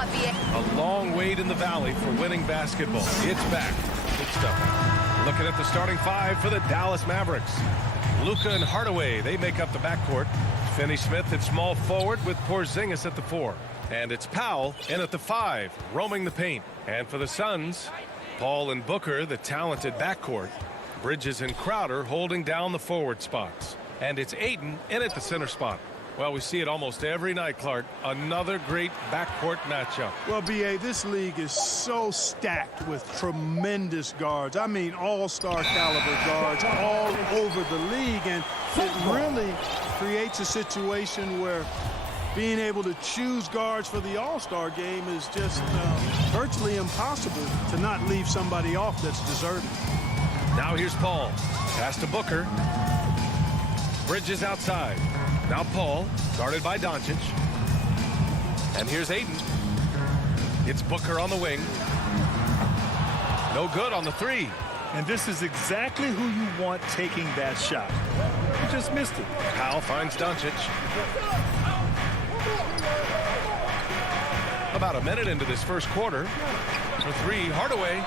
lot, BA. A long wait in the valley for winning basketball. It's back. Good stuff. Looking at the starting five for the Dallas Mavericks. Luka and Hardaway, they make up the backcourt. Finney-Smith at small forward with Porzingis at the 4. And it's Powell in at the 5, roaming the paint. And for the Suns, Paul and Booker, the talented backcourt. Bridges and Crowder holding down the forward spots. And it's Ayton in at the center spot. Well, we see it almost every night, Clark. Another great backcourt matchup. Well, B.A., this league is so stacked with tremendous guards. I mean, all-star caliber guards all over the league. And it really creates a situation where being able to choose guards for the all-star game is just virtually impossible to not leave somebody off that's deserving. Now here's Paul. Pass to Booker. Bridges outside. Now Paul, guarded by Doncic. And here's Ayton. It's Booker on the wing. No good on the 3. And this is exactly who you want taking that shot. You just missed it. Powell finds Doncic. About a minute into this first quarter. For 3, Hardaway.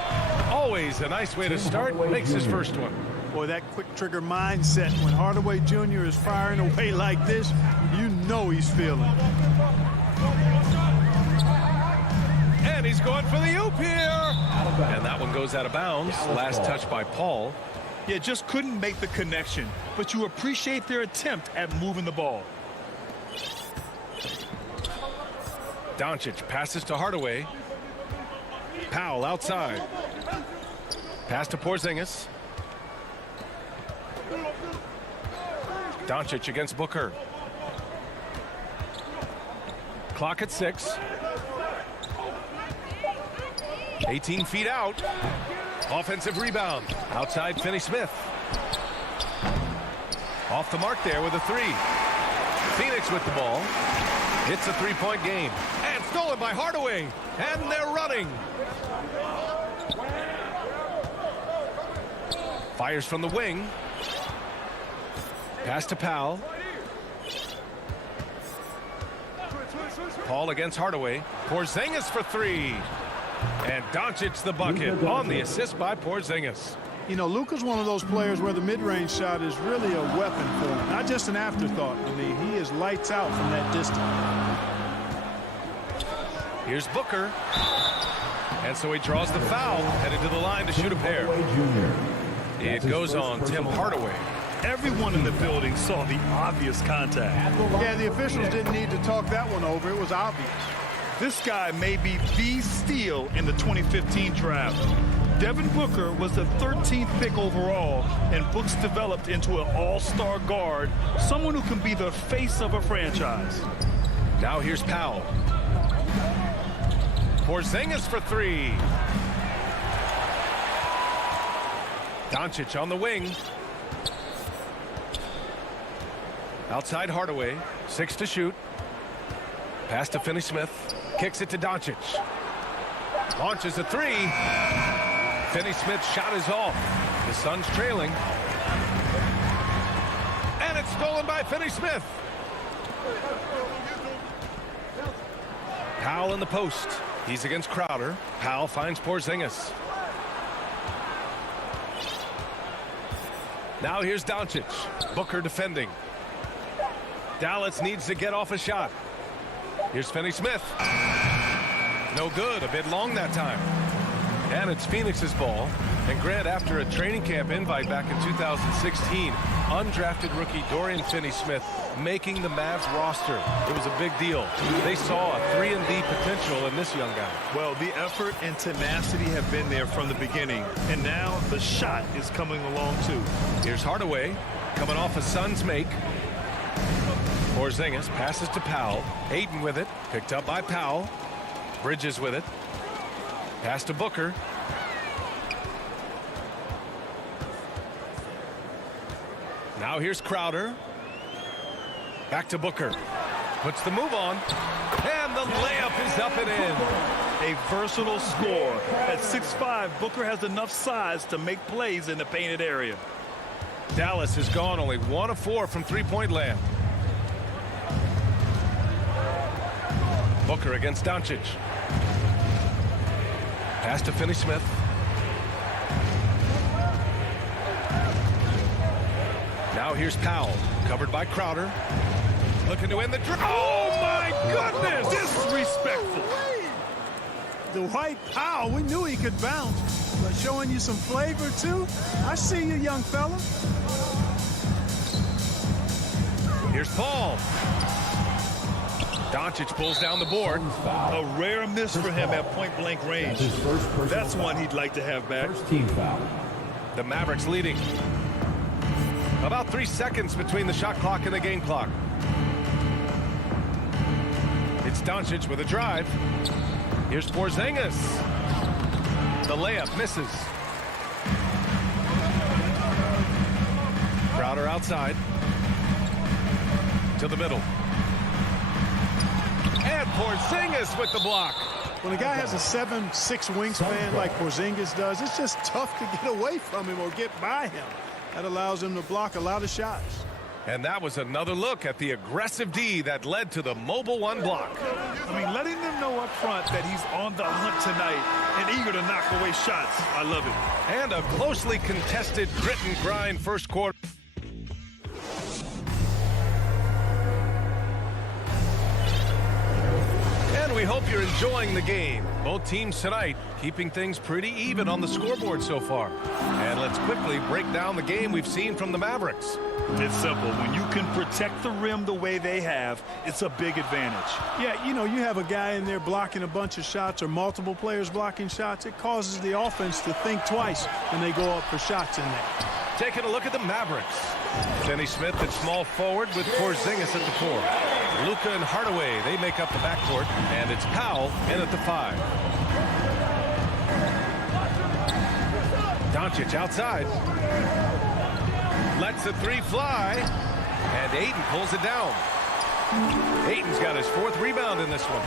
Always a nice way to start. Makes his first one. Boy, that quick trigger mindset when Hardaway Jr. is firing away like this, you know he's feeling it. And he's going for the oop here. And that one goes out of bounds. Last touch by Paul. Yeah, just couldn't make the connection. But you appreciate their attempt at moving the ball. Doncic passes to Hardaway. Powell outside. Pass to Porzingis. Doncic against Booker. Clock at 6. 18 feet out. Offensive rebound. Outside Finney-Smith. Off the mark there with a 3. Phoenix with the ball. It's a 3-point game. And stolen by Hardaway. And they're running. Fires from the wing. Pass to Powell. Paul against Hardaway. Porzingis for 3. And Doncic the bucket on the assist by Porzingis. You know, Luka's one of those players where the mid-range shot is really a weapon for him. Not just an afterthought. I mean, he is lights out from that distance. Here's Booker. And so he draws the foul. Headed to the line to shoot a pair. It goes on Tim Hardaway. Everyone in the building saw the obvious contact. Yeah, the officials didn't need to talk that one over. It was obvious. This guy may be the steal in the 2015 draft. Devin Booker was the 13th pick overall, and Books developed into an all-star guard, someone who can be the face of a franchise. Now here's Powell. Porzingis for 3. Doncic on the wing. Outside Hardaway. 6 to shoot. Pass to Finney-Smith. Kicks it to Doncic. Launches a 3. Finney-Smith's shot is off. The Suns trailing. And it's stolen by Finney-Smith. Powell in the post. He's against Crowder. Powell finds Porzingis. Now here's Doncic. Booker defending. Dallas needs to get off a shot. Here's Finney-Smith. No good. A bit long that time. And it's Phoenix's ball. And Grant, after a training camp invite back in 2016, undrafted rookie Dorian Finney-Smith making the Mavs roster. It was a big deal. They saw a 3-and-D potential in this young guy. Well, the effort and tenacity have been there from the beginning. And now the shot is coming along, too. Here's Hardaway coming off a Suns make. Porzingis passes to Powell. Ayton with it. Picked up by Powell. Bridges with it. Pass to Booker. Now here's Crowder. Back to Booker. Puts the move on. And the layup is up and in. A versatile scorer. At 6'5", Booker has enough size to make plays in the painted area. Dallas has gone only 1 of 4 from three-point land. Booker against Doncic. Pass to Finney-Smith. Now here's Powell, covered by Crowder. Looking to win the draw. Oh, my goodness! Disrespectful. Dwight Powell, we knew he could bounce, but showing you some flavor, too? I see you, young fella. Here's Paul. Doncic pulls down the board. A rare miss for him at point-blank range. That's one he'd like to have back. First team foul. The Mavericks leading. About 3 seconds between the shot clock and the game clock. It's Doncic with a drive. Here's Porzingis. The layup misses. Crowder outside. To the middle. And Porzingis with the block. When a guy has a 7'6" wingspan like Porzingis does, it's just tough to get away from him or get by him. That allows him to block a lot of shots. And that was another look at the aggressive D that led to the mobile one block. I mean, letting them know up front that he's on the hunt tonight and eager to knock away shots. I love it. And a closely contested grit and grind first quarter. And we hope you're enjoying the game. Both teams tonight keeping things pretty even on the scoreboard so far. And let's quickly break down the game we've seen from the Mavericks. It's simple. When you can protect the rim the way they have, it's a big advantage. Yeah, you know, you have a guy in there blocking a bunch of shots or multiple players blocking shots. It causes the offense to think twice when they go up for shots in there. Taking a look at the Mavericks. Finney-Smith at small forward with Porzingis at the 4. Luka and Hardaway, they make up the backcourt. And it's Powell in at the 5. Doncic outside. Lets the 3 fly. And Ayton pulls it down. Ayton's got his 4th rebound in this one.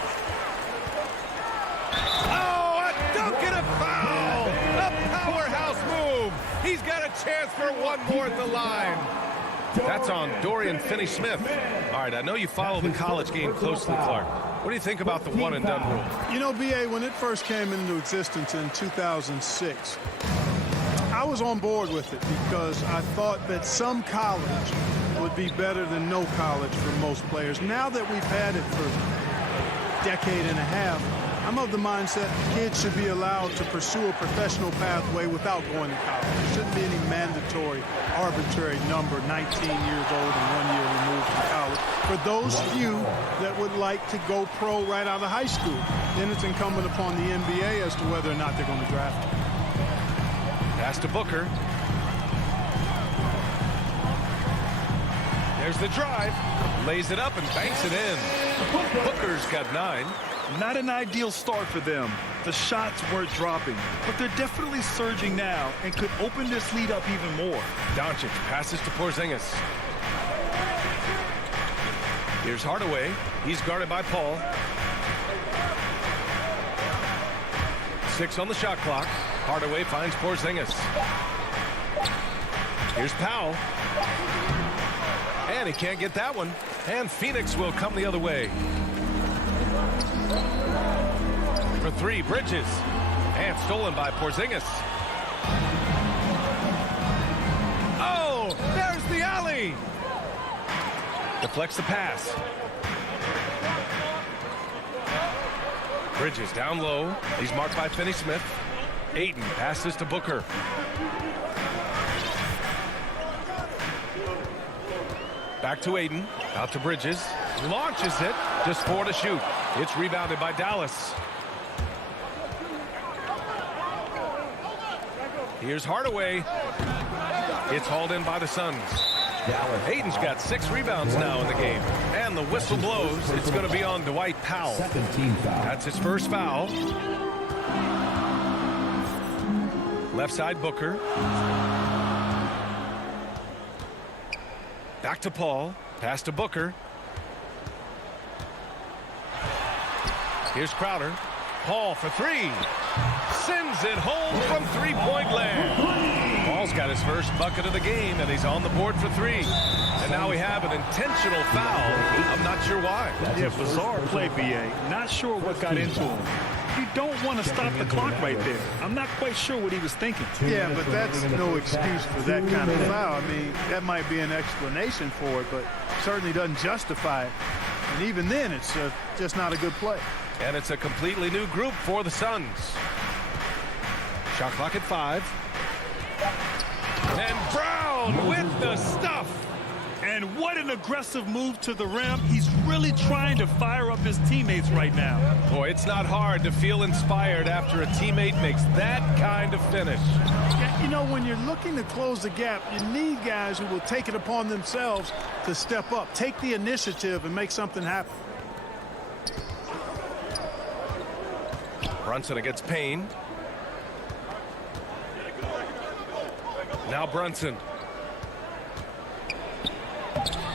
Oh, a dunk and a foul! A powerhouse move! He's got a chance for one more at the line. That's on Dorian Finney-Smith. All right, I know you follow the college game closely, Clark. What do you think about the one-and-done rule? You know, B.A., when it first came into existence in 2006, I was on board with it because I thought that some college would be better than no college for most players. Now that we've had it for a decade and a half, I'm of the mindset kids should be allowed to pursue a professional pathway without going to college. There shouldn't be any mandatory, arbitrary number, 19 years old and 1 year removed from college. For those few that would like to go pro right out of high school, then it's incumbent upon the NBA as to whether or not they're going to draft them. Pass to Booker. There's the drive. Lays it up and banks it in. Booker's got 9. Not an ideal start for them. The shots weren't dropping, but they're definitely surging now and could open this lead up even more. Doncic passes to Porzingis. Here's Hardaway. He's guarded by Paul. 6 on the shot clock. Hardaway finds Porzingis. Here's Powell. And he can't get that one. And Phoenix will come the other way. For 3, Bridges. And stolen by Porzingis. Oh, there's the alley. Deflects the pass. Bridges down low. He's marked by Finney-Smith. Ayton passes to Booker. Back to Ayton. Out to Bridges. Launches it. Just 4 to shoot. It's rebounded by Dallas. Here's Hardaway. It's hauled in by the Suns. Ayton's got 6 rebounds now in the game. And the whistle blows. It's going to be on Dwight Powell. Second team foul. That's his first foul. Left side, Booker. Back to Paul. Pass to Booker. Here's Crowder. Paul for 3. Sends it home from three-point land. Paul's got his first bucket of the game, and he's on the board for 3. And now we have an intentional foul. I'm not sure why. Yeah, bizarre play, B.A. Not sure what got into him. You don't want to stop the clock right there. I'm not quite sure what he was thinking. Yeah, but that's no excuse for that kind of foul. I mean, that might be an explanation for it, but certainly doesn't justify it. And even then, it's just not a good play. And it's a completely new group for the Suns. Shot clock at 5. And Brown with the stuff. And what an aggressive move to the rim. He's really trying to fire up his teammates right now. Boy, it's not hard to feel inspired after a teammate makes that kind of finish. Yeah, you know, when you're looking to close the gap, you need guys who will take it upon themselves to step up, take the initiative, and make something happen. Brunson against Payne. Now Brunson.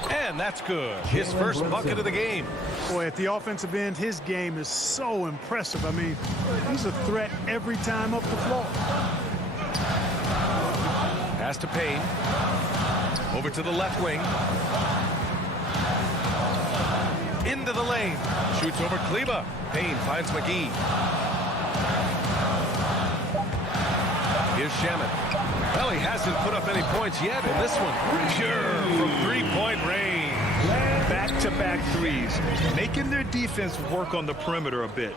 And that's good. His first bucket of the game. Boy, at the offensive end, his game is so impressive. I mean, he's a threat every time up the floor. Pass to Payne. Over to the left wing. Into the lane. Shoots over Kleba. Payne finds McGee. Here's Shaman. Well, he hasn't put up any points yet in this one. Sure, from three-point range. Back-to-back threes, making their defense work on the perimeter a bit.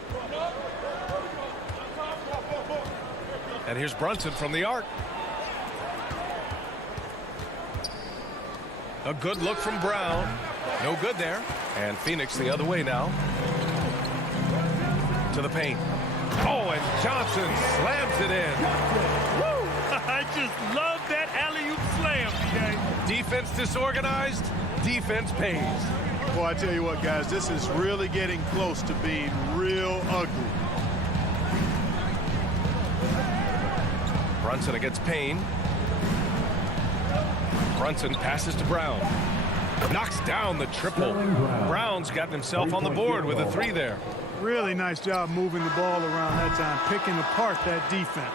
And here's Brunson from the arc. A good look from Brown. No good there. And Phoenix the other way now. To the paint. Oh, and Johnson slams it in. Woo! I just love that alley-oop slam, PA. Defense disorganized. Defense pays. Well, I tell you what, guys, this is really getting close to being real ugly. Brunson against Payne. Brunson passes to Brown. Knocks down the triple. Brown's gotten himself on the board with a 3 there. Really nice job moving the ball around that time, picking apart that defense.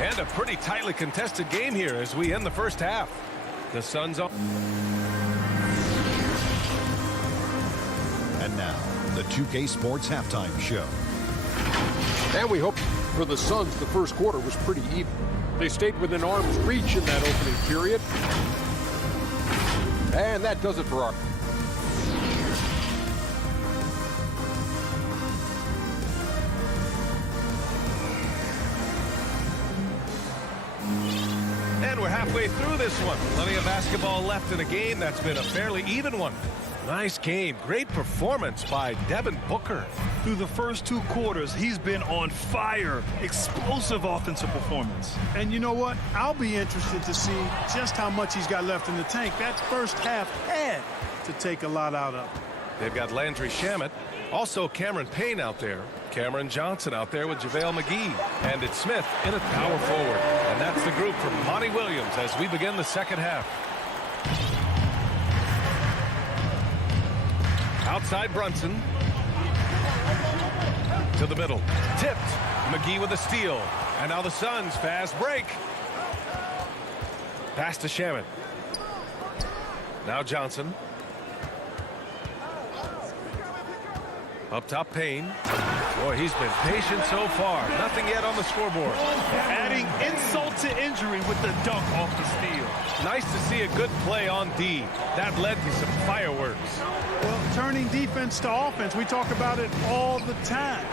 And a pretty tightly contested game here as we end the first half. The Suns on. And now, the 2K Sports Halftime Show. And we hope for the Suns, the first quarter was pretty even. They stayed within arm's reach in that opening period. And that does it for our... And we're halfway through this one. Plenty of basketball left in a game that's been a fairly even one. Nice game. Great performance by Devin Booker. Through the first 2 quarters, he's been on fire. Explosive offensive performance. And you know what? I'll be interested to see just how much he's got left in the tank. That first half had to take a lot out of it. They've got Landry Shamet. Also Cameron Payne out there. Cameron Johnson out there with JaVale McGee. And it's Smith in at power forward. And that's the group from Monty Williams as we begin the second half. Outside Brunson. To the middle. Tipped. McGee with a steal. And now the Suns fast break. Pass to Shaman. Now Johnson. Up top Payne. Boy, he's been patient so far. Nothing yet on the scoreboard. Adding insult to injury with the dunk off the steal. Nice to see a good play on D. That led to some fireworks. Well, turning defense to offense, we talk about it all the time.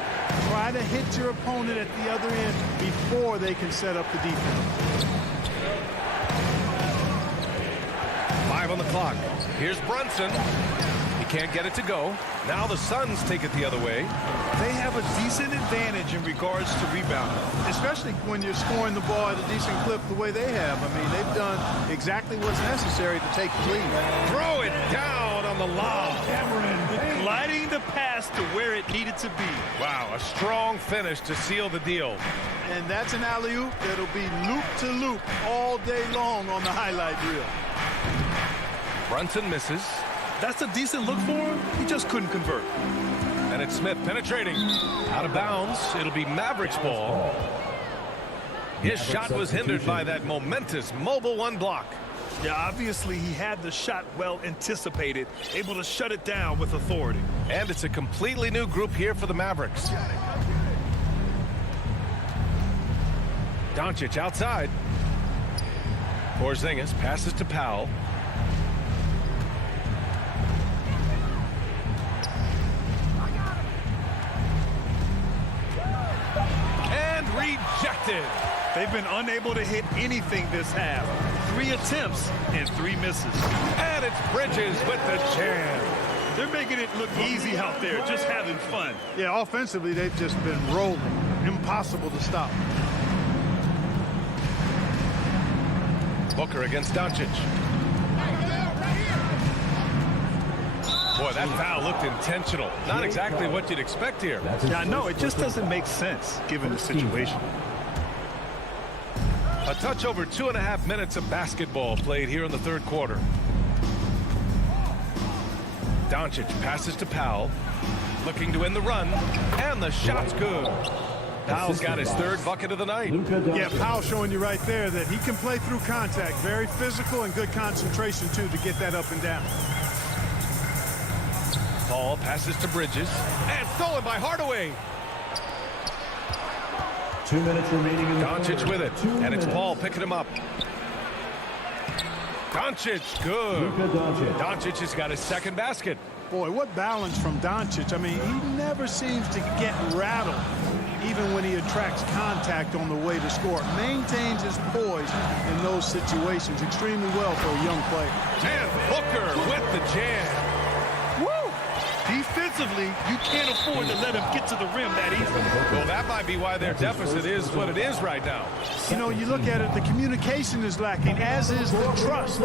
Try to hit your opponent at the other end before they can set up the defense. 5 on the clock. Here's Brunson. He can't get it to go. Now the Suns take it the other way. They have a decent advantage in regards to rebounding. Especially when you're scoring the ball at a decent clip the way they have. I mean, they've done exactly what's necessary to take the lead. Throw it down on the lob. Gliding the pass to where it needed to be. Wow, a strong finish to seal the deal. And that's an alley-oop that'll be loop to loop all day long on the highlight reel. Brunson misses. That's a decent look for him. He just couldn't convert. And it's Smith penetrating. Out of bounds. It'll be Mavericks ball. His shot was hindered by that momentous mobile 1 block. Yeah, obviously he had the shot well anticipated, able to shut it down with authority. And it's a completely new group here for the Mavericks. Doncic outside. Porzingis passes to Powell. And rejected. They've been unable to hit anything this half. 3 attempts and 3 misses. And it's Bridges with the jam. They're making it look easy out there, just having fun. Yeah, offensively, they've just been rolling. Impossible to stop. Booker against Doncic. Boy, that foul looked intentional. Not exactly what you'd expect here. Yeah, no, it just doesn't make sense given the situation. A touch over 2.5 minutes of basketball played here in the third quarter. Doncic passes to Powell, looking to win the run, and the shot's good. Powell's got his third bucket of the night. Yeah, Powell showing you right there that he can play through contact. Very physical and good concentration, too, to get that up and down. Paul passes to Bridges, and stolen by Hardaway. 2 minutes remaining in the Doncic with it, and it's Paul picking him up. Doncic, good. Doncic has got his second basket. Boy, what balance from Doncic. I mean, he never seems to get rattled, even when he attracts contact on the way to score. Maintains his poise in those situations extremely well for a young player. And Booker with the jam. Defensively, you can't afford to let him get to the rim that easily. Well, that might be why their deficit is what it is right now. You know, you look at it, the communication is lacking, as is the trust.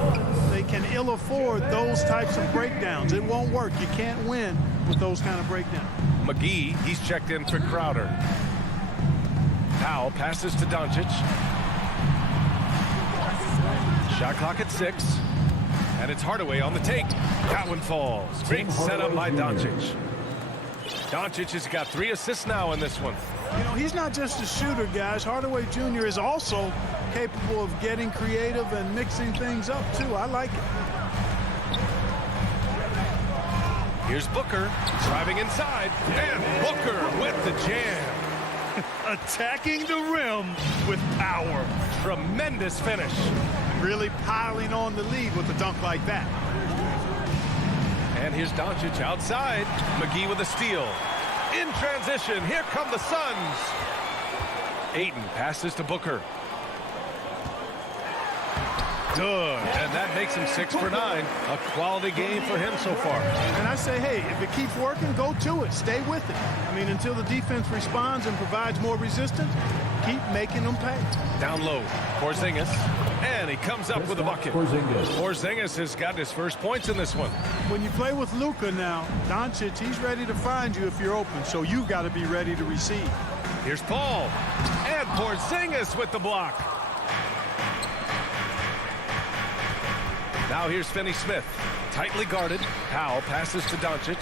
They can ill afford those types of breakdowns. It won't work. You can't win with those kind of breakdowns. McGee, he's checked in for Crowder. Powell passes to Doncic. Shot clock at 6. And it's Hardaway on the take. That one falls. Great setup by Doncic. Doncic has got 3 assists now in this one. You know, he's not just a shooter, guys. Hardaway Jr. is also capable of getting creative and mixing things up, too. I like it. Here's Booker driving inside. And Booker with the jam. Attacking the rim with power. Tremendous finish. Really piling on the lead with a dunk like that. And here's Doncic outside. McGee with a steal. In transition, here come the Suns. Ayton passes to Booker. Good, and that makes him 6 for 9. A quality game for him so far. And I say, hey, if it keeps working, go to it. Stay with it. I mean, until the defense responds and provides more resistance, keep making them pay. Down low, Porzingis, and he comes up with a bucket. Porzingis has got his first points in this one. When you play with Luka now, Doncic, he's ready to find you if you're open, so you've got to be ready to receive. Here's Paul, and Porzingis with the block. Now here's Finney Smith, tightly guarded. Powell passes to Doncic.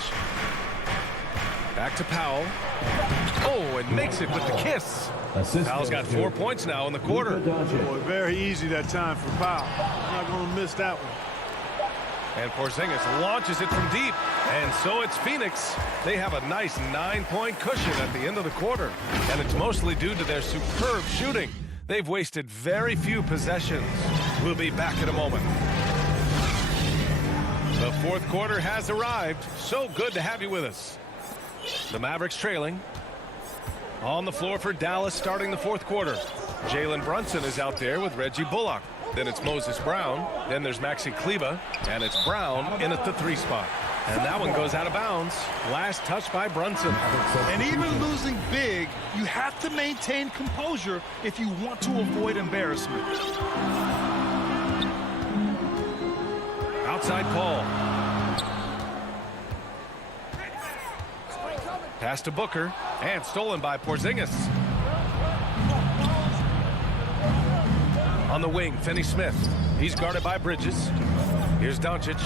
Back to Powell. Oh, and makes it with the kiss. Powell's got 4 points now in the quarter. Boy, very easy that time for Powell. I'm not going to miss that one. And Porzingis launches it from deep. And so it's Phoenix. They have a nice 9-point cushion at the end of the quarter. And it's mostly due to their superb shooting. They've wasted very few possessions. We'll be back in a moment. The fourth quarter has arrived. So good to have you with us. The Mavericks trailing. On the floor for Dallas starting the fourth quarter. Jalen Brunson is out there with Reggie Bullock. Then it's Moses Brown. Then there's Maxi Kleber. And it's Brown in at the 3 spot. And that one goes out of bounds. Last touch by Brunson. And even losing big, you have to maintain composure if you want to avoid embarrassment. Outside Paul. Pass to Booker. And stolen by Porzingis. On the wing, Finney Smith. He's guarded by Bridges. Here's Doncic.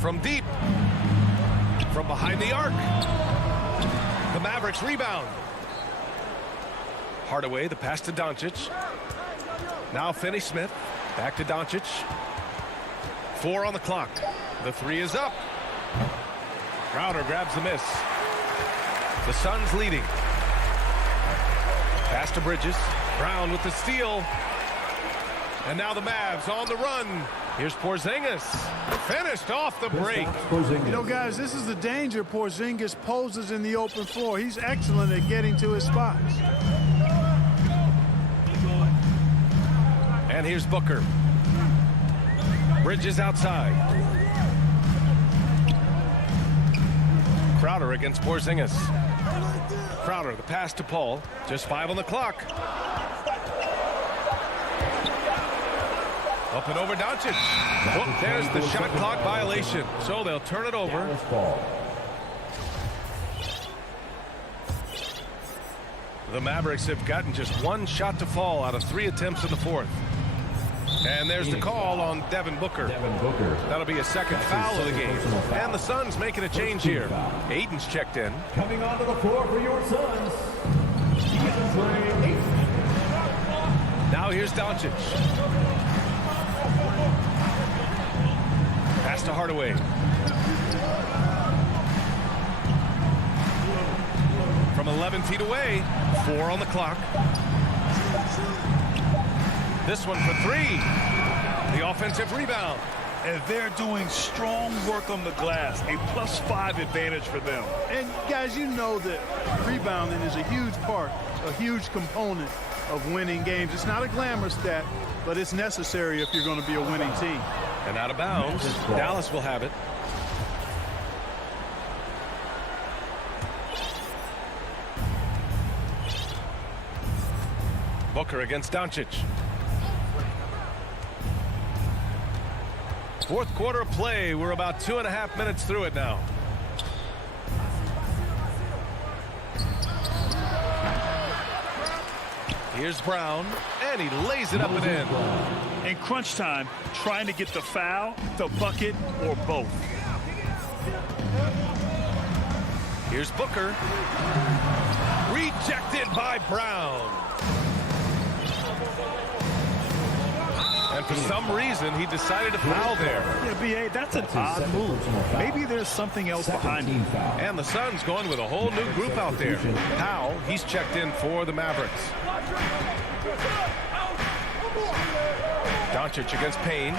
From deep. From behind the arc. The Mavericks rebound. Hardaway, the pass to Doncic. Now Finney Smith. Back to Doncic. 4 on the clock. The 3 is up. Crowder grabs the miss. The Suns leading. Pass to Bridges. Brown with the steal. And now the Mavs on the run. Here's Porzingis. Finished off the break. You know, guys, this is the danger Porzingis poses in the open floor. He's excellent at getting to his spots. And here's Booker. Bridges outside. Crowder against Porzingis. Crowder, the pass to Paul. Just 5 on the clock. Up and over Doncic. Oh, there's the shot clock violation. So they'll turn it over. The Mavericks have gotten just 1 shot to fall out of 3 attempts in the fourth. And there's the call on Devin Booker. That'll be a second foul of the game. And the Suns making a change here. Aiden's checked in. Coming onto the floor for your Suns. Now here's Doncic. Pass to Hardaway. From 11 feet away. 4 on the clock. This one for 3. The offensive rebound. And they're doing strong work on the glass. A +5 advantage for them. And, guys, you know that rebounding is a huge part, a huge component of winning games. It's not a glamour stat, but it's necessary if you're going to be a winning team. And out of bounds. Dallas will have it. Booker against Doncic. Fourth quarter of play. We're about 2.5 minutes through it now. Here's Brown, and he lays it up and in. In crunch time, trying to get the foul, the bucket, or both. Here's Booker. Rejected by Brown. And for some reason, he decided to foul there. Yeah, B.A., that's an odd move. Maybe there's something else behind it. And the Suns going with a whole new group out there. Powell, he's checked in for the Mavericks. Doncic against Payne.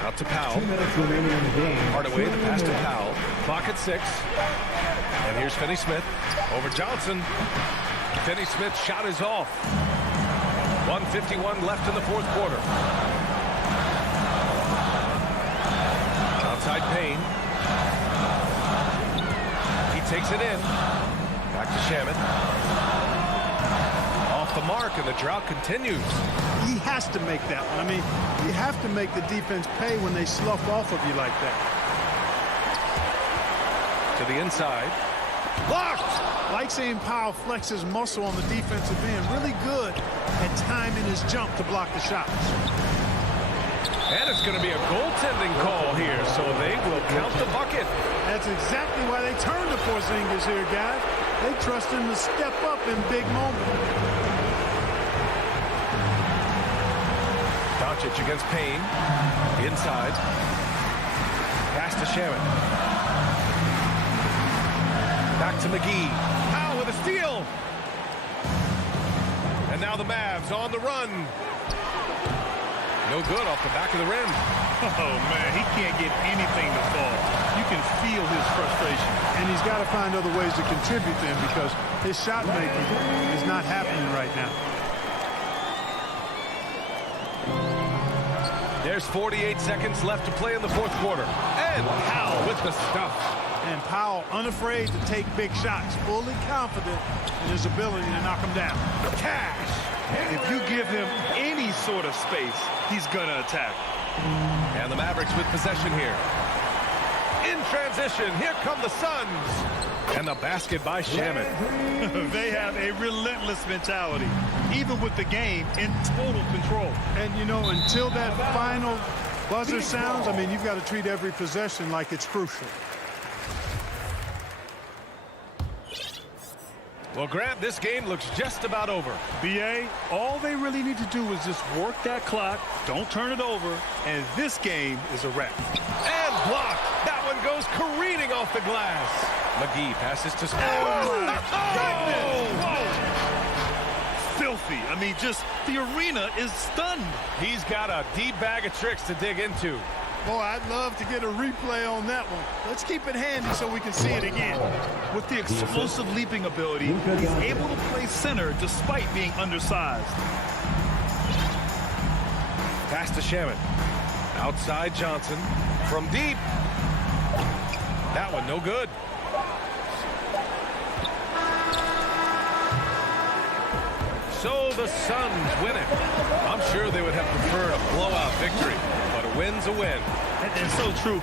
Out to Powell. 2 minutes remaining in the game. Hardaway, the pass to Powell. Clock at 6. And here's Finney-Smith over Johnson. Finney-Smith's shot is off. 1:51 left in the fourth quarter. Outside Payne. He takes it in. Back to Shamet. Off the mark, and the drought continues. He has to make that one. I mean, you have to make the defense pay when they slough off of you like that. To the inside. Blocked! Like seeing Powell flex his muscle on the defensive end. Really good at timing his jump to block the shots. And it's going to be a goaltending call here, so they will count the bucket. That's exactly why they turn to Porzingis here, guys. They trust him to step up in big moments. Doncic against Payne. Inside. Pass to Shamet. Back to McGee. Powell with a steal. And now the Mavs on the run. No good off the back of the rim. Oh, man, he can't get anything to fall. You can feel his frustration. And he's got to find other ways to contribute to him because his shot making is not happening right now. There's 48 seconds left to play in the fourth quarter. And Powell with the stuff. And Powell unafraid to take big shots, fully confident in his ability to knock them down. Cash. If you give him any sort of space, he's going to attack. And the Mavericks with possession here. In transition, here come the Suns. And the basket by Shamet. They have a relentless mentality, even with the game in total control. And, you know, until that final buzzer sounds, I mean, you've got to treat every possession like it's crucial. Well, Grant, this game looks just about over. B.A., all they really need to do is just work that clock, don't turn it over, and this game is a wrap. And blocked. That one goes careening off the glass. McGee passes to Smith. Oh, my goodness. filthy. I mean, just the arena is stunned. He's got a deep bag of tricks to dig into. Boy, I'd love to get a replay on that one. Let's keep it handy so we can see it again. With the explosive leaping ability, he's able to play center despite being undersized. Pass to Shaman. Outside Johnson. From deep. That one no good. So the Suns win it. I'm sure they would have preferred a blowout victory, but a win's a win. And so true.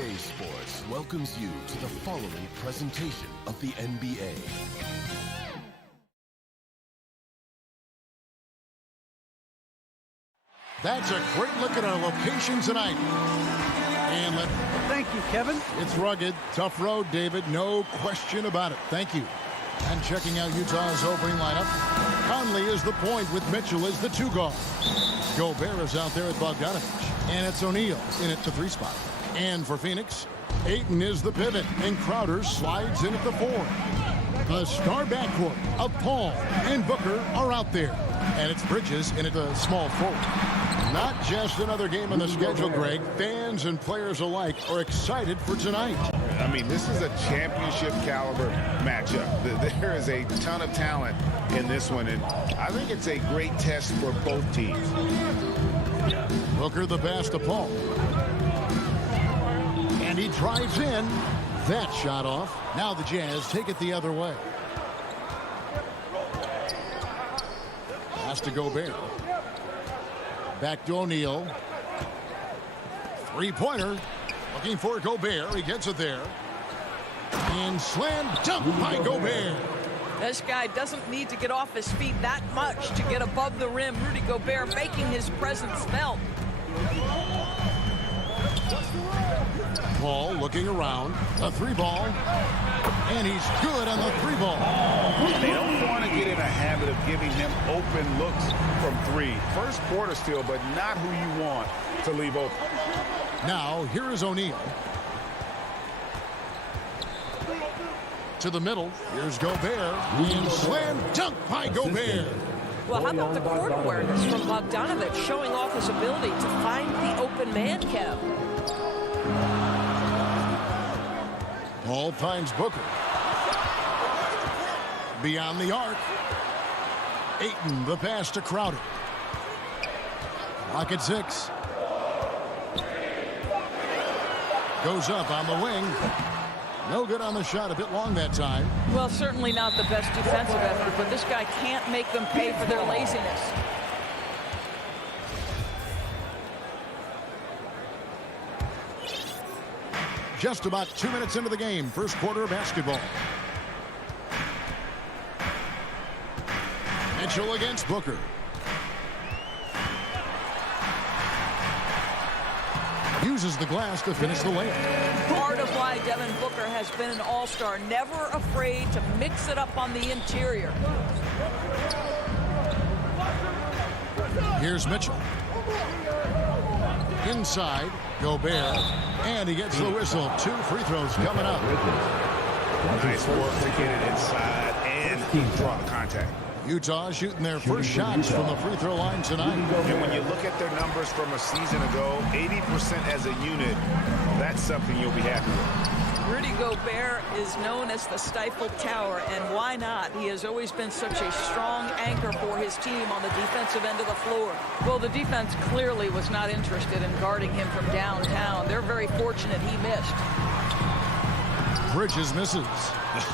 2K Sports welcomes you to the following presentation of the NBA. That's a great look at our location tonight. And thank you, Kevin. It's rugged, tough road, David. No question about it. Thank you. And checking out Utah's opening lineup, Conley is the point with Mitchell as the 2 guard. Gobert is out there at Bogdanovich. And it's O'Neal in at the 3 spot. And for Phoenix, Ayton is the pivot. And Crowder slides in at the 4. The star backcourt of Paul and Booker are out there. And it's Bridges in at the small forward. Not just another game on the schedule, Greg. Fans and players alike are excited for tonight. I mean, this is a championship caliber matchup. There is a ton of talent in this one, and I think it's a great test for both teams. Booker the pass to Paul. And he drives in. That shot off. Now the Jazz take it the other way. Pass to Gobert. Back to O'Neal. 3-pointer. Looking for Gobert. He gets it there. And slam dunk by Gobert. This guy doesn't need to get off his feet that much to get above the rim. Rudy Gobert making his presence felt. Paul looking around. The 3-ball. And he's good on the 3-ball. They don't want to get in a habit of giving him open looks from 3. First quarter still, but not who you want to leave open. Now, here is O'Neal. To the middle. Here's Gobert. And slam dunk by Gobert. Well, how about the court awareness from Bogdanovich showing off his ability to find the open man, Kev? Paul finds Booker. Beyond the arc. Ayton, the pass to Crowder. Clock at 6. Goes up on the wing. No good on the shot. A bit long that time. Well, certainly not the best defensive effort, but this guy can't make them pay for their laziness. Just about 2 minutes into the game. First quarter of basketball. Mitchell against Booker. Uses the glass to finish the layup. Part of why Devin Booker has been an all-star, never afraid to mix it up on the interior. Here's Mitchell. Inside, Gobert, and he gets the whistle. 2 free throws coming up. Nice work to get it inside and draw the contact. Utah shooting their first shots from the free throw line tonight. And when you look at their numbers from a season ago, 80% as a unit, that's something you'll be happy with. Rudy Gobert is known as the stifled tower, and why not? He has always been such a strong anchor for his team on the defensive end of the floor. Well, the defense clearly was not interested in guarding him from downtown. They're very fortunate he missed. Bridges misses.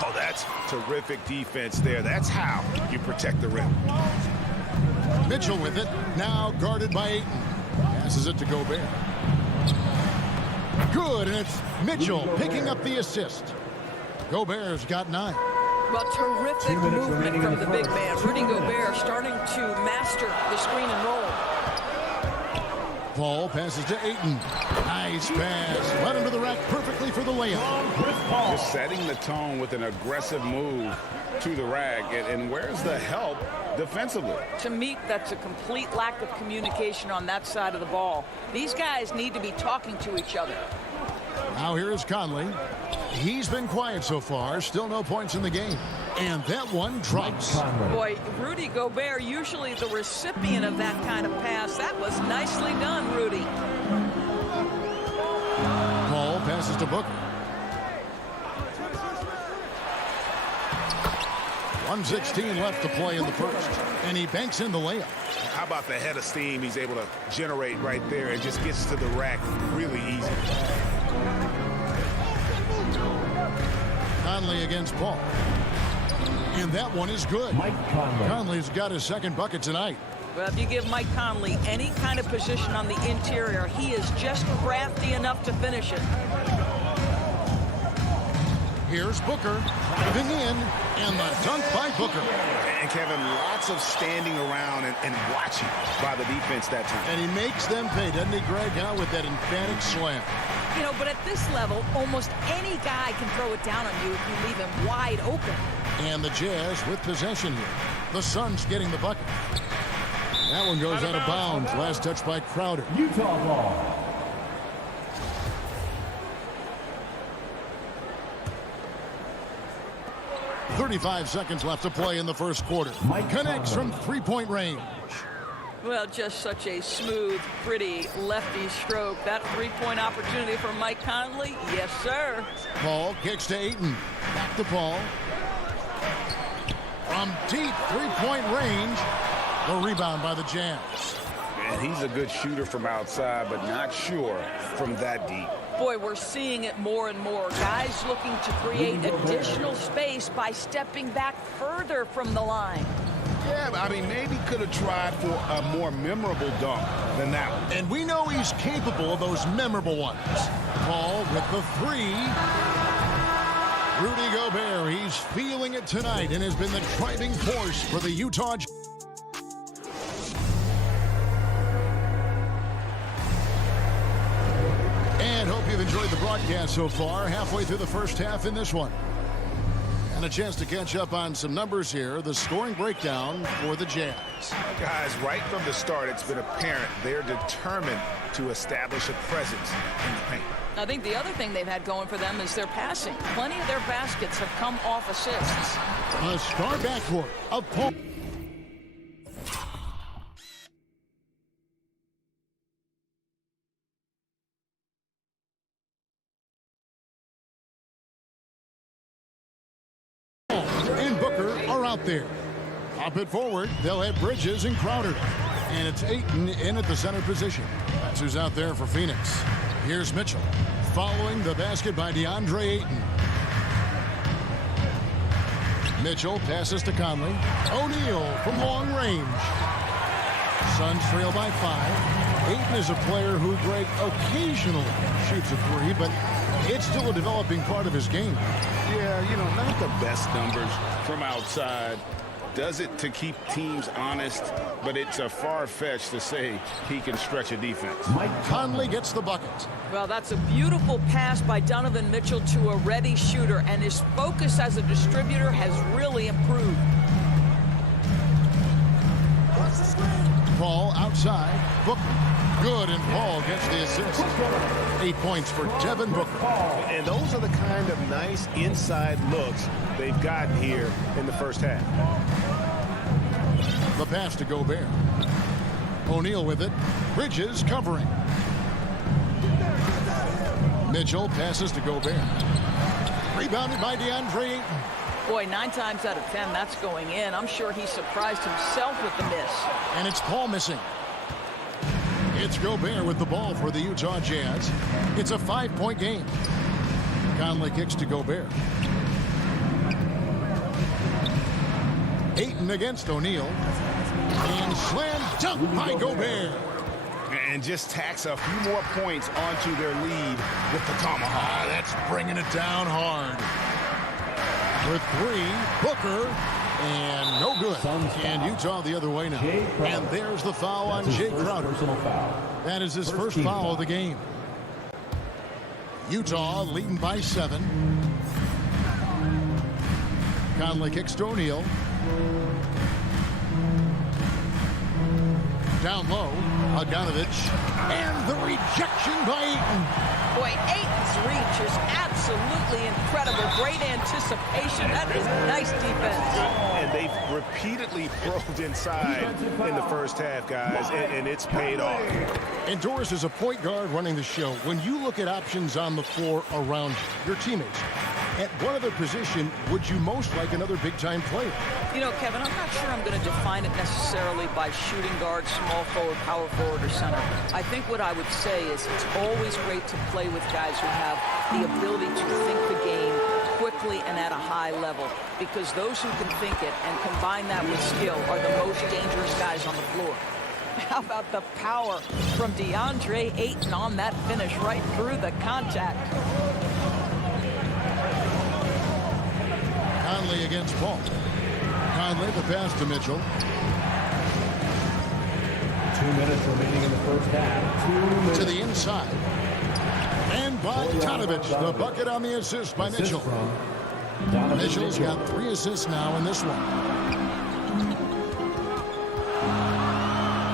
Oh, that's terrific defense there. That's how you protect the rim. Mitchell with it. Now guarded by Ayton. Passes it to Gobert. Good, and it's Mitchell picking up the assist. Gobert's got 9. Well, terrific movement from the big man. Rudy Gobert starting to master the screen and roll. Paul passes to Ayton. Nice pass. Led him to the rack perfectly for the layup. Just setting the tone with an aggressive move to the rack. And where's the help defensively? To me, that's a complete lack of communication on that side of the ball. These guys need to be talking to each other. Now here is Conley. He's been quiet so far. Still no points in the game. And that one drops. Boy, Rudy Gobert, usually the recipient of that kind of pass. That was nicely done, Rudy. Paul passes to Booker. 1:16 left to play in the first. And he banks in the layup. How about the head of steam he's able to generate right there and just gets to the rack really easy. Conley against Paul. And that one is good. Mike Conley. Conley's got his second bucket tonight. Well, if you give Mike Conley any kind of position on the interior, he is just crafty enough to finish it. Here's Booker driving in, and the dunk by Booker. And Kevin, lots of standing around and watching by the defense that time. And he makes them pay, doesn't he, Greg, with that emphatic slam. You know, but at this level, almost any guy can throw it down on you if you leave him wide open. And the Jazz with possession here. The Suns getting the bucket. That one goes out of bounds. Last touch by Crowder. Utah ball. 35 seconds left to play in the first quarter. Connects from three-point range. Well, just such a smooth, pretty lefty stroke. That three-point opportunity for Mike Conley, yes, sir. Paul kicks to Ayton. Back to Paul. From deep three-point range, the rebound by the Jazz. And he's a good shooter from outside, but not sure from that deep. Boy, we're seeing it more and more. Guys looking to create additional space by stepping back further from the line. Yeah, I mean, maybe could have tried for a more memorable dunk than that one. And we know he's capable of those memorable ones. Paul with the three. Rudy Gobert, he's feeling it tonight and has been the driving force for the Utah Jazz. And hope you've enjoyed the broadcast so far. Halfway through the first half in this one. And a chance to catch up on some numbers here. The scoring breakdown for the Jazz. Guys, right from the start, it's been apparent they're determined to establish a presence in the paint. I think the other thing they've had going for them is their passing. Plenty of their baskets have come off assists. A star backcourt of Paul. And Booker are out there. Up it forward, they'll have Bridges and Crowder. And it's Ayton in at the center position. That's who's out there for Phoenix. Here's Mitchell, following the basket by DeAndre Ayton. Mitchell passes to Conley. O'Neal from long range. Suns trail by 5. Ayton is a player who, Greg, occasionally shoots a three, but it's still a developing part of his game. Yeah, you know, not the best numbers from outside. Does it to keep teams honest, but it's a far-fetched to say he can stretch a defense. Conley gets the bucket. Well, that's a beautiful pass by Donovan Mitchell to a ready shooter, and his focus as a distributor has really improved. Paul outside. Booker. Good, and Paul gets the assist. 8 points for Devin Booker. And those are the kind of nice inside looks they've gotten here in the first half. The pass to Gobert. O'Neal with it. Bridges covering. Mitchell passes to Gobert. Rebounded by DeAndre Ayton. Boy, 9 times out of 10, that's going in. I'm sure he surprised himself with the miss. And it's Paul missing. It's Gobert with the ball for the Utah Jazz. It's a 5-point game. Conley kicks to Gobert. Ayton against O'Neal. And slam dunk by Gobert. And just tacks a few more points onto their lead with the tomahawk. That's bringing it down hard. For 3, Booker, and no good. And Utah the other way now. And there's the foul on Jay Crowder. That is his first foul of the game. Utah leading by 7. Conley kicks to O'Neal. Down low, Bogdanovich. And the rejection by Ayton. Boy, Ayton's reach is absolutely incredible. Great anticipation. That is nice defense. And they've repeatedly probed inside in the first half, guys, and it's paid off. And Doris is a point guard running the show. When you look at options on the floor around you, your teammates, at what other position would you most like another big-time player? You know, Kevin, I'm not sure I'm going to define it necessarily by shooting guard, small forward, power forward, or center. I think what I would say is it's always great to play with guys who have the ability to think the game quickly and at a high level, because those who can think it and combine that with skill are the most dangerous guys on the floor. How about the power from DeAndre Ayton on that finish right through the contact? against Paul. Conley, the pass to Mitchell. 2 minutes remaining in the first half. 2 minutes. To the inside. And Bogdanovich, the bucket on the assist by Mitchell. Mitchell's got 3 assists now in this one.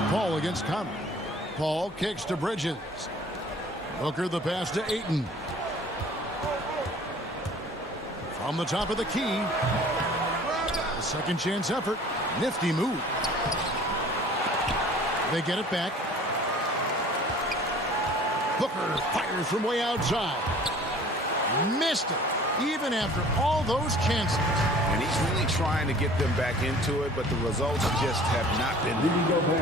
Paul against Conley. Paul kicks to Bridges. Booker the pass to Ayton. From the top of the key. A second chance effort. Nifty move. They get it back. Booker fires from way outside. Missed it, even after all those chances. And he's really trying to get them back into it, but the results just have not been.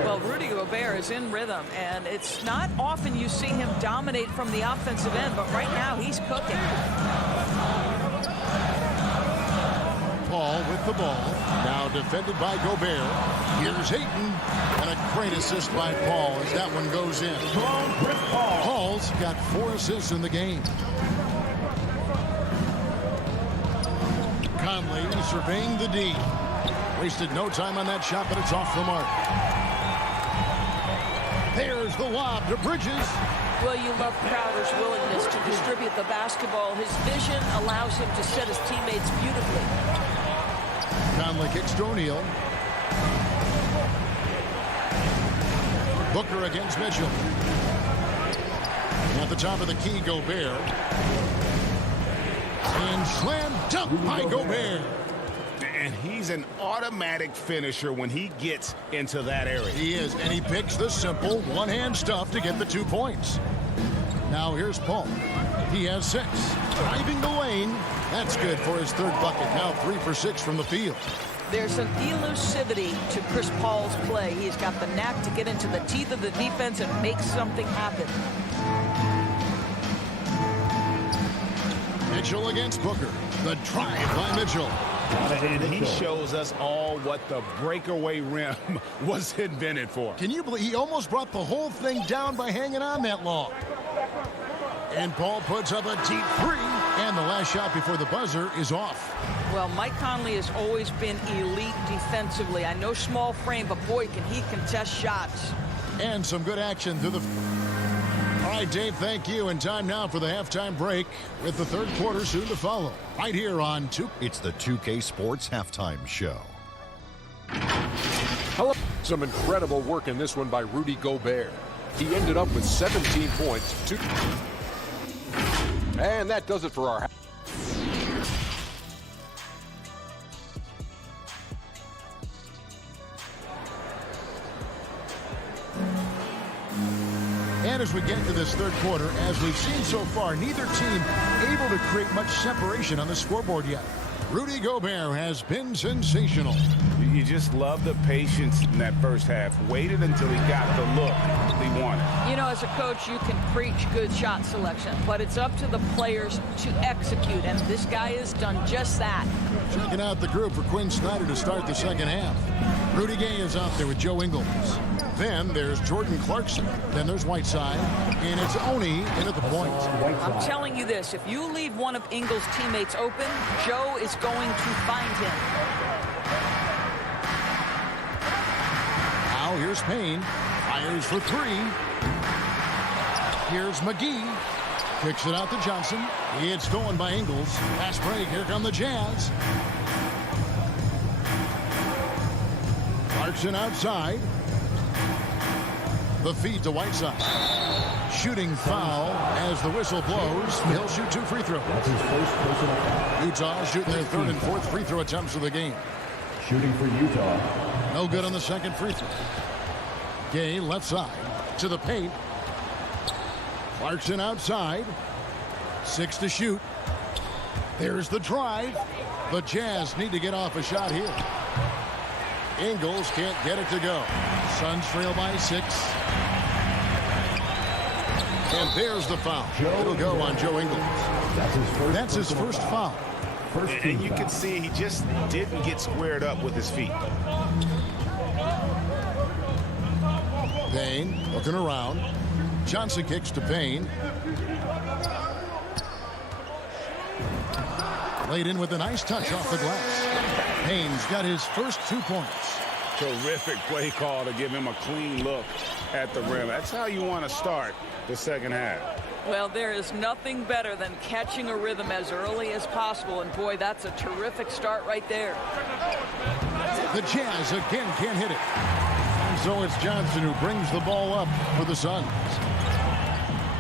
Well, Rudy Gobert is in rhythm, and it's not often you see him dominate from the offensive end, but right now he's cooking. Paul with the ball. Now defended by Gobert. Here's Ayton. And a great assist by Paul as that one goes in. Paul's got 4 assists in the game. Conley surveying the D. Wasted no time on that shot, but it's off the mark. There's the lob to Bridges. Well, you love Crowder's willingness to distribute the basketball. His vision allows him to set his teammates beautifully. Conley kicks to O'Neal. Booker against Mitchell. At the top of the key, Gobert. And slam dunk by Gobert. And he's an automatic finisher when he gets into that area. He is, and he picks the simple one-hand stuff to get the 2 points. Now here's Paul. He has 6. Driving the lane. That's good for his 3rd bucket. Now 3 for 6 from the field. There's an elusivity to Chris Paul's play. He's got the knack to get into the teeth of the defense and make something happen. Mitchell against Booker. The drive by Mitchell. And he shows us all what the breakaway rim was invented for. Can you believe he almost brought the whole thing down by hanging on that long? And Paul puts up a deep 3. And the last shot before the buzzer is off. Well, Mike Conley has always been elite defensively. I know small frame, but boy, can he contest shots. And some good action through the... All right, Dave, thank you. And time now for the halftime break with the 3rd quarter soon to follow. Right here on 2. It's the 2K Sports Halftime Show. Hello. Some incredible work in this one by Rudy Gobert. He ended up with 17 points. And that does it for our... And as we get to this 3rd quarter, as we've seen so far, neither team able to create much separation on the scoreboard yet. Rudy Gobert has been sensational. You just love the patience in that first half. Waited until he got the look he wanted. You know, as a coach, you can preach good shot selection, but it's up to the players to execute, and this guy has done just that. Checking out the group for Quinn Snyder to start the 2nd half. Rudy Gay is out there with Joe Ingles. Then there's Jordan Clarkson. Then there's Whiteside. And it's Oni in at the point. I'm telling you this, if you leave one of Ingles' teammates open, Joe is going to find him. Now here's Payne. Fires for 3. Here's McGee. Kicks it out to Johnson. It's stolen by Ingles. Fast break. Here come the Jazz. Clarkson outside. The feed to Whiteside. Shooting foul as the whistle blows. He'll shoot 2 free throws. That's his first personal foul. Utah shooting their 3rd and 4th free throw attempts of the game. Shooting for Utah. No good on the 2nd free throw. Gay left side to the paint. Clarkson outside. 6 to shoot. There's the drive. The Jazz need to get off a shot here. Ingles can't get it to go. Suns trail by 6. And there's the foul. It'll go on Joe Ingles. That's his first foul. And you can see he just didn't get squared up with his feet. Payne looking around. Johnson kicks to Payne. Laid in with a nice touch off the glass. Haynes got his first 2 points. Terrific play call to give him a clean look at the rim. That's how you want to start the second half. Well, there is nothing better than catching a rhythm as early as possible, and boy, that's a terrific start right there. The Jazz again can't hit it. And so it's Johnson who brings the ball up for the Suns.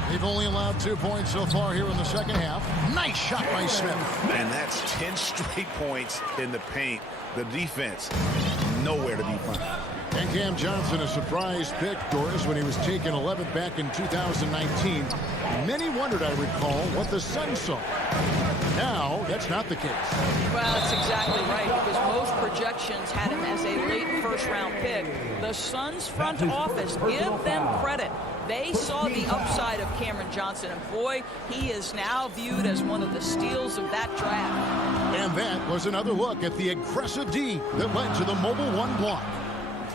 They've only allowed 2 points so far here in the second half. Nice shot by Smith. And that's 10 straight points in the paint. The defense, nowhere to be found. And Cam Johnson, a surprise pick, Doris, when he was taken 11th back in 2019. Many wondered, I recall, what the Suns saw. Now, that's not the case. Well, that's exactly right, because most projections had him as a late first-round pick. The Suns front office, give them credit. They saw the upside of Cameron Johnson, and boy, he is now viewed as one of the steals of that draft. And that was another look at the aggressive D that led to the mobile one block.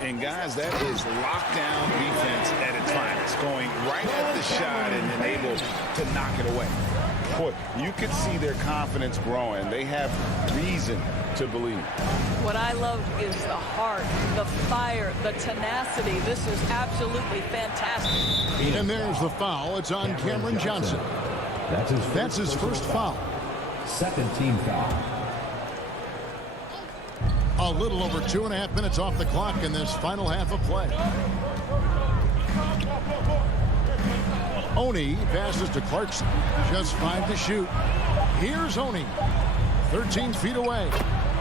And guys, that is lockdown defense at its finest, going right at the shot and then able to knock it away. Boy, you could see their confidence growing. They have reason to believe. What I love is the heart, the fire, the tenacity. This is absolutely fantastic. And there's the foul. It's on Cameron Johnson. That's his first foul. Second team foul. A little over 2.5 minutes off the clock in this final half of play. Oni passes to Clarkson. Just 5 to shoot. Here's Oni. 13 feet away.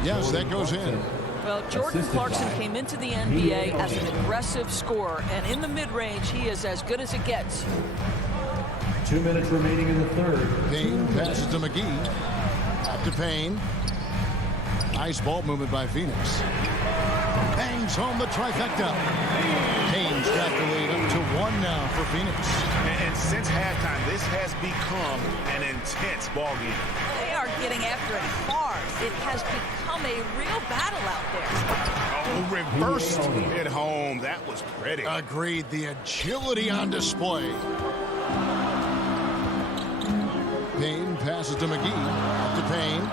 Yes, that goes in. Well, Jordan Clarkson came into the NBA as an aggressive scorer, and in the mid-range, he is as good as it gets. 2 minutes remaining in the third. Payne passes to McGee. Up to Payne. Nice ball movement by Phoenix. Bangs home the trifecta. Payne's got the lead up to 1 now for Phoenix. And since halftime, this has become an intense ball game. They are getting after it hard. It has become a real battle out there. Oh, reversed at home. That was pretty. Agreed. The agility on display. Payne passes to McGee. Up to Payne.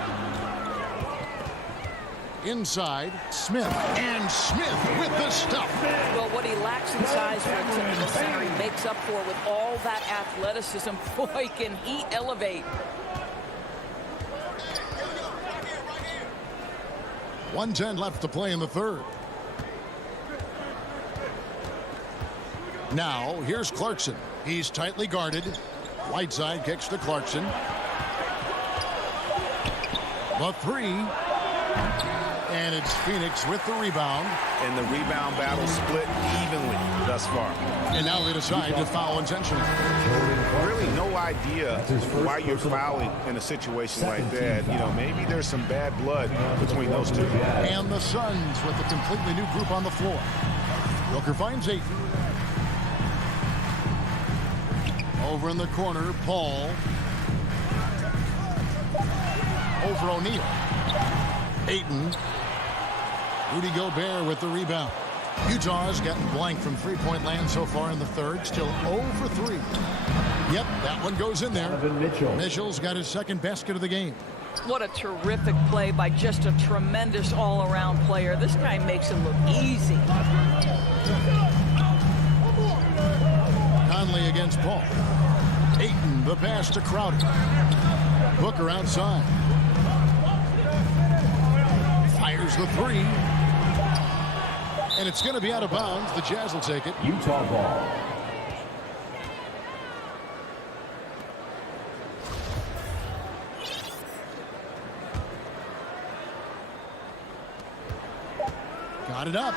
Inside, Smith. And Smith with the stuff. Well, what he lacks in size for a typical center, he makes up for with all that athleticism. Boy, can he elevate. 1:10 left to play in the third. Now, here's Clarkson. He's tightly guarded. Whiteside kicks to Clarkson. The 3. And it's Phoenix with the rebound. And the rebound battle split evenly thus far. And now they decide to foul intentionally. Really no idea why you're fouling in a situation like that. You know, maybe there's some bad blood between those two. And the Suns with a completely new group on the floor. Booker finds 8. Over in the corner, Paul. Over O'Neal. Ayton. Rudy Gobert with the rebound. Utah's gotten blank from three-point land so far in the third. Still 0 for 3. Yep, that one goes in there. Mitchell's got his second basket of the game. What a terrific play by just a tremendous all-around player. This guy makes it look easy. Conley against Paul. Ayton, the pass to Crowder. Booker outside. Fires the 3. And it's going to be out of bounds. The Jazz will take it. Utah ball. Got it up.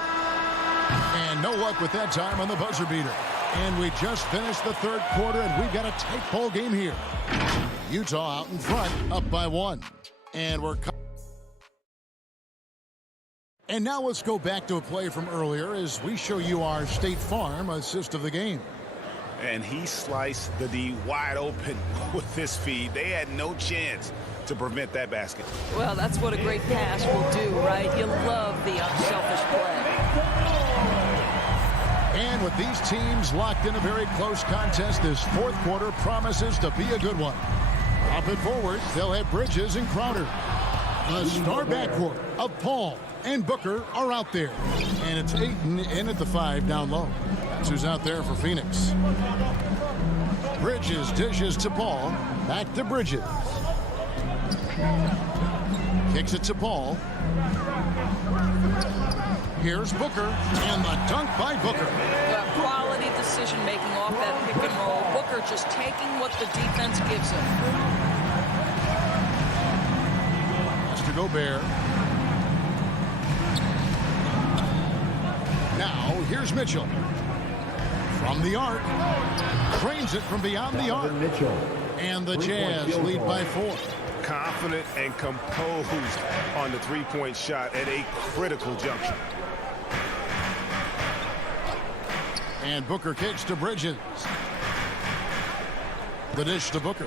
And no luck with that time on the buzzer beater. And we just finished the third quarter, and we've got a tight ball game here. Utah out in front, up by 1. And we're... And now let's go back to a play from earlier as we show you our State Farm assist of the game. And he sliced the D wide open with this feed. They had no chance to prevent that basket. Well, that's what a great pass will do, right? You love the unselfish play. And with these teams locked in a very close contest, this fourth quarter promises to be a good one. Up and forward, they'll have Bridges and Crowder. The star backcourt of Paul and Booker are out there. And it's Ayton in at the 5 down low. That's who's out there for Phoenix. Bridges dishes to Paul. Back to Bridges. Kicks it to Paul. Here's Booker, and the dunk by Booker. Quality decision-making off that pick and roll. Booker just taking what the defense gives him. Has to Gobert. Now, here's Mitchell. From the arc. Cranes it from beyond the arc. And the Jazz lead by 4. Confident and composed on the three-point shot at a critical juncture. And Booker kicks to Bridges. The dish to Booker.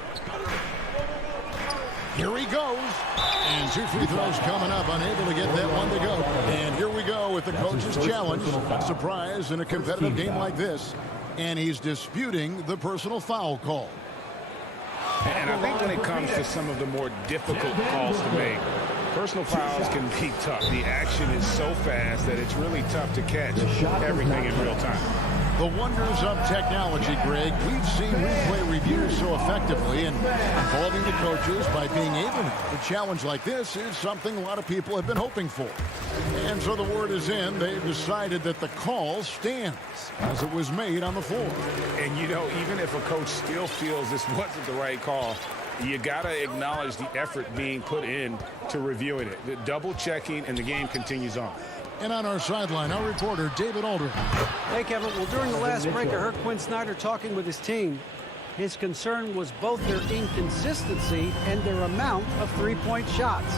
Here he goes. And 2 free throws coming up, unable to get that one to go. And here we go with the coach's challenge. Surprise in a competitive game like this. And he's disputing the personal foul call. And I think when it comes to some of the more difficult calls to make, personal fouls can be tough. The action is so fast that it's really tough to catch everything in real time. The wonders of technology, Greg. We've seen replay reviews so effectively, and involving the coaches by being able to. A challenge like this is something a lot of people have been hoping for. And so the word is in. They've decided that the call stands as it was made on the floor. And, you know, even if a coach still feels this wasn't the right call, you got to acknowledge the effort being put in to reviewing it. The double checking, and the game continues on. And on our sideline, our reporter, David Aldridge. Hey, Kevin. Well, during the last break, I heard Quinn Snyder talking with his team. His concern was both their inconsistency and their amount of three-point shots.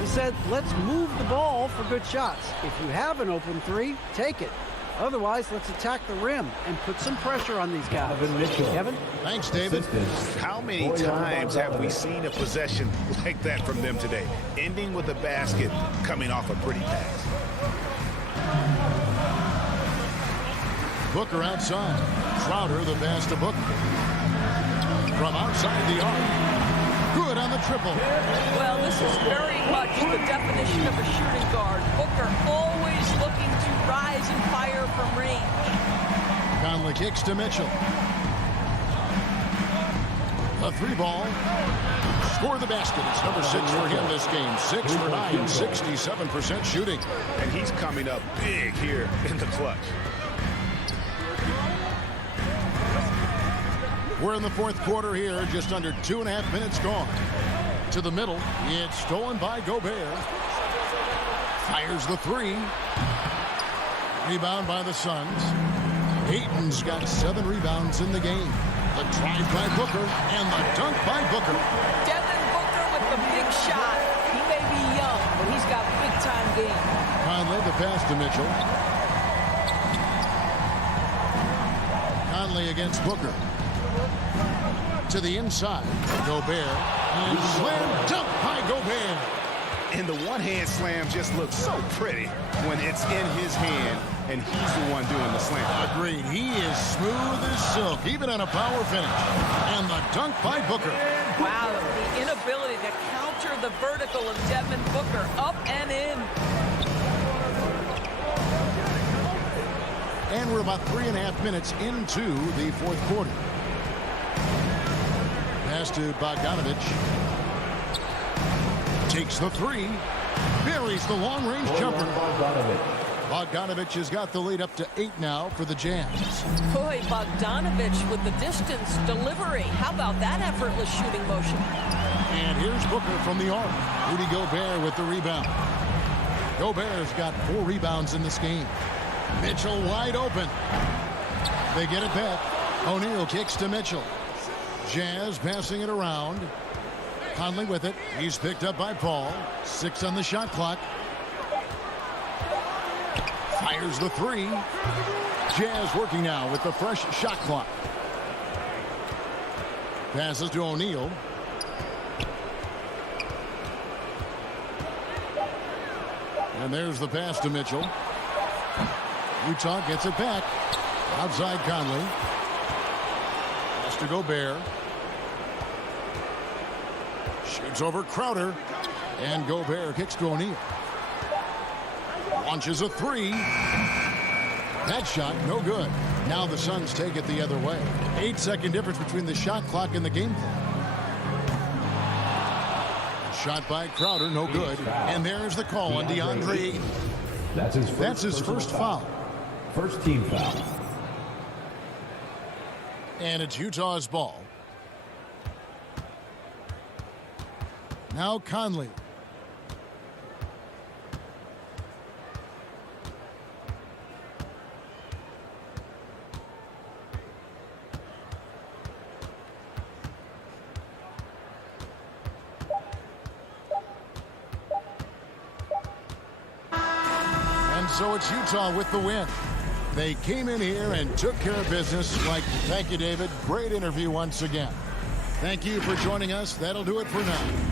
He said, let's move the ball for good shots. If you have an open three, take it. Otherwise, let's attack the rim and put some pressure on these guys. Kevin? Thanks, David. How many times have we seen a possession like that from them today? Ending with a basket, coming off a pretty pass. Booker outside. Crowder the pass to Booker. From outside the arc. Good on the triple. Well, this is very much the definition of a shooting guard. Booker always looking to rise and fire from range. Conley kicks to Mitchell. A 3-ball. Score the basket. It's number 6 for him this game. 6 for 9, 67% shooting. And he's coming up big here in the clutch. We're in the fourth quarter here, just under 2.5 minutes gone. To the middle, it's stolen by Gobert. Fires the 3. Rebound by the Suns. Ayton's got 7 rebounds in the game. The drive by Booker and the dunk by Booker. Devin Booker with the big shot. He may be young, but he's got big-time game. Conley the pass to Mitchell. Conley against Booker. To the inside, Gobert, and slam dunk by Gobert. And the one-hand slam just looks so pretty when it's in his hand, and he's the one doing the slam. Agreed. He is smooth as silk, even on a power finish. And the dunk by Booker. Wow, the inability to counter the vertical of Devin Booker, up and in. And we're about 3.5 minutes into the fourth quarter. Pass to Bogdanovich. Takes the 3. Buries the long-range jumper. Bogdanovich has got the lead up to 8 now for the Jazz. Boy, Bogdanovich with the distance delivery. How about that effortless shooting motion? And here's Booker from the arc. Rudy Gobert with the rebound. Gobert's got 4 rebounds in this game. Mitchell wide open. They get it back. O'Neal kicks to Mitchell. Jazz passing it around. Conley with it. He's picked up by Paul. 6 on the shot clock. Fires the 3. Jazz working now with the fresh shot clock. Passes to O'Neal. And there's the pass to Mitchell. Utah gets it back. Outside Conley. Pass to Gobert. Shoots over Crowder. And Gobert kicks to O'Neal. Launches a three. That shot, no good. Now the Suns take it the other way. 8-second difference between the shot clock and the game clock. Shot by Crowder, no good. And there's the call on DeAndre. That's his first foul. First team foul. And it's Utah's ball. Now Conley. So it's Utah with the win. They came in here and took care of business. Thank you, David. Great interview once again. Thank you for joining us. That'll do it for now.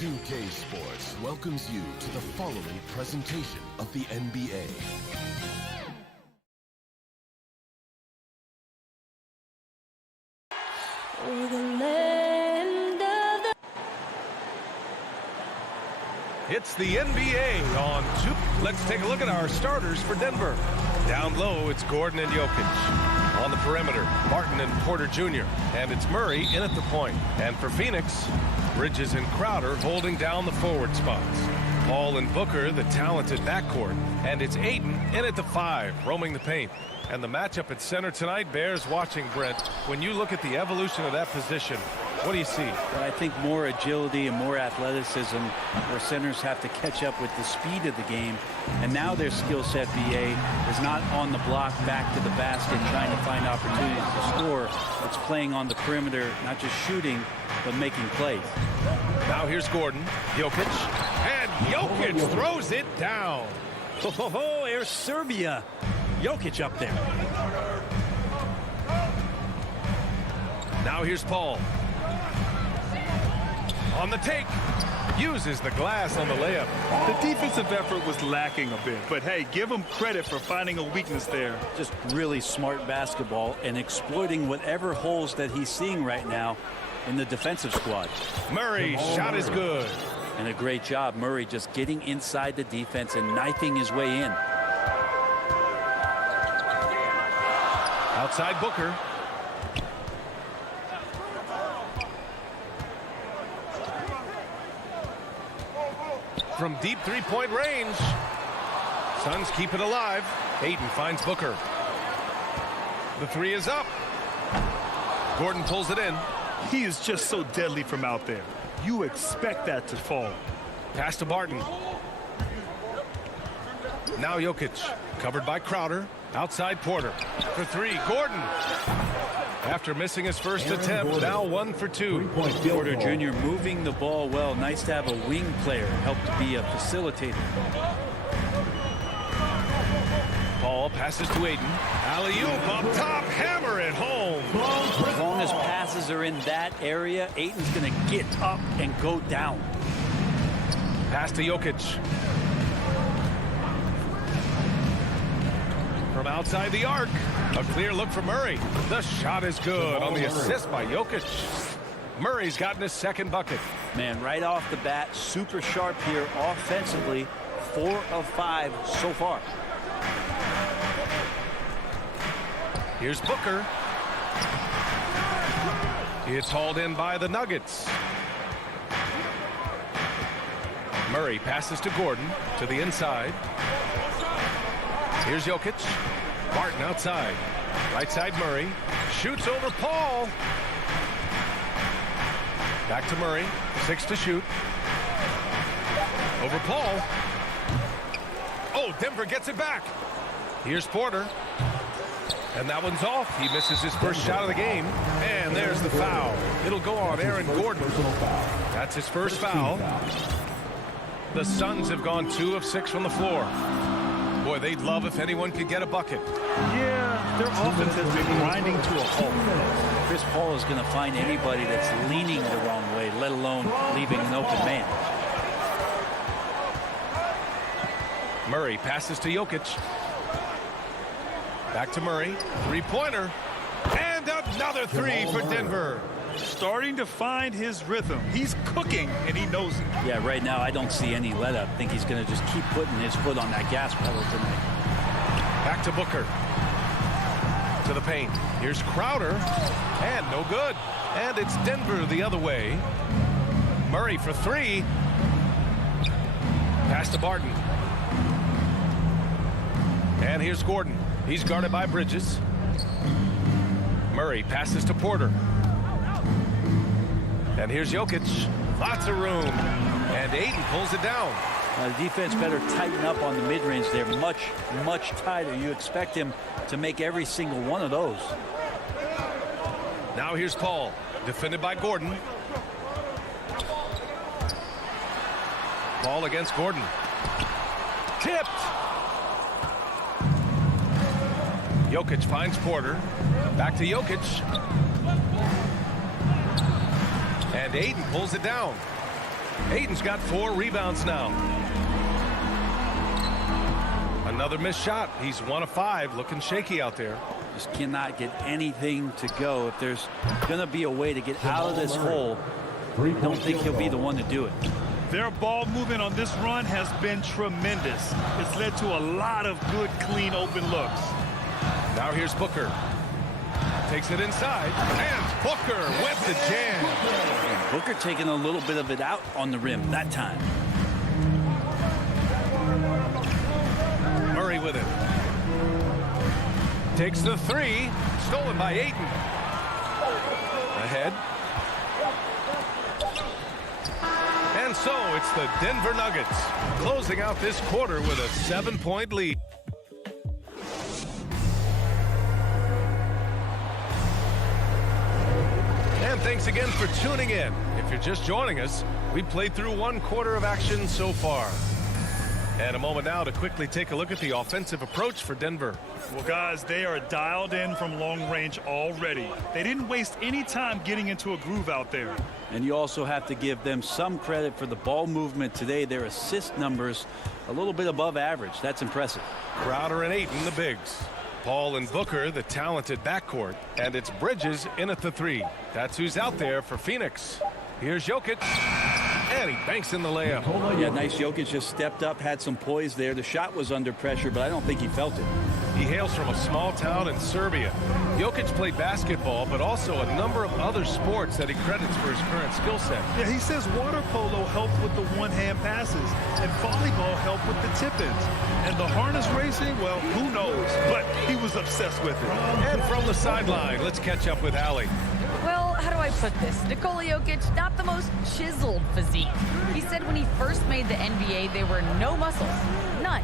2K Sports welcomes you to the following presentation of the NBA. It's the NBA on 2. Let's take a look at our starters for Denver. Down low, it's Gordon and Jokic. On the perimeter, Martin and Porter Jr. And it's Murray in at the point. And for Phoenix, Bridges and Crowder holding down the forward spots. Paul and Booker, the talented backcourt. And it's Ayton in at the 5, roaming the paint. And the matchup at center tonight bears watching, Brent. When you look at the evolution of that position, what do you see? Well, I think more agility and more athleticism where centers have to catch up with the speed of the game. And now their skill set, BA, is not on the block back to the basket trying to find opportunities to score. It's playing on the perimeter, not just shooting, but making plays. Now here's Gordon, Jokic, and Jokic throws it down. Oh, there's Serbia. Jokic up there. Now here's Paul. On the take, uses the glass on the layup. The defensive effort was lacking a bit, but hey, give him credit for finding a weakness there. Just really smart basketball and exploiting whatever holes that he's seeing right now in the defensive squad. Murray's shot is good. And a great job, Murray just getting inside the defense and knifing his way in. Outside Booker. From deep three-point range. Suns keep it alive. Ayton finds Booker. The 3 is up. Gordon pulls it in. He is just so deadly from out there. You expect that to fall. Pass to Barton. Now Jokic. Covered by Crowder. Outside Porter. For 3, Gordon. After missing his first attempt, now 1 for 2. Porter Jr. moving the ball well. Nice to have a wing player help to be a facilitator. Paul passes to Ayton. Alley-oop up top, hammer it home. As long as passes are in that area, Ayton's going to get up and go down. Pass to Jokic. From outside the arc, a clear look for Murray. The shot is good on the assist by Jokic. Murray's gotten his second bucket. Man, right off the bat, super sharp here offensively. 4 of 5 so far. Here's Booker. It's hauled in by the Nuggets. Murray passes to Gordon to the inside. Here's Jokic. Martin outside. Right side Murray. Shoots over Paul. Back to Murray. 6 to shoot. Over Paul. Oh, Denver gets it back. Here's Porter. And that one's off. He misses his first shot of the game. And there's the foul. It'll go on Aaron Gordon. That's his first foul. The Suns have gone 2 of 6 from the floor. Boy, they'd love if anyone could get a bucket. Yeah, their offense has been grinding to a halt. Chris Paul is going to find anybody that's leaning the wrong way, let alone leaving an open man. Murray passes to Jokic. Back to Murray. 3-pointer. And another 3 for Denver. Starting to find his rhythm. He's cooking, and he knows it. Yeah, right now I don't see any let up. I think he's going to just keep putting his foot on that gas pedal tonight. Back to Booker. To the paint. Here's Crowder. And no good. And it's Denver the other way. Murray for 3. Pass to Barton. And here's Gordon. He's guarded by Bridges. Murray passes to Porter. And here's Jokic. Lots of room. And Ayton pulls it down. The defense better tighten up on the mid-range there. Much, much tighter. You expect him to make every single one of those. Now here's Paul. Defended by Gordon. Paul against Gordon. Tipped. Jokic finds Porter. Back to Jokic. And Ayton pulls it down. Aiden's got 4 rebounds now. Another missed shot. He's 1 of 5, looking shaky out there. Just cannot get anything to go. If there's going to be a way to get out of this hole, I don't think he'll be the one to do it. Their ball movement on this run has been tremendous. It's led to a lot of good, clean, open looks. Now here's Booker. Takes it inside, and Booker with the jam. And Booker taking a little bit of it out on the rim that time. Murray with it. Takes the 3, stolen by Ayton. Ahead. And so it's the Denver Nuggets closing out this quarter with a 7-point lead. And thanks again for tuning in. If you're just joining us, we played through 1 quarter of action so far. And a moment now to quickly take a look at the offensive approach for Denver. Well, guys, they are dialed in from long range already. They didn't waste any time getting into a groove out there. And you also have to give them some credit for the ball movement today. Their assist numbers a little bit above average. That's impressive. Crowder and Ayton, the bigs. Paul and Booker, the talented backcourt. And it's Bridges in at the 3. That's who's out there for Phoenix. Here's Jokic. And he banks in the layup. Yeah, nice. Jokic just stepped up, had some poise there. The shot was under pressure, but I don't think he felt it. He hails from a small town in Serbia. Jokic played basketball, but also a number of other sports that he credits for his current skill set. Yeah, he says water polo helped with the one-hand passes, and volleyball helped with the tip-ins. And the harness racing, well, who knows? But he was obsessed with it. And from the sideline, let's catch up with Allie. Well, how do I put this? Nikola Jokic, not the most chiseled physique. He said when he first made the NBA, there were no muscles. None.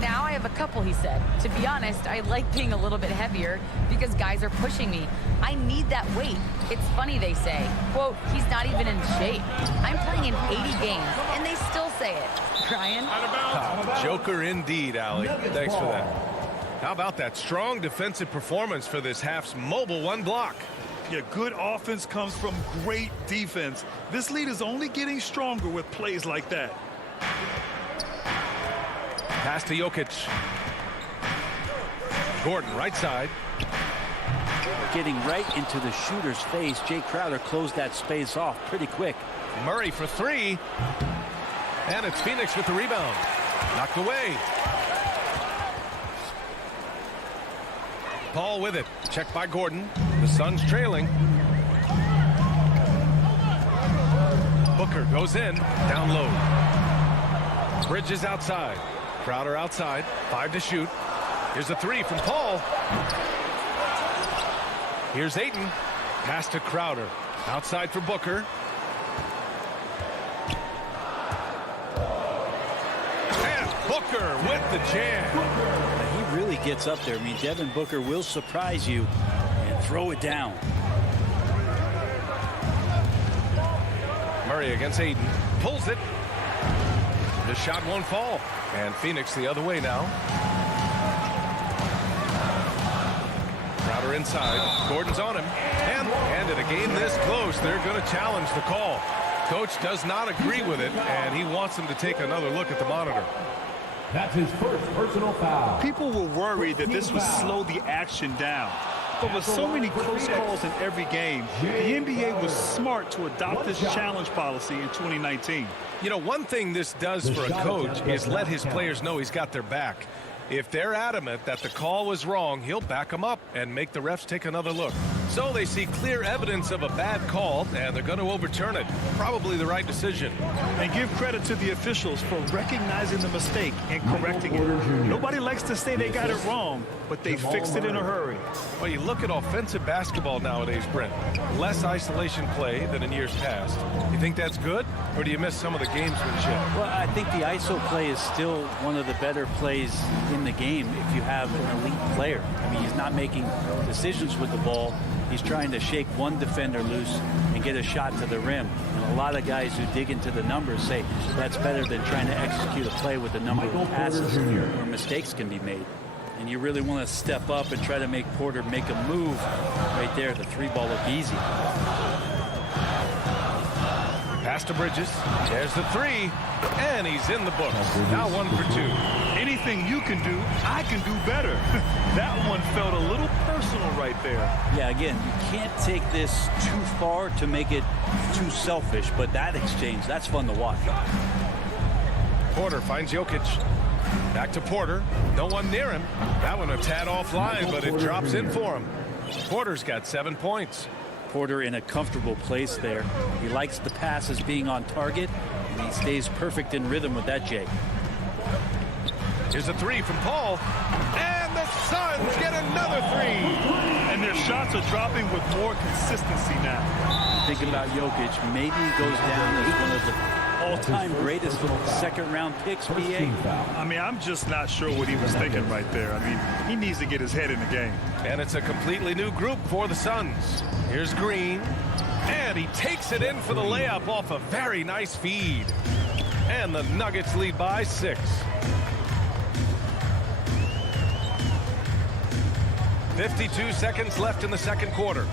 Now I have a couple, he said. To be honest, I like being a little bit heavier because guys are pushing me. I need that weight. It's funny they say, quote, he's not even in shape. I'm playing in 80 games, and they still say it. Ryan? Joker indeed, Allie. Thanks for that. How about that strong defensive performance for this half's mobile 1 block? Yeah, good offense comes from great defense. This lead is only getting stronger with plays like that. Pass to Jokic. Gordon, right side. Getting right into the shooter's face. Jay Crowder closed that space off pretty quick. Murray for 3. And it's Phoenix with the rebound. Knocked away. Paul with it. Checked by Gordon. The Suns trailing. Booker goes in. Down low. Bridges outside. Crowder outside. 5 to shoot. Here's a 3 from Paul. Here's Ayton. Pass to Crowder. Outside for Booker. And Booker with the jam. He really gets up there. I mean, Devin Booker will surprise you and throw it down. Murray against Ayton. Pulls it. The shot won't fall. And Phoenix the other way now. Crowder inside. Gordon's on him. And in a game this close, they're going to challenge the call. Coach does not agree with it, and he wants him to take another look at the monitor. That's his first personal foul. People were worried that this would slow the action down. But with so many close calls in every game, the NBA was smart to adopt this challenge policy in 2019. You know, one thing this does for a coach is let his players know he's got their back. If they're adamant that the call was wrong, he'll back them up and make the refs take another look. So they see clear evidence of a bad call, and they're going to overturn it. Probably the right decision. And give credit to the officials for recognizing the mistake and correcting it. Nobody likes to say they got it wrong, but they fixed it in a hurry. Well, you look at offensive basketball nowadays, Brent. Less isolation play than in years past. You think that's good, or do you miss some of the gamesmanship? Well, I think the ISO play is still one of the better plays in the game if you have an elite player. I mean, he's not making decisions with the ball. He's trying to shake one defender loose and get a shot to the rim. And a lot of guys who dig into the numbers say that's better than trying to execute a play with a number of passes where mistakes can be made. And you really want to step up and try to make Porter make a move right there. The 3 ball look easy. Pass Pass to Bridges. There's the three. And he's in the books. Now 1 for 2. Anything you can do, I can do better. That one felt a little personal right there. Yeah, again, you can't take this too far to make it too selfish, but that exchange, that's fun to watch. Porter finds Jokic. Back to Porter. No one near him. That one a tad offline, but it drops in for him. Porter's got 7 points. Porter in a comfortable place there. He likes the passes being on target, and he stays perfect in rhythm with that, Jake. Here's a three from Paul. And the Suns get another three. And their shots are dropping with more consistency now. Think about Jokic. Maybe he goes down as one of the all-time greatest second-round picks, BA. I mean, I'm just not sure what he was thinking right there. I mean, he needs to get his head in the game. And it's a completely new group for the Suns. Here's Green. And he takes it in for the layup off a very nice feed. And the Nuggets lead by 6. 52 seconds left in the second quarter.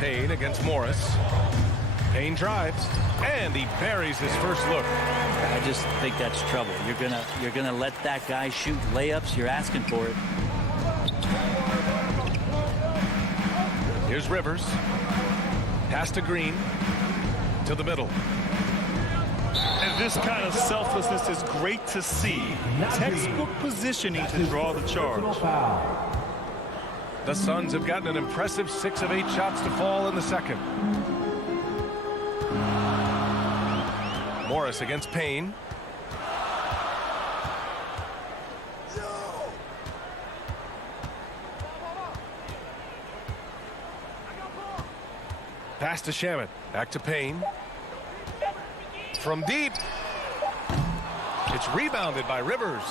Payne against Morris. Payne drives, and he buries his first look. I just think that's trouble. You're gonna let that guy shoot layups. You're asking for it. Here's Rivers. Pass to Green. To the middle. And this kind of selflessness is great to see. Textbook positioning to draw the charge. The Suns have gotten an impressive 6 of 8 shots to fall in the second. Morris against Payne. Pass to Shamet. Back to Payne. From deep. It's rebounded by Rivers.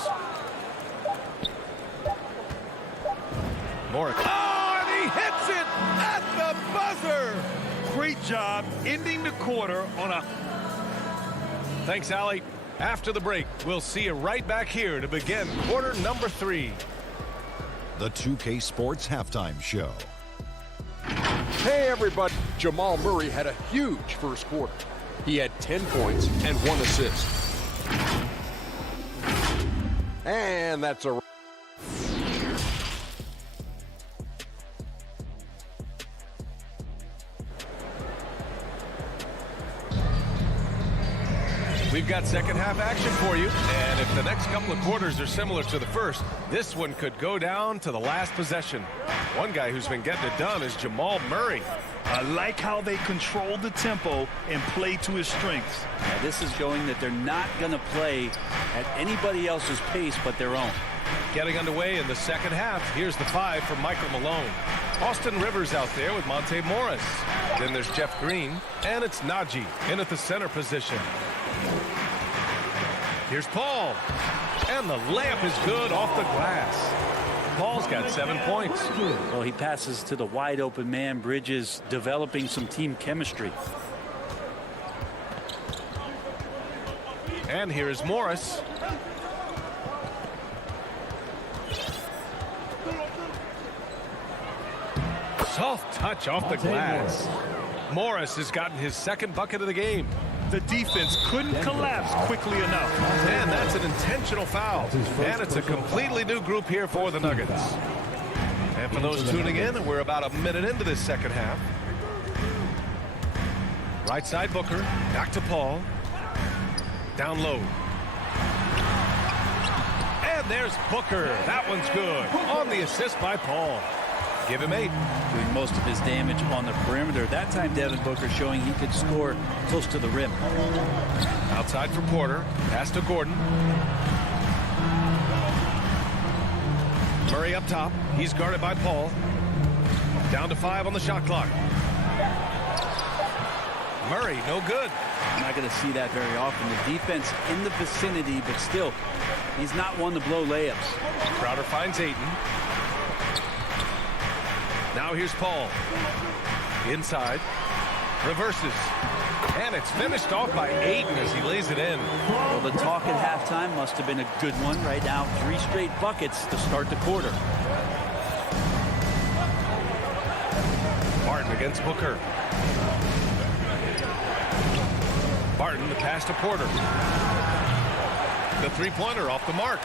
Morris. Oh, and he hits it at the buzzer. Great job ending the quarter on a... Thanks, Allie. After the break, we'll see you right back here to begin quarter number 3. The 2K Sports Halftime Show. Hey, everybody. Jamal Murray had a huge first quarter. He had 10 points and 1 assist. And that's a... We've got second half action for you, and if the next couple of quarters are similar to the first, this one could go down to the last possession. One guy who's been getting it done is Jamal Murray. I like how they control the tempo and play to his strengths. Now, this is showing that they're not going to play at anybody else's pace but their own. Getting underway in the second half, here's the 5 from Michael Malone. Austin Rivers out there with Monte Morris. Then there's Jeff Green, and it's Najee in at the center position. Here's Paul, and the layup is good off the glass. Paul's got 7 points. Well, he passes to the wide open man. Bridges developing some team chemistry. And here is Morris. Soft touch off the glass. Morris has gotten his second bucket of the game. The defense couldn't collapse quickly enough. And that's an intentional foul. And it's a completely new group here for the Nuggets. And for those tuning in, we're about a minute into this second half. Right side Booker. Back to Paul. Down low. And there's Booker. That one's good. On the assist by Paul. Give him 8. Doing most of his damage on the perimeter. That time, Devin Booker showing he could score close to the rim. Outside for Porter. Pass to Gordon. Murray up top. He's guarded by Paul. Down to 5 on the shot clock. Murray, no good. I'm not going to see that very often. The defense in the vicinity, but still, he's not one to blow layups. Crowder finds Ayton. Now here's Paul. Inside. Reverses. And it's finished off by Ayton as he lays it in. Well, the talk at halftime must have been a good one. Right now, 3 straight buckets to start the quarter. Martin against Booker. Barton, the pass to Porter. The three-pointer off the mark.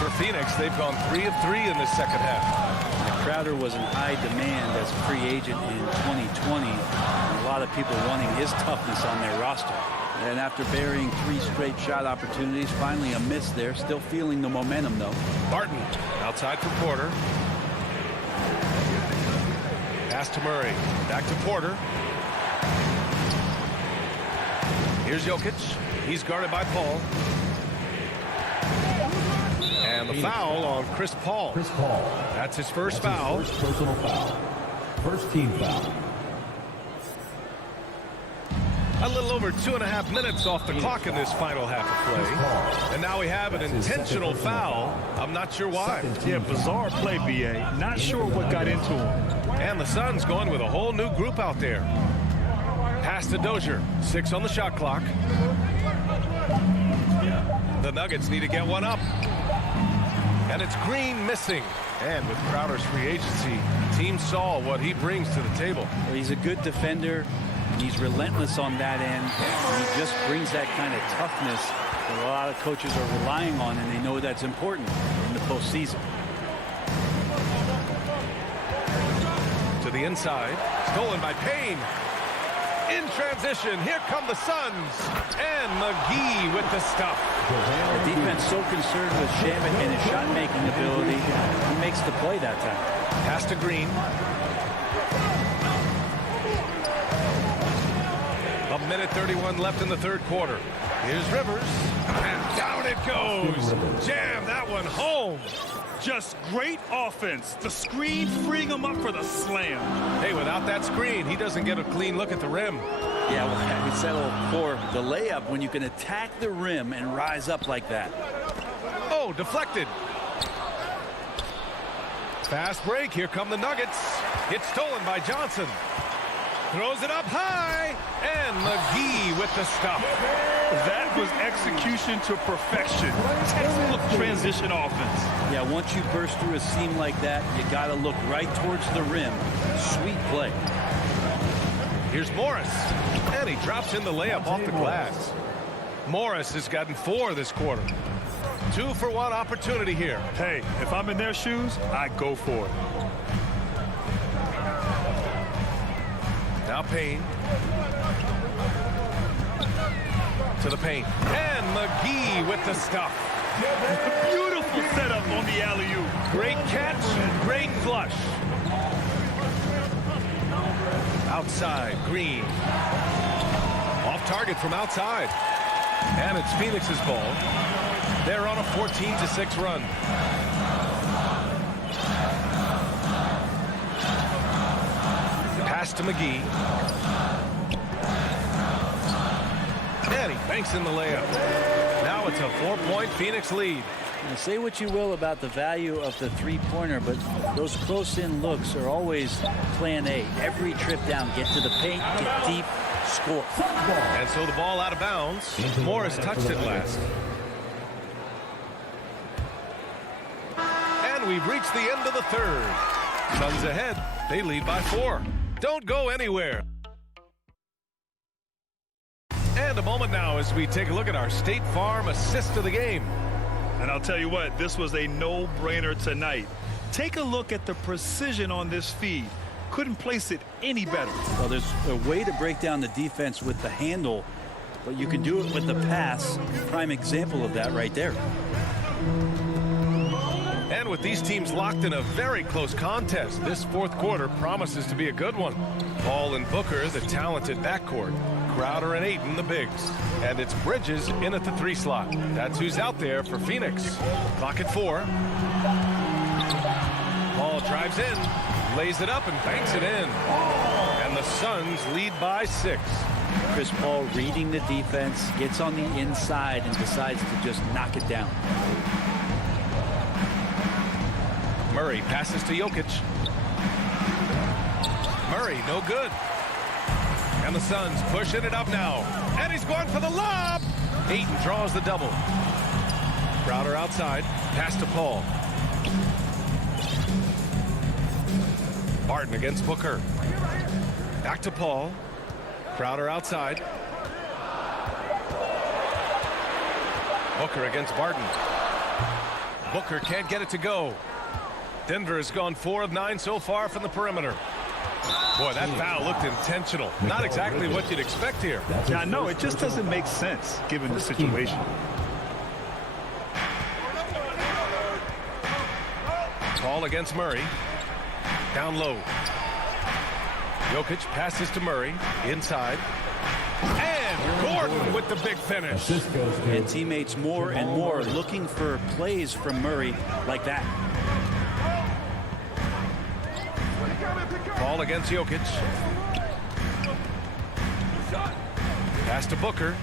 For Phoenix, they've gone 3 of 3 in the second half. Crowder was in high demand as a free agent in 2020. And a lot of people wanting his toughness on their roster. And after burying 3 straight shot opportunities, finally a miss there. Still feeling the momentum, though. Barton outside for Porter. Pass to Murray. Back to Porter. Here's Jokic. He's guarded by Paul. And the foul on Chris Paul. That's his first foul. First personal foul. First team foul. A little over 2.5 minutes off the clock in this final half of play. And now we have an intentional foul. I'm not sure why. Yeah, bizarre play, B.A. Not sure what got into him. And the Suns going with a whole new group out there. Pass to Dozier. 6 on the shot clock. The Nuggets need to get one up. And it's Green missing. And with Crowder's free agency, team saw what he brings to the table. Well, he's a good defender. He's relentless on that end. He just brings that kind of toughness that a lot of coaches are relying on, and they know that's important in the postseason. To the inside. Stolen by Payne. In transition, here come the Suns. And McGee with the stuff. The defense so concerned with Shamet and his shot-making ability, he makes the play that time. Pass to Green. A minute 31 left in the third quarter. Here's Rivers. And down it goes. Jam that one home. Just great offense. The screen freeing him up for the slam. Hey, without that screen, he doesn't get a clean look at the rim. Yeah, well, we settle for the layup when you can attack the rim and rise up like that. Oh, deflected. Fast break. Here come the Nuggets. It's stolen by Johnson. Throws it up high. And McGee with the stuff. That was execution to perfection. Textbook transition offense. Yeah, once you burst through a seam like that, you got to look right towards the rim. Sweet play. Here's Morris. And he drops in the layup off the glass. Morris has gotten 4 this quarter. 2-for-1 opportunity here. Hey, if I'm in their shoes, I go for it. Now Payne. To the paint. And McGee with the stuff. Beautiful setup on the alley-oop. Great catch, great flush. Outside, Green. Off target from outside. And it's Phoenix's ball. They're on a 14-6 run. Pass to McGee. And he banks in the layup. Now it's a 4-point Phoenix lead. Now, say what you will about the value of the three-pointer, but those close-in looks are always plan A. Every trip down, get to the paint, get deep, score. And so the ball out of bounds. Morris touched it last. And we've reached the end of the third. Suns ahead. They lead by 4. Don't go anywhere. And a moment now as we take a look at our State Farm assist of the game. And I'll tell you what, this was a no-brainer tonight. Take a look at the precision on this feed. Couldn't place it any better. Well, there's a way to break down the defense with the handle, but you can do it with the pass. Prime example of that right there. And with these teams locked in a very close contest, this fourth quarter promises to be a good one. Paul and Booker, the talented backcourt. Crowder and Ayton, the bigs. And it's Bridges in at the 3 slot. That's who's out there for Phoenix. Clock at 4. Paul drives in, lays it up, and banks it in. And the Suns lead by 6. Chris Paul reading the defense, gets on the inside, and decides to just knock it down. Murray passes to Jokic. Murray, no good. And the Suns pushing it up now. And he's going for the lob. Ayton draws the double. Crowder outside. Pass to Paul. Barton against Booker. Back to Paul. Crowder outside. Booker against Barton. Booker can't get it to go. Denver has gone 4 of 9 so far from the perimeter. Boy, that foul looked intentional. Not exactly what you'd expect here. Yeah, I know. It just doesn't make sense given the situation. Ball against Murray. Down low. Jokic passes to Murray. Inside. And Gordon with the big finish. And teammates more and more looking for plays from Murray like that. Ball against Jokic. Pass to Booker.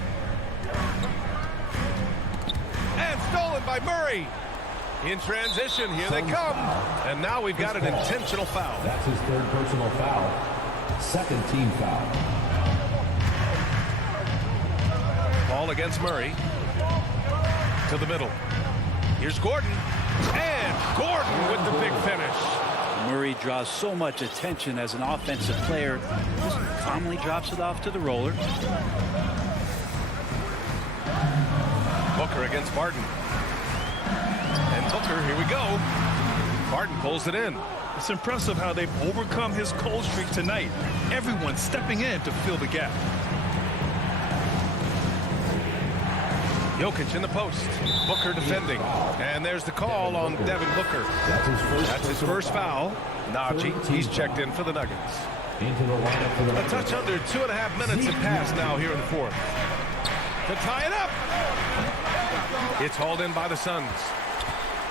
And stolen by Murray. In transition, here they come. And now we've got an intentional foul. That's his third personal foul. Second team foul. Ball against Murray. To the middle. Here's Gordon. And Gordon with the big finish. Murray draws so much attention as an offensive player. Just calmly drops it off to the roller. Booker against Barton. And Booker, here we go. Barton pulls it in. It's impressive how they've overcome his cold streak tonight. Everyone stepping in to fill the gap. Jokic in the post. Booker defending. And there's the call on Devin Booker. That's his first foul. Najee, he's checked in for the Nuggets. A touch under 2.5 minutes have passed now here in the fourth. To tie it up. It's hauled in by the Suns.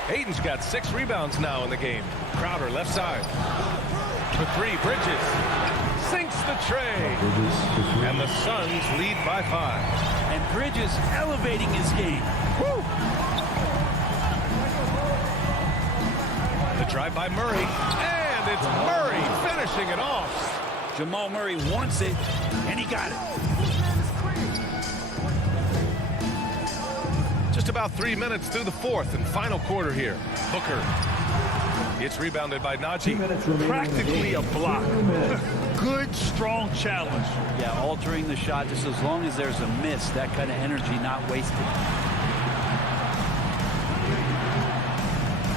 Hayden's got 6 rebounds now in the game. Crowder left side. For 3, Bridges. Sinks the tray. And the Suns lead by 5. And Bridges elevating his game. Woo! The drive by Murray. And it's Murray finishing it off. Jamal Murray wants it, and he got it. Just about 3 minutes through the fourth and final quarter here. Booker. It's rebounded by Najee. Practically a block. Good, strong challenge. Yeah, altering the shot just as long as there's a miss. That kind of energy not wasted.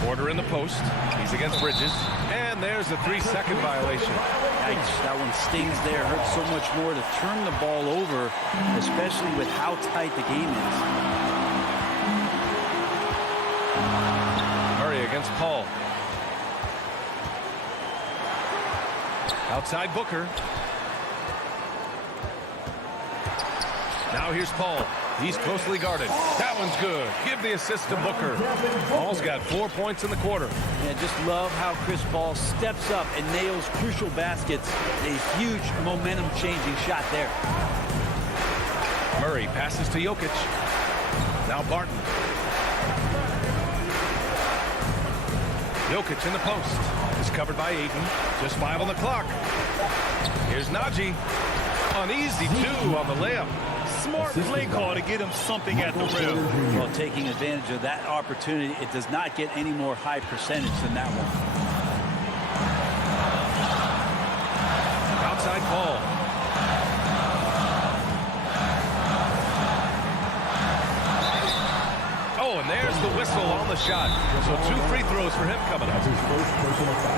Porter in the post. He's against Bridges. And there's a 3-second violation. Yikes, that one stings there. Hurts so much more to turn the ball over, especially with how tight the game is. Murray against Paul. Outside Booker. Now here's Paul. He's closely guarded. That one's good. Give the assist to Booker. Paul's got 4 points in the quarter. Yeah, just love how Chris Paul steps up and nails crucial baskets. A huge momentum-changing shot there. Murray passes to Jokic. Now Barton. Jokic in the post. Is covered by Ayton. Just 5 on the clock. Here's Najee. An easy 2 on the layup. Smart play call to get him something at the rim. Well, taking advantage of that opportunity, it does not get any more high percentage than that one. Outside Paul. Oh, and there's the whistle on the shot. So 2 free throws for him coming up.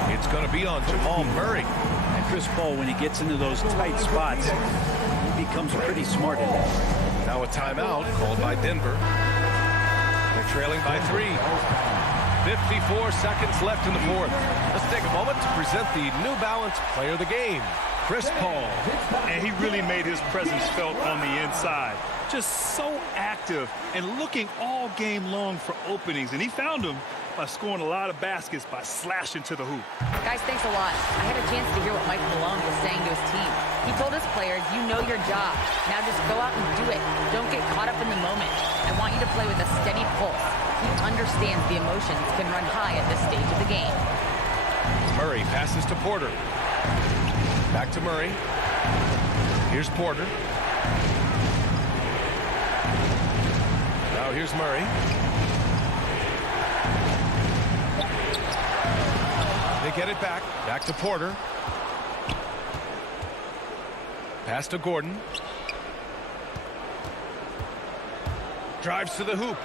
It's going to be on Jamal Murray. And Chris Paul, when he gets into those tight spots, he becomes pretty smart in that. Now a timeout called by Denver. They're trailing by 3. 54 seconds left in the fourth. Let's take a moment to present the New Balance Player of the Game, Chris Paul. And he really made his presence felt on the inside. Just so active and looking all game long for openings. And he found them by scoring a lot of baskets by slashing to the hoop. Guys, thanks a lot. I had a chance to hear what Mike Malone was saying to his team. He told his players, you know your job. Now just go out and do it. Don't get caught up in the moment. I want you to play with a steady pulse. He understands the emotions can run high at this stage of the game. Murray passes to Porter. Back to Murray. Here's Porter. Now here's Murray. They get it back. Back to Porter. Pass to Gordon. Drives to the hoop.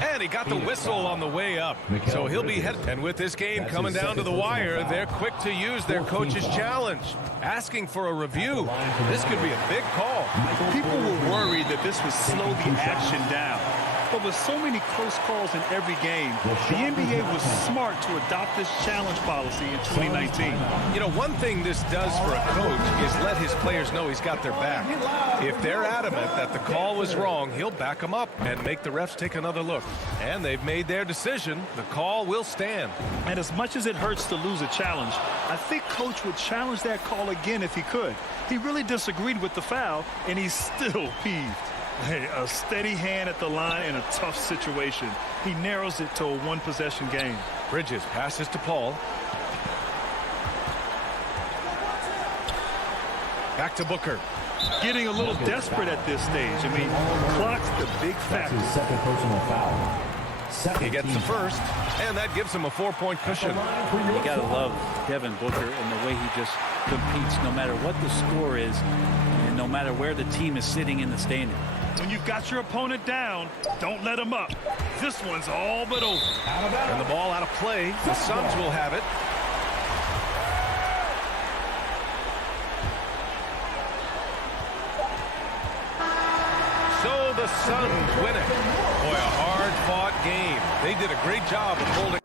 And he got the whistle on the way up. So he'll be headed. And with this game coming down to the wire, they're quick to use their coach's challenge. Asking for a review. This could be a big call. People were worried that this would slow the action down. But with so many close calls in every game, the NBA was smart to adopt this challenge policy in 2019. You know, one thing this does for a coach is let his players know he's got their back. If they're adamant that the call was wrong, he'll back them up and make the refs take another look. And they've made their decision. The call will stand. And as much as it hurts to lose a challenge, I think Coach would challenge that call again if he could. He really disagreed with the foul, and he's still peeved. Hey, a steady hand at the line in a tough situation. He narrows it to a one-possession game. Bridges passes to Paul. Back to Booker. Getting a little desperate at this stage. I mean, clock's the big factor. Second personal foul. He gets the first, and that gives him a 4-point cushion. You got to love Devin Booker and the way he just competes no matter what the score is and no matter where the team is sitting in the standing. When you've got your opponent down, don't let him up. This one's all but over. And the ball out of play. The Suns will have it. So the Suns win it. Boy, a hard-fought game. They did a great job of holding.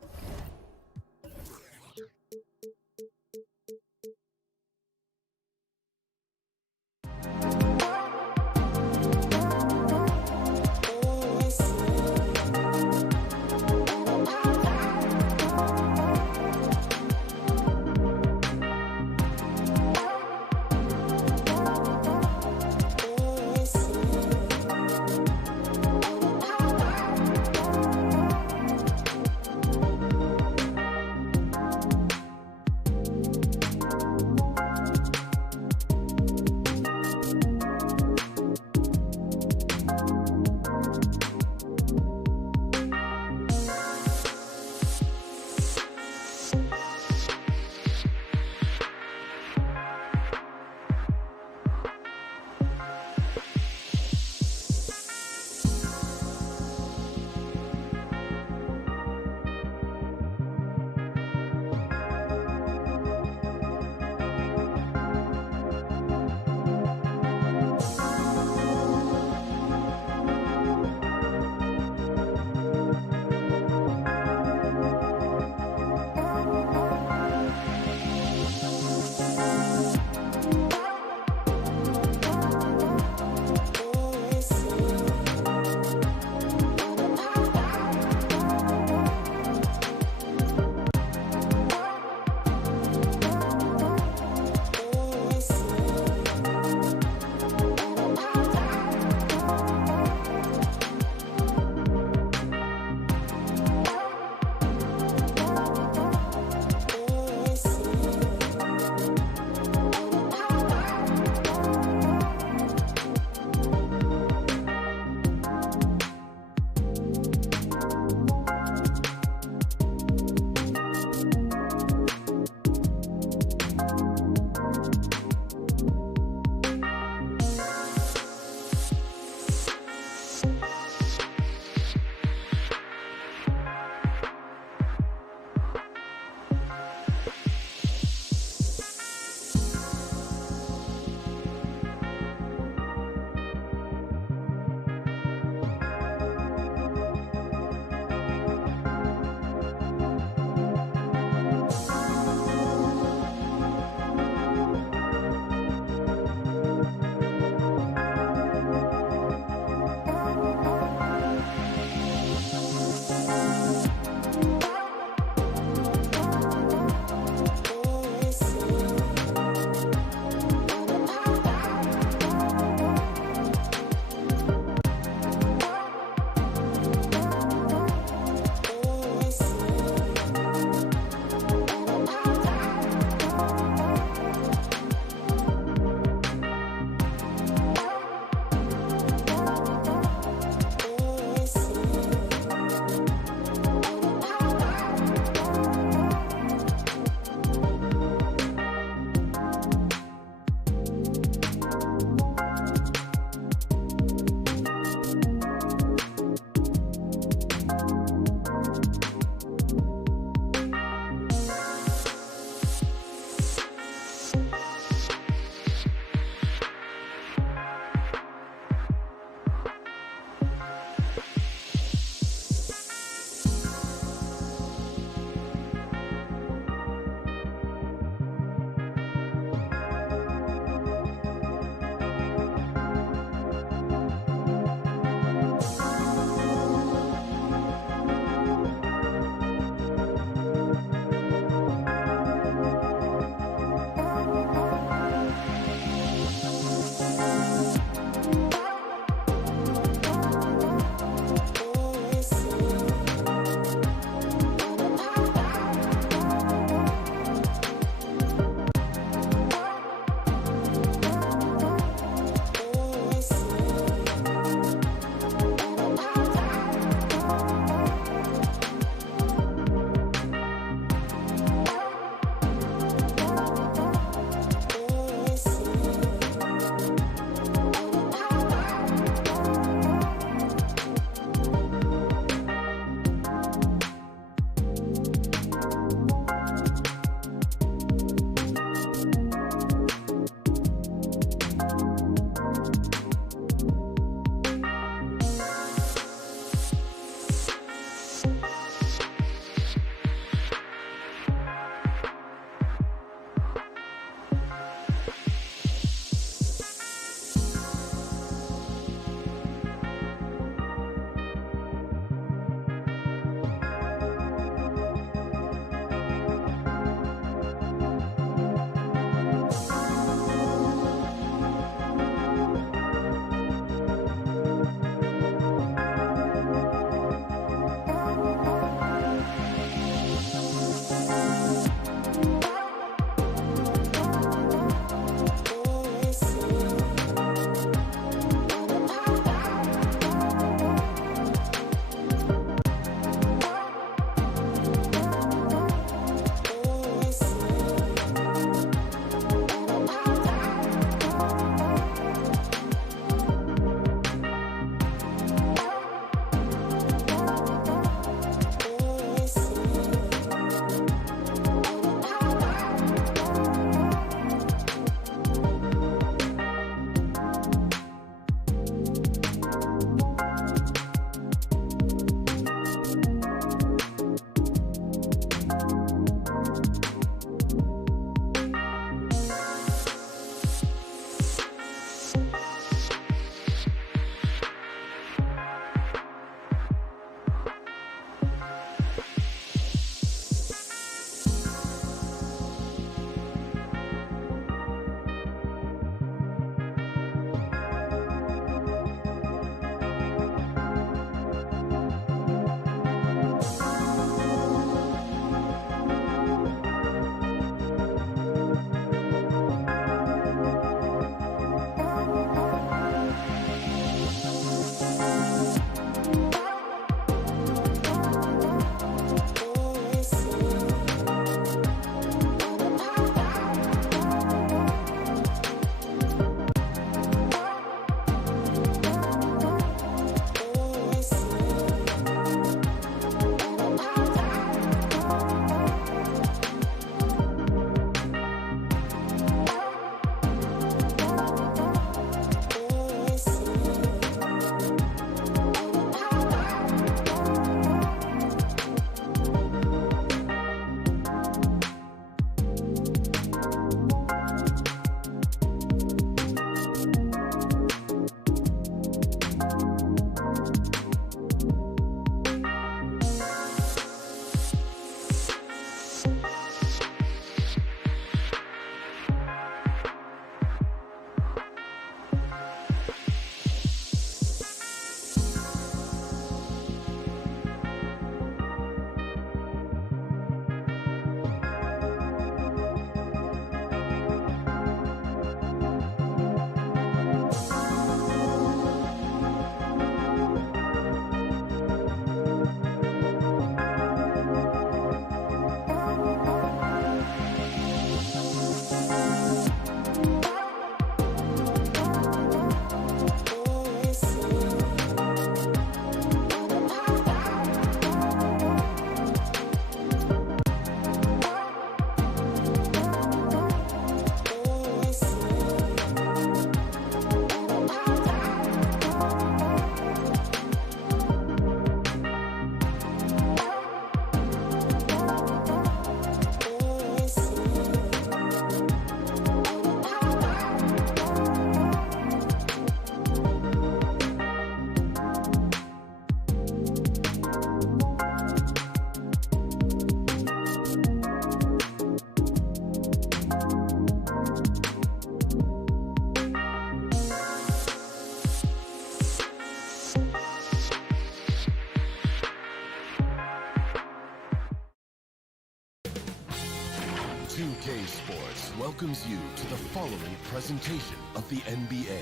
welcomes you to the following presentation of the NBA.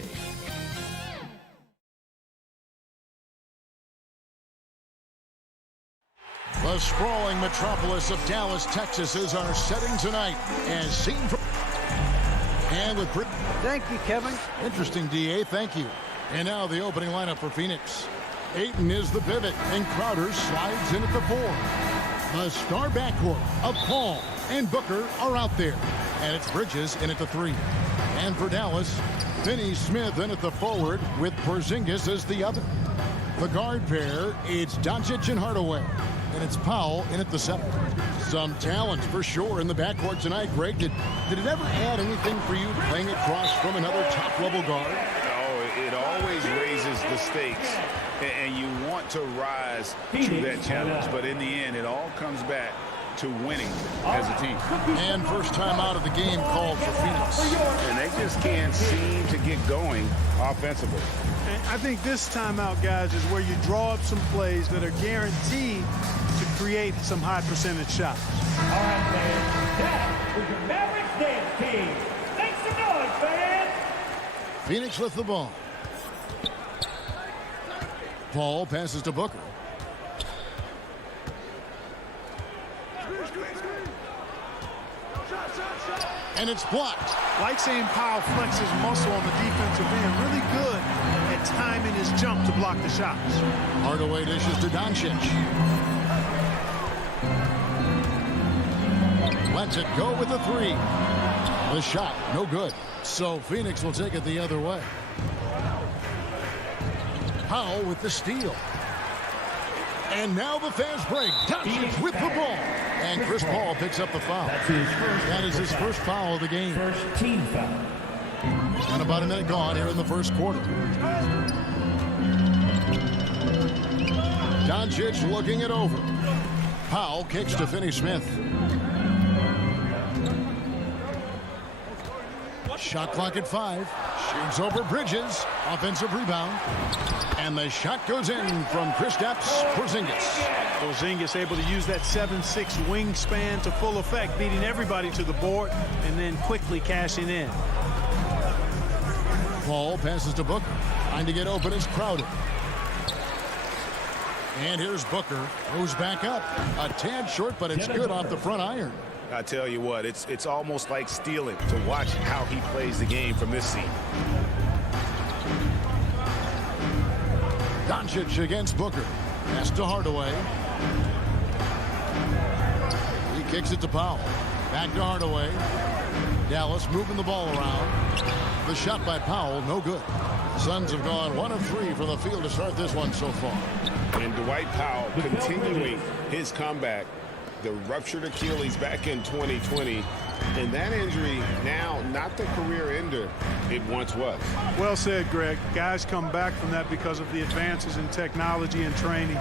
The sprawling metropolis of Dallas, Texas is our setting tonight, as seen from... And with... Thank you, Kevin. Interesting, D.A. Thank you. And now the opening lineup for Phoenix. Ayton is the pivot, and Crowder slides in at the 4. The star backcourt of Paul and Booker are out there. And it's Bridges in at the 3. And for Dallas, Finney Smith in at the forward with Porzingis as the other. The guard pair, it's Doncic and Hardaway. And it's Powell in at the 7. Some talent for sure in the backcourt tonight, Greg. Did it ever add anything for you playing across from another top-level guard? Oh, it always raises the stakes, and you want to rise to that challenge. But in the end, it all comes back to winning as a team. And first time out of the game called for Phoenix. And they just can't seem to get going offensively. And I think this timeout, guys, is where you draw up some plays that are guaranteed to create some high percentage shots. All right, fans. That was your Mavericks dance team. Make some noise, fans. Phoenix with the ball. Paul passes to Booker. And it's blocked. Like seeing Powell flex his muscle on the defensive end. Really good at timing his jump to block the shots. Hardaway dishes to Doncic. Lets it go with the 3. The shot, no good. So Phoenix will take it the other way. Powell with the steal. And now the fast break. Doncic with the ball. And Chris Paul picks up the foul. That is his first foul of the game. First team foul. And about a minute gone here in the first quarter. Doncic looking it over. Powell kicks to Finney Smith. Shot clock at 5. Shoots over Bridges. Offensive rebound. And the shot goes in from Kristaps Porzingis. Porzingis able to use that 7'6" wingspan to full effect, beating everybody to the board and then quickly cashing in. Paul passes to Booker. Trying to get open is Crowder. And here's Booker. Goes back up. A tad short, but it's good off the front iron. I tell you what, it's almost like stealing to watch how he plays the game from this seat. Doncic against Booker. Pass to Hardaway. He kicks it to Powell. Back to Hardaway. Dallas moving the ball around. The shot by Powell, no good. Suns have gone 1 of 3 from the field to start this one so far. And Dwight Powell continuing his comeback. The ruptured Achilles back in 2020. And that injury now not the career ender it once was. Well said, Greg. Guys come back from that because of the advances in technology and training.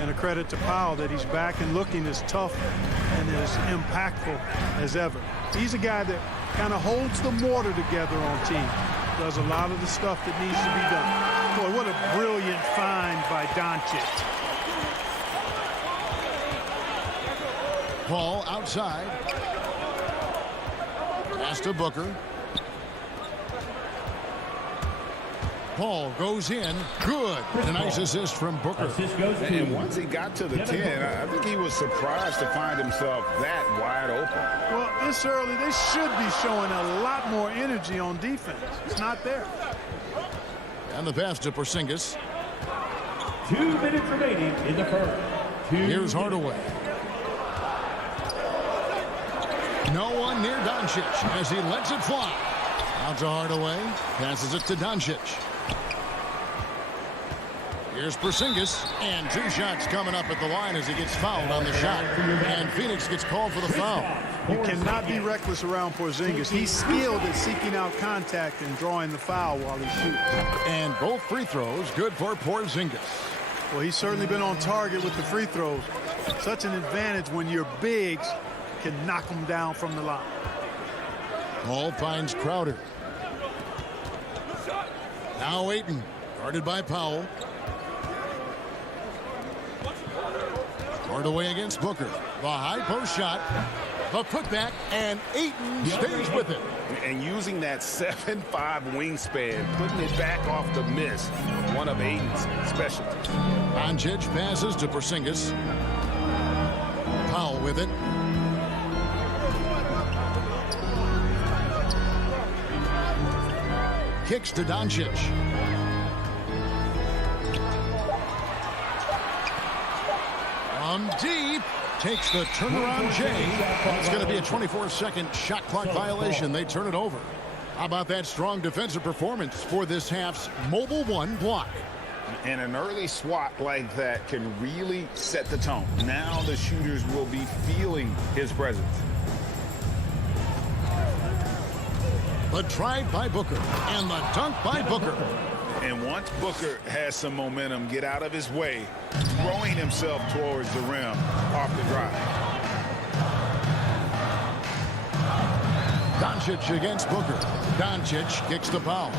And a credit to Powell that he's back and looking as tough and as impactful as ever. He's a guy that kind of holds the mortar together on team. Does a lot of the stuff that needs to be done. Boy, what a brilliant find by Doncic. Paul outside. Pass to Booker. Paul goes in. Good. A nice assist from Booker. And once he got to the 10, I think he was surprised to find himself that wide open. Well, this early, they should be showing a lot more energy on defense. It's not there. And the pass to Porzingis. 2 minutes remaining in the first. Here's Hardaway. No one near Doncic as he lets it fly. Out to Hardaway. Passes it to Doncic. Here's Porzingis. And 2 shots coming up at the line as he gets fouled on the shot. And Phoenix gets called for the foul. You cannot be reckless around Porzingis. He's skilled at seeking out contact and drawing the foul while he shoots. And both free throws good for Porzingis. Well, he's certainly been on target with the free throws. Such an advantage when your bigs can knock them down from the line. Paul finds Crowder. Now Ayton, guarded by Powell. Hardaway against Booker. The high post shot. The putback, and Ayton stays with it. And using that 7'5 wingspan, putting it back off the miss, one of Ayton's specialties. Doncic passes to Porzingis. Powell with it. Kicks to Doncic. From deep. Takes the turnaround J. It's going to be a 24-second shot clock violation. They turn it over. How about that strong defensive performance for this half's Mobile One block? And an early swat like that can really set the tone. Now the shooters will be feeling his presence. The drive by Booker and the dunk by Booker. And once Booker has some momentum, get out of his way, throwing himself towards the rim off the drive. Doncic against Booker. Doncic kicks the foul.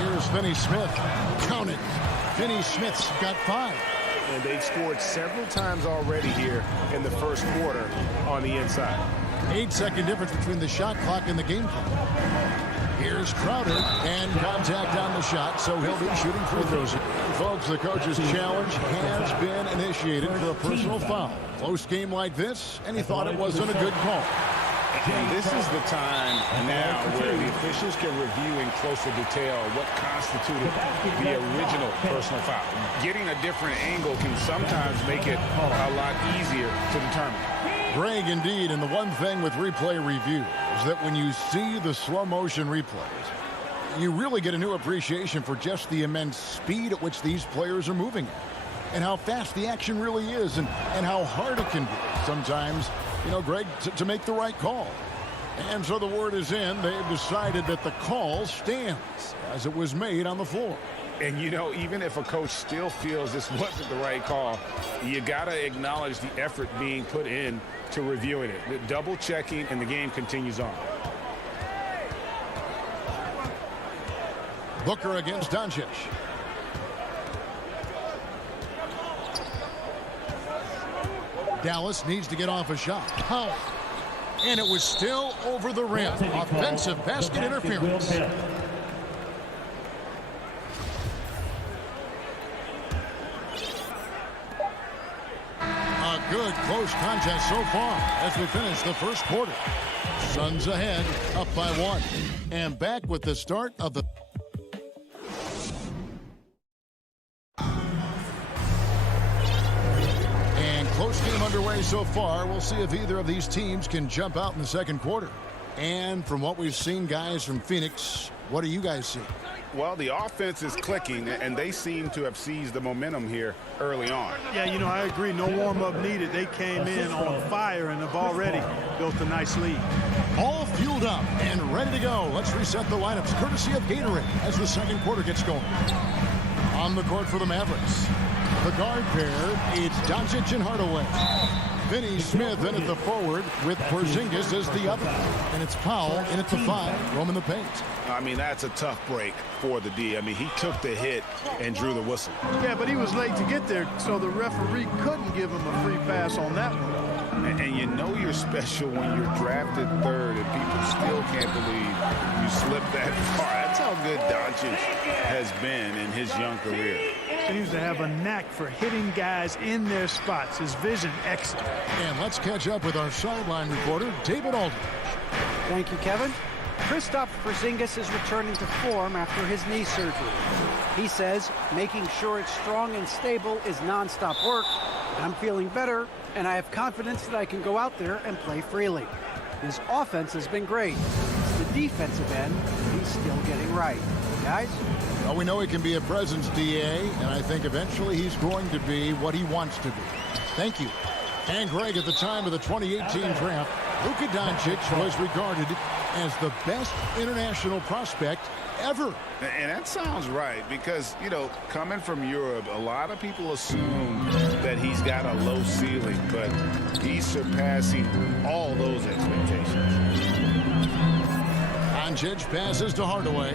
Here's Finney Smith. Count it. Finney Smith's got 5. And they've scored several times already here in the first quarter on the inside. 8-second difference between the shot clock and the game clock. Here's Crowder, and contact on the shot, so he'll be shooting free throws. Folks, the coach's challenge has been initiated for a personal foul. Close game like this, and he thought it wasn't a good call. And this is the time now where the officials can review in closer detail what constituted the original personal foul. Getting a different angle can sometimes make it a lot easier to determine. Greg, indeed, and the one thing with replay review is that when you see the slow motion replays, you really get a new appreciation for just the immense speed at which these players are moving and how fast the action really is and how hard it can be sometimes, you know, Greg, to make the right call. And so the word is in. They've decided that the call stands as it was made on the floor. And, you know, even if a coach still feels this wasn't the right call, you got to acknowledge the effort being put in to reviewing it. The double checking, and the game continues on. Booker against Doncic. Dallas needs to get off a shot. Powell. And it was still over the rim. Offensive basket interference. A good close contest so far as we finish the first quarter. Suns ahead, up by 1. And back with the start of the... Close game underway so far. We'll see if either of these teams can jump out in the second quarter. And from what we've seen, guys, from Phoenix, what do you guys see? Well, the offense is clicking, and they seem to have seized the momentum here early on. Yeah, you know, I agree. No warm-up needed. They came in on fire and have already built a nice lead. All fueled up and ready to go. Let's reset the lineups courtesy of Gatorade as the second quarter gets going. On the court for the Mavericks. The guard pair, it's Doncic and Hardaway. Finney Smith in at the forward with Porzingis as the other. And it's Powell in at the 5, roaming the paint. I mean, that's a tough break for the D. I mean, he took the hit and drew the whistle. Yeah, but he was late to get there, so the referee couldn't give him a free pass on that one. And you know you're special when you're drafted 3rd and people still can't believe you slipped that far. That's how good Doncic has been in his young career. Seems to have a knack for hitting guys in their spots. His vision excellent. And let's catch up with our sideline reporter, David Aldridge. Thank you, Kevin. Kristaps Porzingis is returning to form after his knee surgery. He says making sure it's strong and stable is nonstop work. I'm feeling better, and I have confidence that I can go out there and play freely. His offense has been great. It's the defensive end he's still getting right. Guys? Well, we know he can be a presence, DA, and I think eventually he's going to be what he wants to be. Thank you. And Greg, at the time of the 2018 draft, Luka Doncic was regarded as the best international prospect ever. And that sounds right because, you know, coming from Europe, a lot of people assume that he's got a low ceiling, but he's surpassing all those expectations. Doncic passes to Hardaway.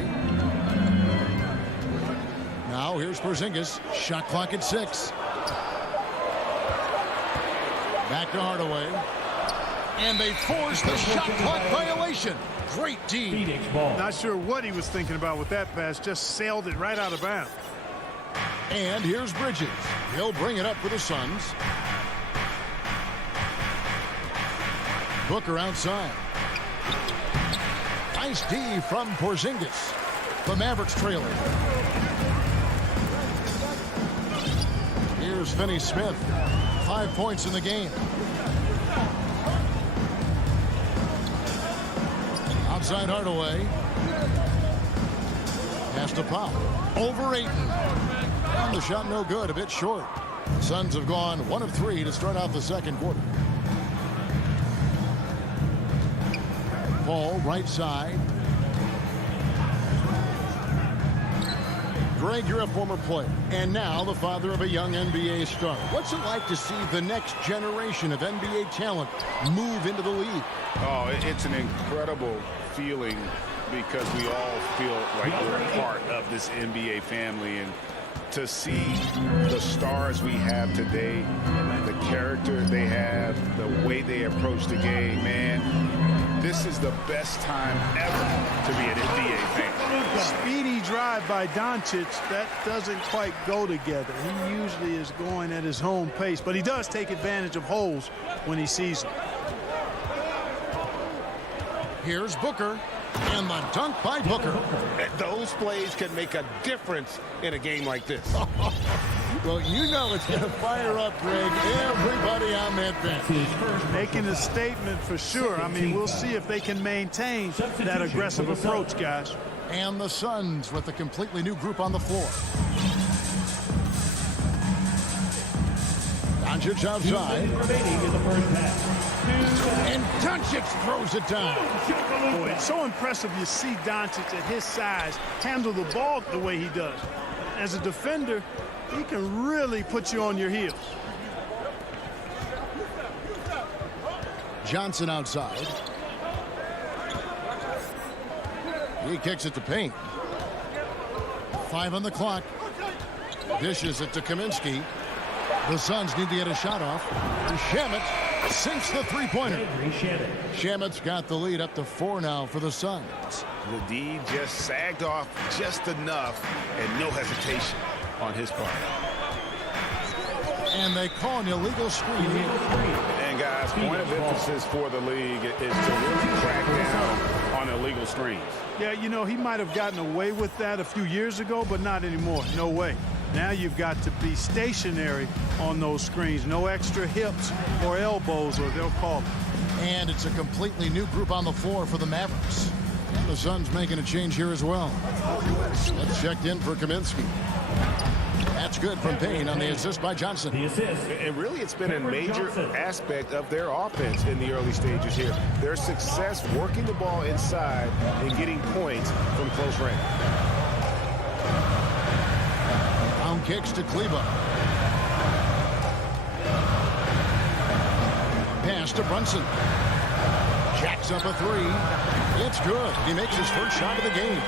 Now here's Porzingis. Shot clock at 6. Back to Hardaway. And they force the shot clock violation. Great D. Not sure what he was thinking about with that pass. Just sailed it right out of bounds. And here's Bridges. He'll bring it up for the Suns. Booker outside. Nice D from Porzingis. The Mavericks trailing. Here's Finney Smith. 5 points in the game. Outside Hardaway. Pass to Pop. Over Ayton. And the shot no good. A bit short. Suns have gone 1 of 3 to start out the second quarter. Paul, right side. Greg, you're a former player, and now the father of a young NBA star. What's it like to see the next generation of NBA talent move into the league? Oh, it's an incredible feeling because we all feel like we're a part of this NBA family. And to see the stars we have today, the character they have, the way they approach the game, man, this is the best time ever to be an NBA fan. Speedy drive by Doncic, that doesn't quite go together. He usually is going at his own pace, but he does take advantage of holes when he sees them. Here's Booker, and the dunk by Booker. Those plays can make a difference in a game like this. Well, you know it's going to fire up, Greg, everybody on that bench. Making a statement for sure. I mean, we'll see if they can maintain that aggressive approach, guys. And the Suns with a completely new group on the floor. Doncic outside. And Doncic throws it down. Boy, it's so impressive you see Doncic at his size handle the ball the way he does. As a defender, he can really put you on your heels. Johnson outside. He kicks it to Payne. 5 on the clock. Dishes it to Kaminsky. The Suns need to get a shot off. Shamet sinks the three-pointer. Shamet's got the lead up to 4 now for the Suns. The D just sagged off just enough and no hesitation on his part. And they call an illegal screen here. And guys, point of emphasis for the league is to really crack down on illegal screens. Yeah, you know, he might have gotten away with that a few years ago, but not anymore. No way. Now you've got to be stationary on those screens. No extra hips or elbows, or they'll call it. And it's a completely new group on the floor for the Mavericks. And the Suns making a change here as well. That's checked in for Kaminsky. That's good from Payne on the assist by Johnson. And really, it's been a major aspect of their offense in the early stages here. Their success working the ball inside and getting points from close range. Down kicks to Kleba. Pass to Brunson. Jacks up a 3. It's good. He makes his first shot of the game.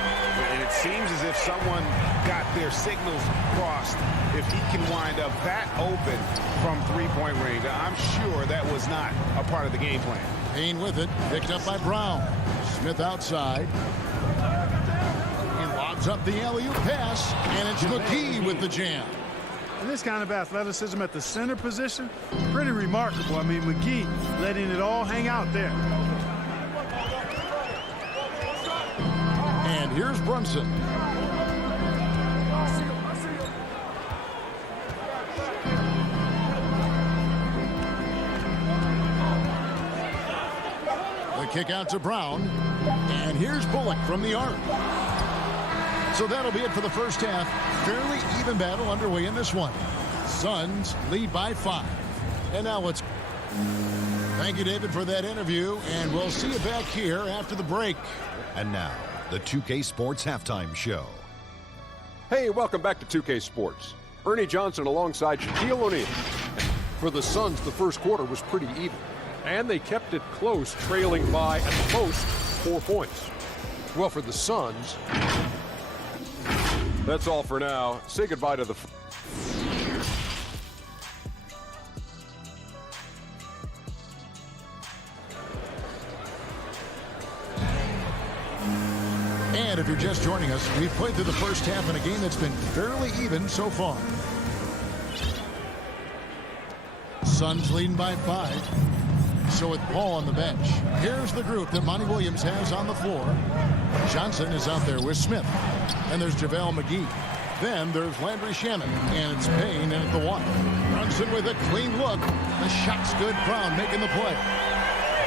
And it seems as if someone got their signals crossed. If he can wind up that open from three-point range, I'm sure that was not a part of the game plan. Payne with it. Picked up by Brown. Smith outside. He lobs up the alley-oop pass. And it's McGee with the jam. And this kind of athleticism at the center position, pretty remarkable. I mean, McGee letting it all hang out there. And here's Brunson. The kick out to Brown. And here's Bullock from the arc. So that'll be it for the first half. Fairly even battle underway in this one. Suns lead by 5. And now let's... Thank you, David, for that interview. And we'll see you back here after the break. And now, the 2K Sports Halftime Show. Hey, welcome back to 2K Sports. Ernie Johnson alongside Shaquille O'Neal. For the Suns, the first quarter was pretty even. And they kept it close, trailing by, at the most, 4 points. Well, for the Suns, that's all for now. Say goodbye to the... joining us. We've played through the first half in a game that's been fairly even so far. Suns leading by 5. So with Paul on the bench, here's the group that Monty Williams has on the floor. Johnson is out there with Smith. And there's JaVale McGee. Then there's Landry Shamet. And it's Payne in at the 1. Brunson with a clean look. The shot's good. Brown making the play.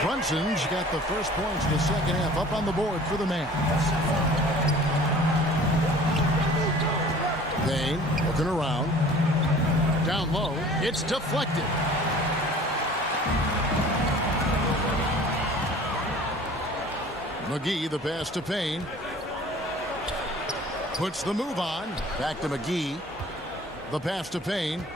Brunson's got the first points in the second half up on the board for the man. Payne looking around. Down low. It's deflected. McGee, the pass to Payne. Puts the move on. Back to McGee. The pass to Payne.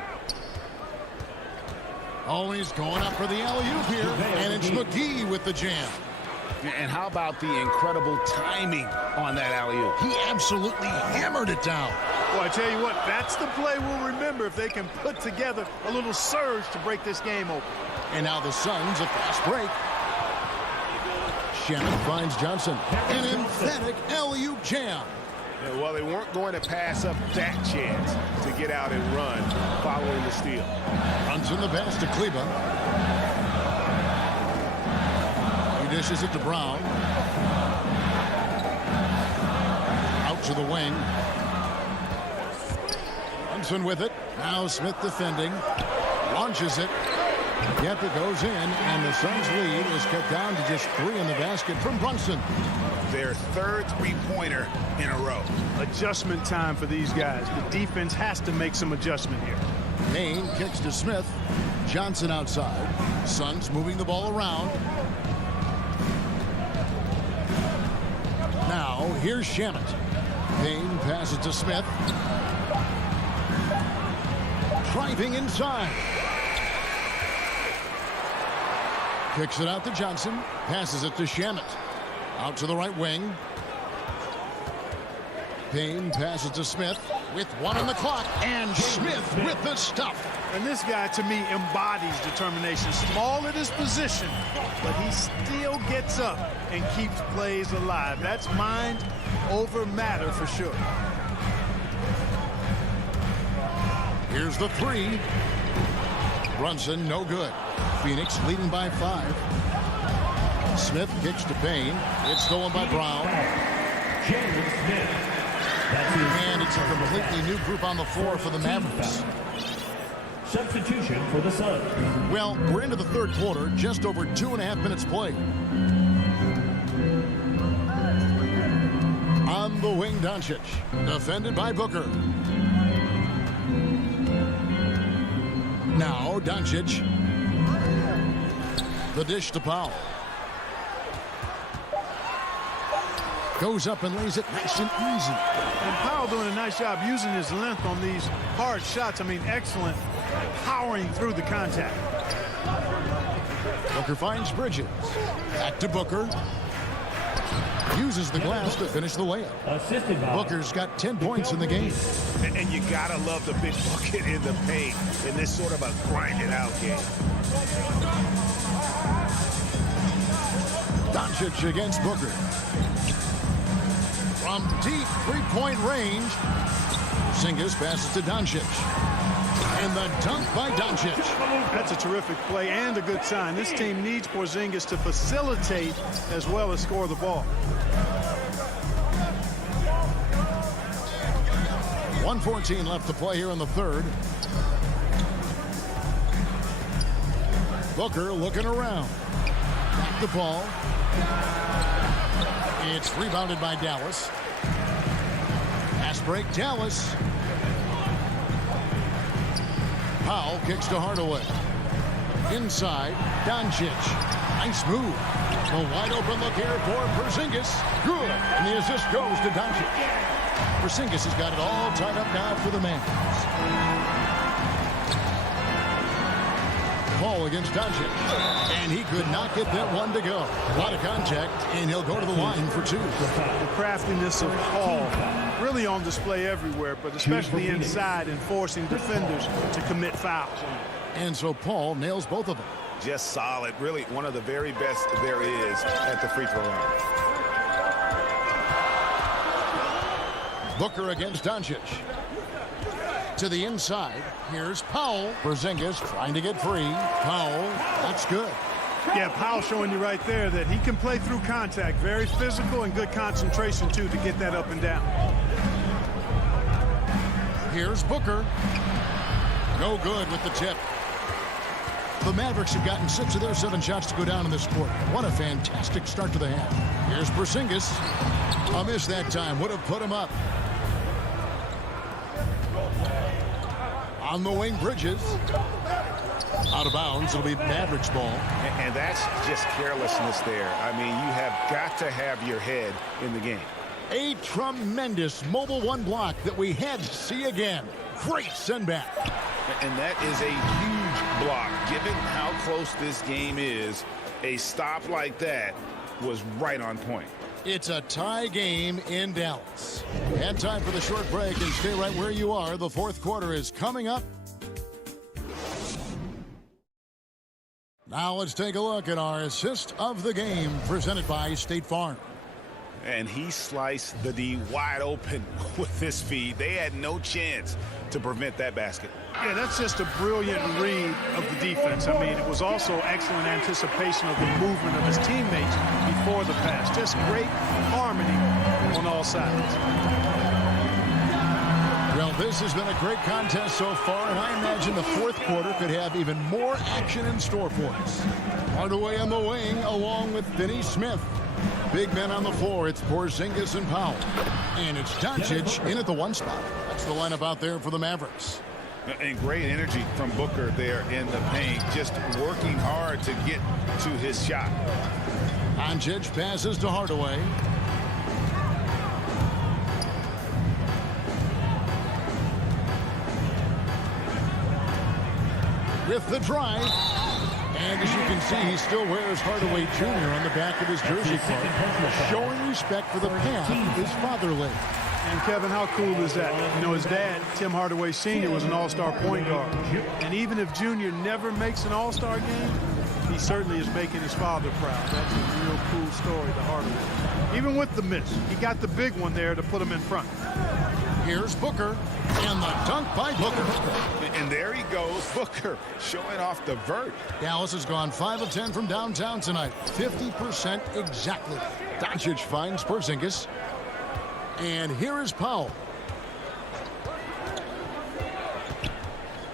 Oh, he's going up for the alley-oop here. And it's McGee with the jam. And how about the incredible timing on that alley-oop? He absolutely hammered it down. Well, I tell you what, that's the play we'll remember if they can put together a little surge to break this game open. And now the Suns, a fast break. Shamet finds Johnson. An emphatic alley-oop jam. Yeah, well, they weren't going to pass up that chance to get out and run following the steal. Runs in the pass to Kleba. He dishes it to Brown. Out to the wing. Brunson with it. Now Smith defending. Launches it. Yep, it goes in, and the Suns' lead is cut down to just 3 in the basket from Brunson. Their third three-pointer in a row. Adjustment time for these guys. The defense has to make some adjustment here. Payne kicks to Smith. Johnson outside. Suns moving the ball around. Now, here's Shamet. Payne passes to Smith. Driving inside. Kicks it out to Johnson. Passes it to Shamet. Out to the right wing. Payne passes to Smith with 1 on the clock. And Smith with the stuff. And this guy, to me, embodies determination. Small at his position, but he still gets up and keeps plays alive. That's mind over matter for sure. Here's the 3. Brunson, no good. Phoenix leading by 5. Smith kicks to Payne. It's stolen by Brown. And it's a completely new group on the floor for the Mavericks. Substitution for the Suns. Well, we're into the third quarter, just over 2.5 minutes played. On the wing, Doncic. Defended by Booker. Now, Doncic. The dish to Powell. Goes up and lays it nice and easy. And Powell doing a nice job using his length on these hard shots. I mean, excellent powering through the contact. Booker finds Bridges. Back to Booker. Uses the glass to finish the layup. Booker's got 10 points in the game. And you gotta love the big bucket in the paint in this sort of a grinded-out game. Doncic against Booker. From deep three-point range, Porzingis passes to Doncic. And the dunk by Doncic. That's a terrific play and a good sign. This team needs Porzingis to facilitate as well as score the ball. 1:14 left to play here in the third. Booker looking around. Back the ball. It's rebounded by Dallas. Pass break, Dallas. Powell kicks to Hardaway. Inside, Doncic. Nice move. The wide open look here for Porzingis. Good. And the assist goes to Doncic. Porzingis has got it all tied up now for the Mavs. Paul against Doncic. And he could not get that one to go. A lot of contact, and he'll go to the line for 2. The craftiness of Paul really on display everywhere, but especially inside and forcing defenders to commit fouls. And so Paul nails both of them. Just solid. Really one of the very best there is at the free throw line. Booker against Doncic. To the inside. Here's Powell. Porzingis trying to get free. Powell. That's good. Yeah, Powell showing you right there that he can play through contact. Very physical and good concentration, too, to get that up and down. Here's Booker. No good with the tip. The Mavericks have gotten 6 of their 7 shots to go down in this quarter. What a fantastic start to the half. Here's Porzingis. A miss that time. Would have put him up. On the wing, Bridges. Out of bounds. It'll be Mavericks ball. And that's just carelessness there. I mean, you have got to have your head in the game. A tremendous mobile one block that we had to see again. Great send back. And that is a huge block. Given how close this game is, a stop like that was right on point. It's a tie game in Dallas. And time for the short break, and stay right where you are. The fourth quarter is coming up. Now let's take a look at our assist of the game presented by State Farm. And he sliced the D wide open with his feed. They had no chance to prevent that basket. Yeah, that's just a brilliant read of the defense. I mean, it was also excellent anticipation of the movement of his teammates before the pass. Just great harmony on all sides. Well, this has been a great contest so far, and I imagine the fourth quarter could have even more action in store for us. Hardaway on the wing, along with Finney Smith. Big men on the floor. It's Porzingis and Powell. And it's Doncic in at the 1 spot. That's the lineup out there for the Mavericks. And great energy from Booker there in the paint. Just working hard to get to his shot. Doncic passes to Hardaway. With the drive. And as you can see, he still wears Hardaway Jr. on the back of his jersey card, showing respect for the path his father laid. And Kevin, how cool is that? You know, his dad, Tim Hardaway Sr., was an all-star point guard. And even if Junior never makes an all-star game, he certainly is making his father proud. That's a real cool story to Hardaway. Even with the miss, he got the big one there to put him in front. Here's Booker, and the dunk by Booker. And there he goes, Booker, showing off the vert. Dallas has gone 5 of 10 from downtown tonight. 50% exactly. Doncic finds Porzingis. And here is Powell.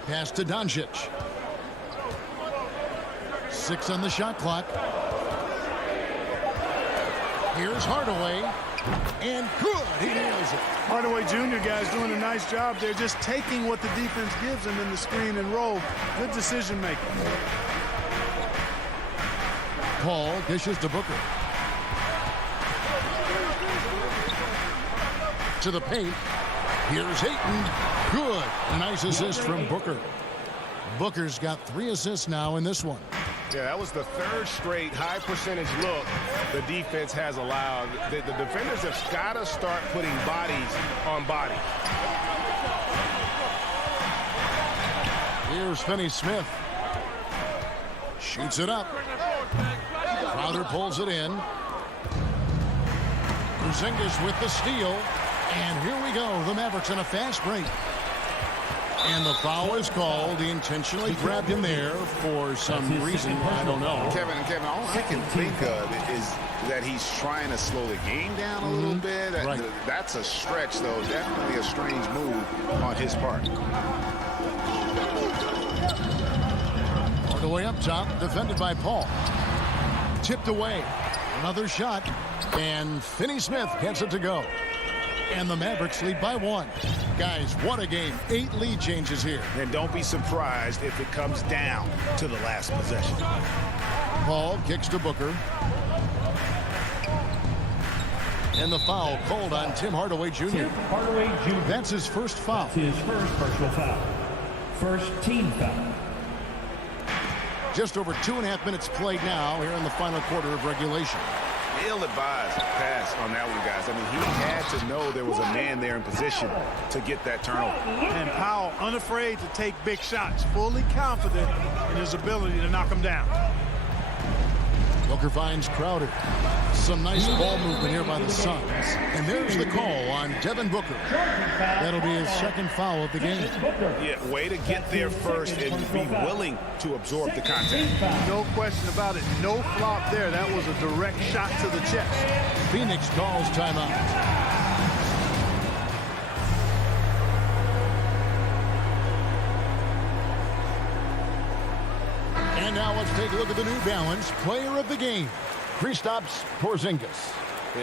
Pass to Doncic. 6 on the shot clock. Here's Hardaway. And good, he nails it. Hardaway Jr. guys doing a nice job there, just taking what the defense gives him in the screen and roll. Good decision making. Paul dishes to Booker. To the paint. Here's Ayton. Good. A nice assist from Booker. Booker's got 3 assists now in this one. Yeah, that was the 3rd straight high percentage look the defense has allowed. The defenders have got to start putting bodies on bodies. Here's Finney Smith. Shoots it up. Crowder pulls it in. Porzingis with the steal. And here we go. The Mavericks on a fast break. And the foul is called. He intentionally grabbed him there for some reason. I don't know. Kevin, all I can think of is that he's trying to slow the game down a little bit. Right. That's a stretch, though. Definitely a strange move on his part. All the way up top, defended by Paul. Tipped away. Another shot. And Finney Smith gets it to go. And the Mavericks lead by 1. Guys, what a game. 8 lead changes here. And don't be surprised if it comes down to the last possession. Paul kicks to Booker. And the foul called on Tim Hardaway Jr. Tim Hardaway Jr. That's his first foul. His first personal foul. First team foul. Just over 2.5 minutes played now here in the final quarter of regulation. Ill-advised pass on that one, guys. I mean, he had to know there was a man there in position to get that turnover. And Powell unafraid to take big shots, fully confident in his ability to knock them down. Booker finds Crowder. Some nice ball movement here by the Suns. And there's the call on Devin Booker. That'll be his second foul of the game. Yeah, way to get there first and be willing to absorb the contact. No question about it. No flop there. That was a direct shot to the chest. Phoenix calls timeout. And now let's take a look at the New Balance player of the game, Kristaps Porzingis.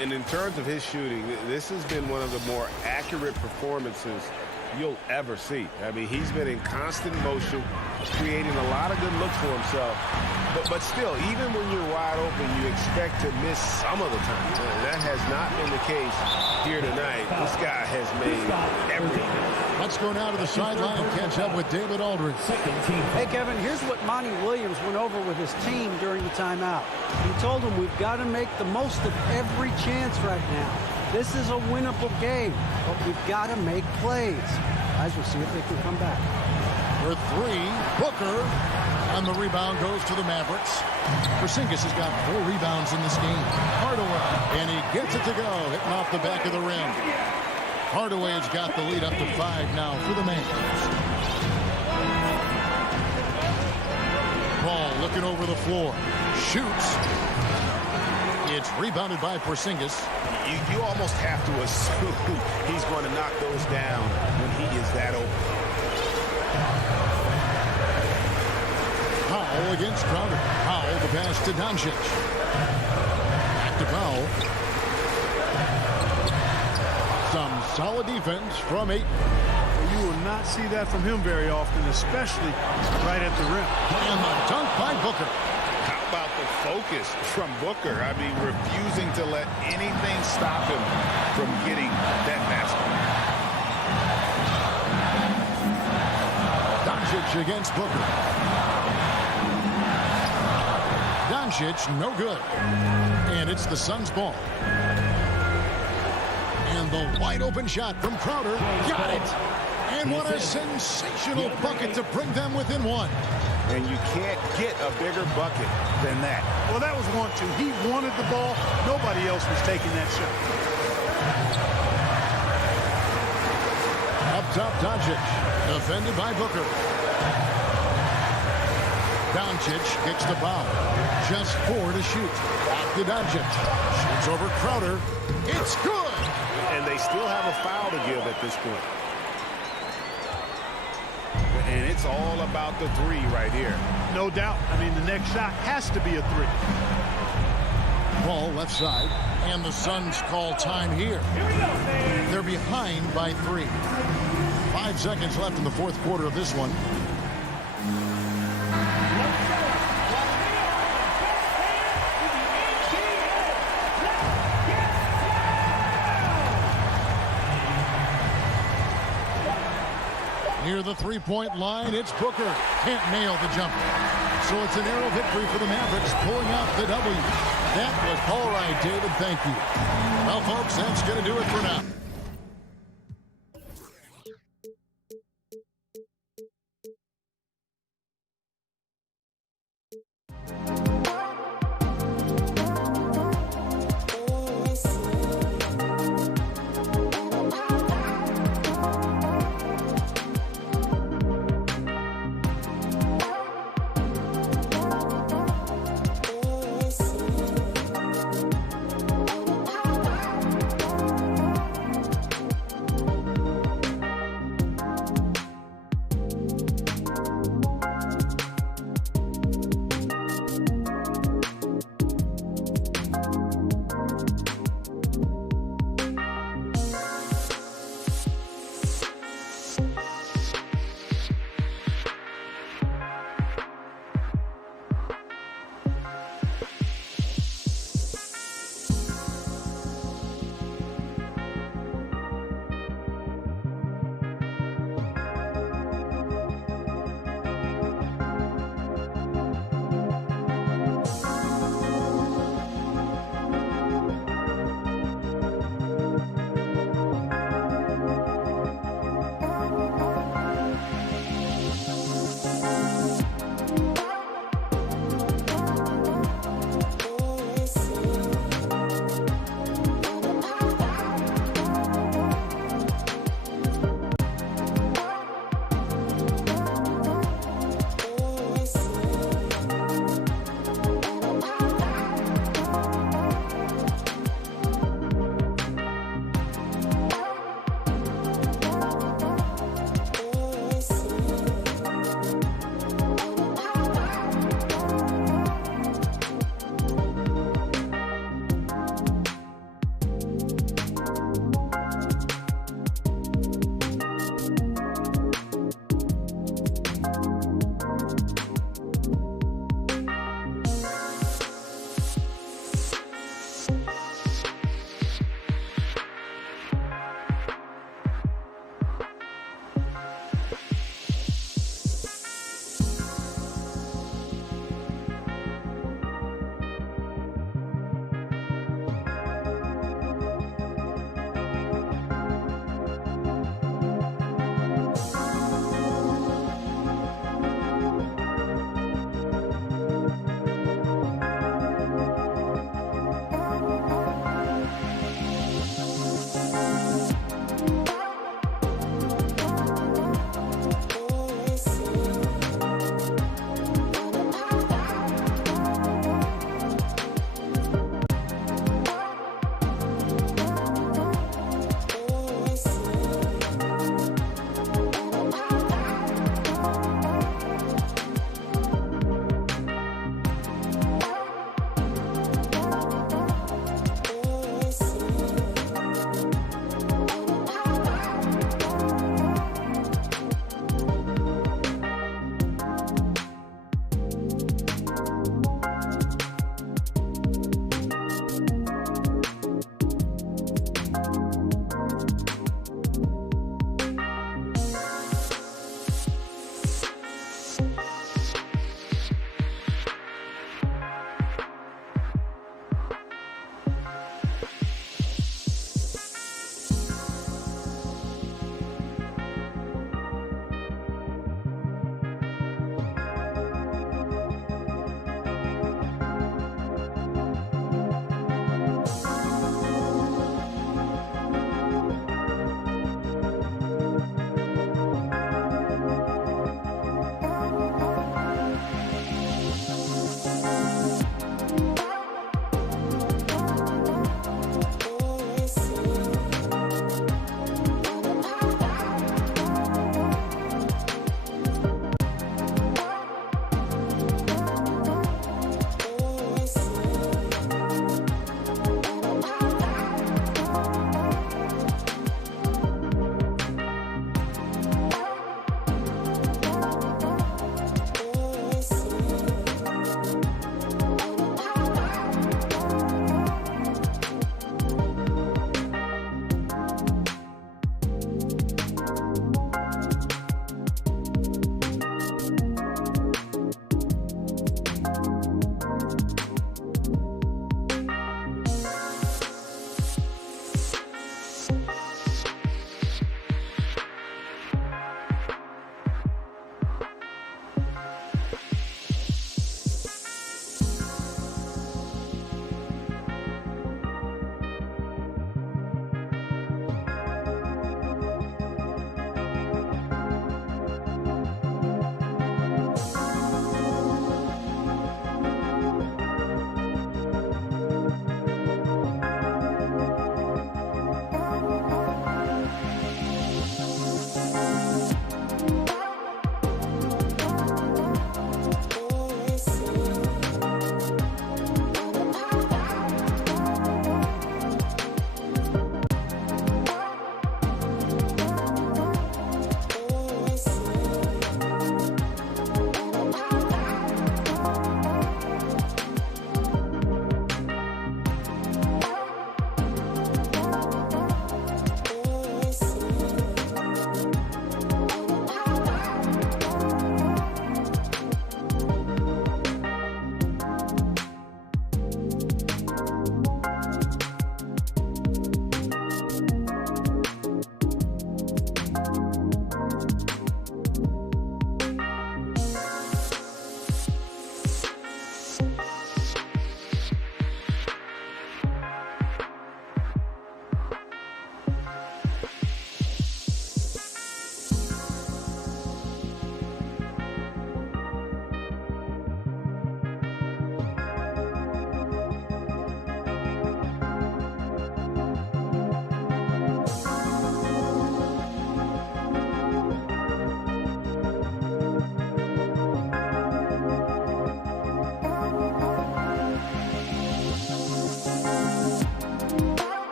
And in terms of his shooting, this has been one of the more accurate performances you'll ever see. I mean, he's been in constant motion, creating a lot of good looks for himself. But still, even when you're wide open, you expect to miss some of the time. That has not been the case here tonight. This guy has made everything. Let's go now to the sideline and catch up with David Aldridge. Hey, Kevin, here's what Monty Williams went over with his team during the timeout. He told them we've got to make the most of every chance right now. This is a winnable game, but we've got to make plays. Guys, we'll see if they can come back. For three, Booker. And the rebound goes to the Mavericks. Porzingis has got 4 rebounds in this game. Hardaway, and he gets it to go, hitting off the back of the rim. Hardaway has got the lead up to 5 now for the Mavs. Ball looking over the floor. Shoots. It's rebounded by Porzingis. You almost have to assume he's going to knock those down when he is that open. Powell against Crowder. Powell the pass to Doncic. Back to Powell. Some solid defense from 8. You will not see that from him very often, especially right at the rim. And the dunk by Booker. How about the focus from Booker? I mean, refusing to let anything stop him from getting that basket. Doncic against Booker. Doncic, no good. And it's the Suns' ball. And the wide open shot from Crowder. Got it. And what a sensational bucket to bring them within 1. And you can't get a bigger bucket than that. Well, that was 1-2. He wanted the ball. Nobody else was taking that shot. Up top, Doncic. Defended by Booker. Doncic kicks the foul. Just 4 to shoot. Back to Doncic. Shoots over Crowder. It's good. And they still have a foul to give at this point. And it's all about the 3 right here. No doubt. I mean, the next shot has to be a 3. Ball left side. And the Suns call time here. They're behind by 3. 5 seconds left in the fourth quarter of this one. Near the three-point line, it's Booker. Can't nail the jumper. So it's a narrow victory for the Mavericks, pulling out the W. That was all right, David. Thank you. Well, folks, that's going to do it for now.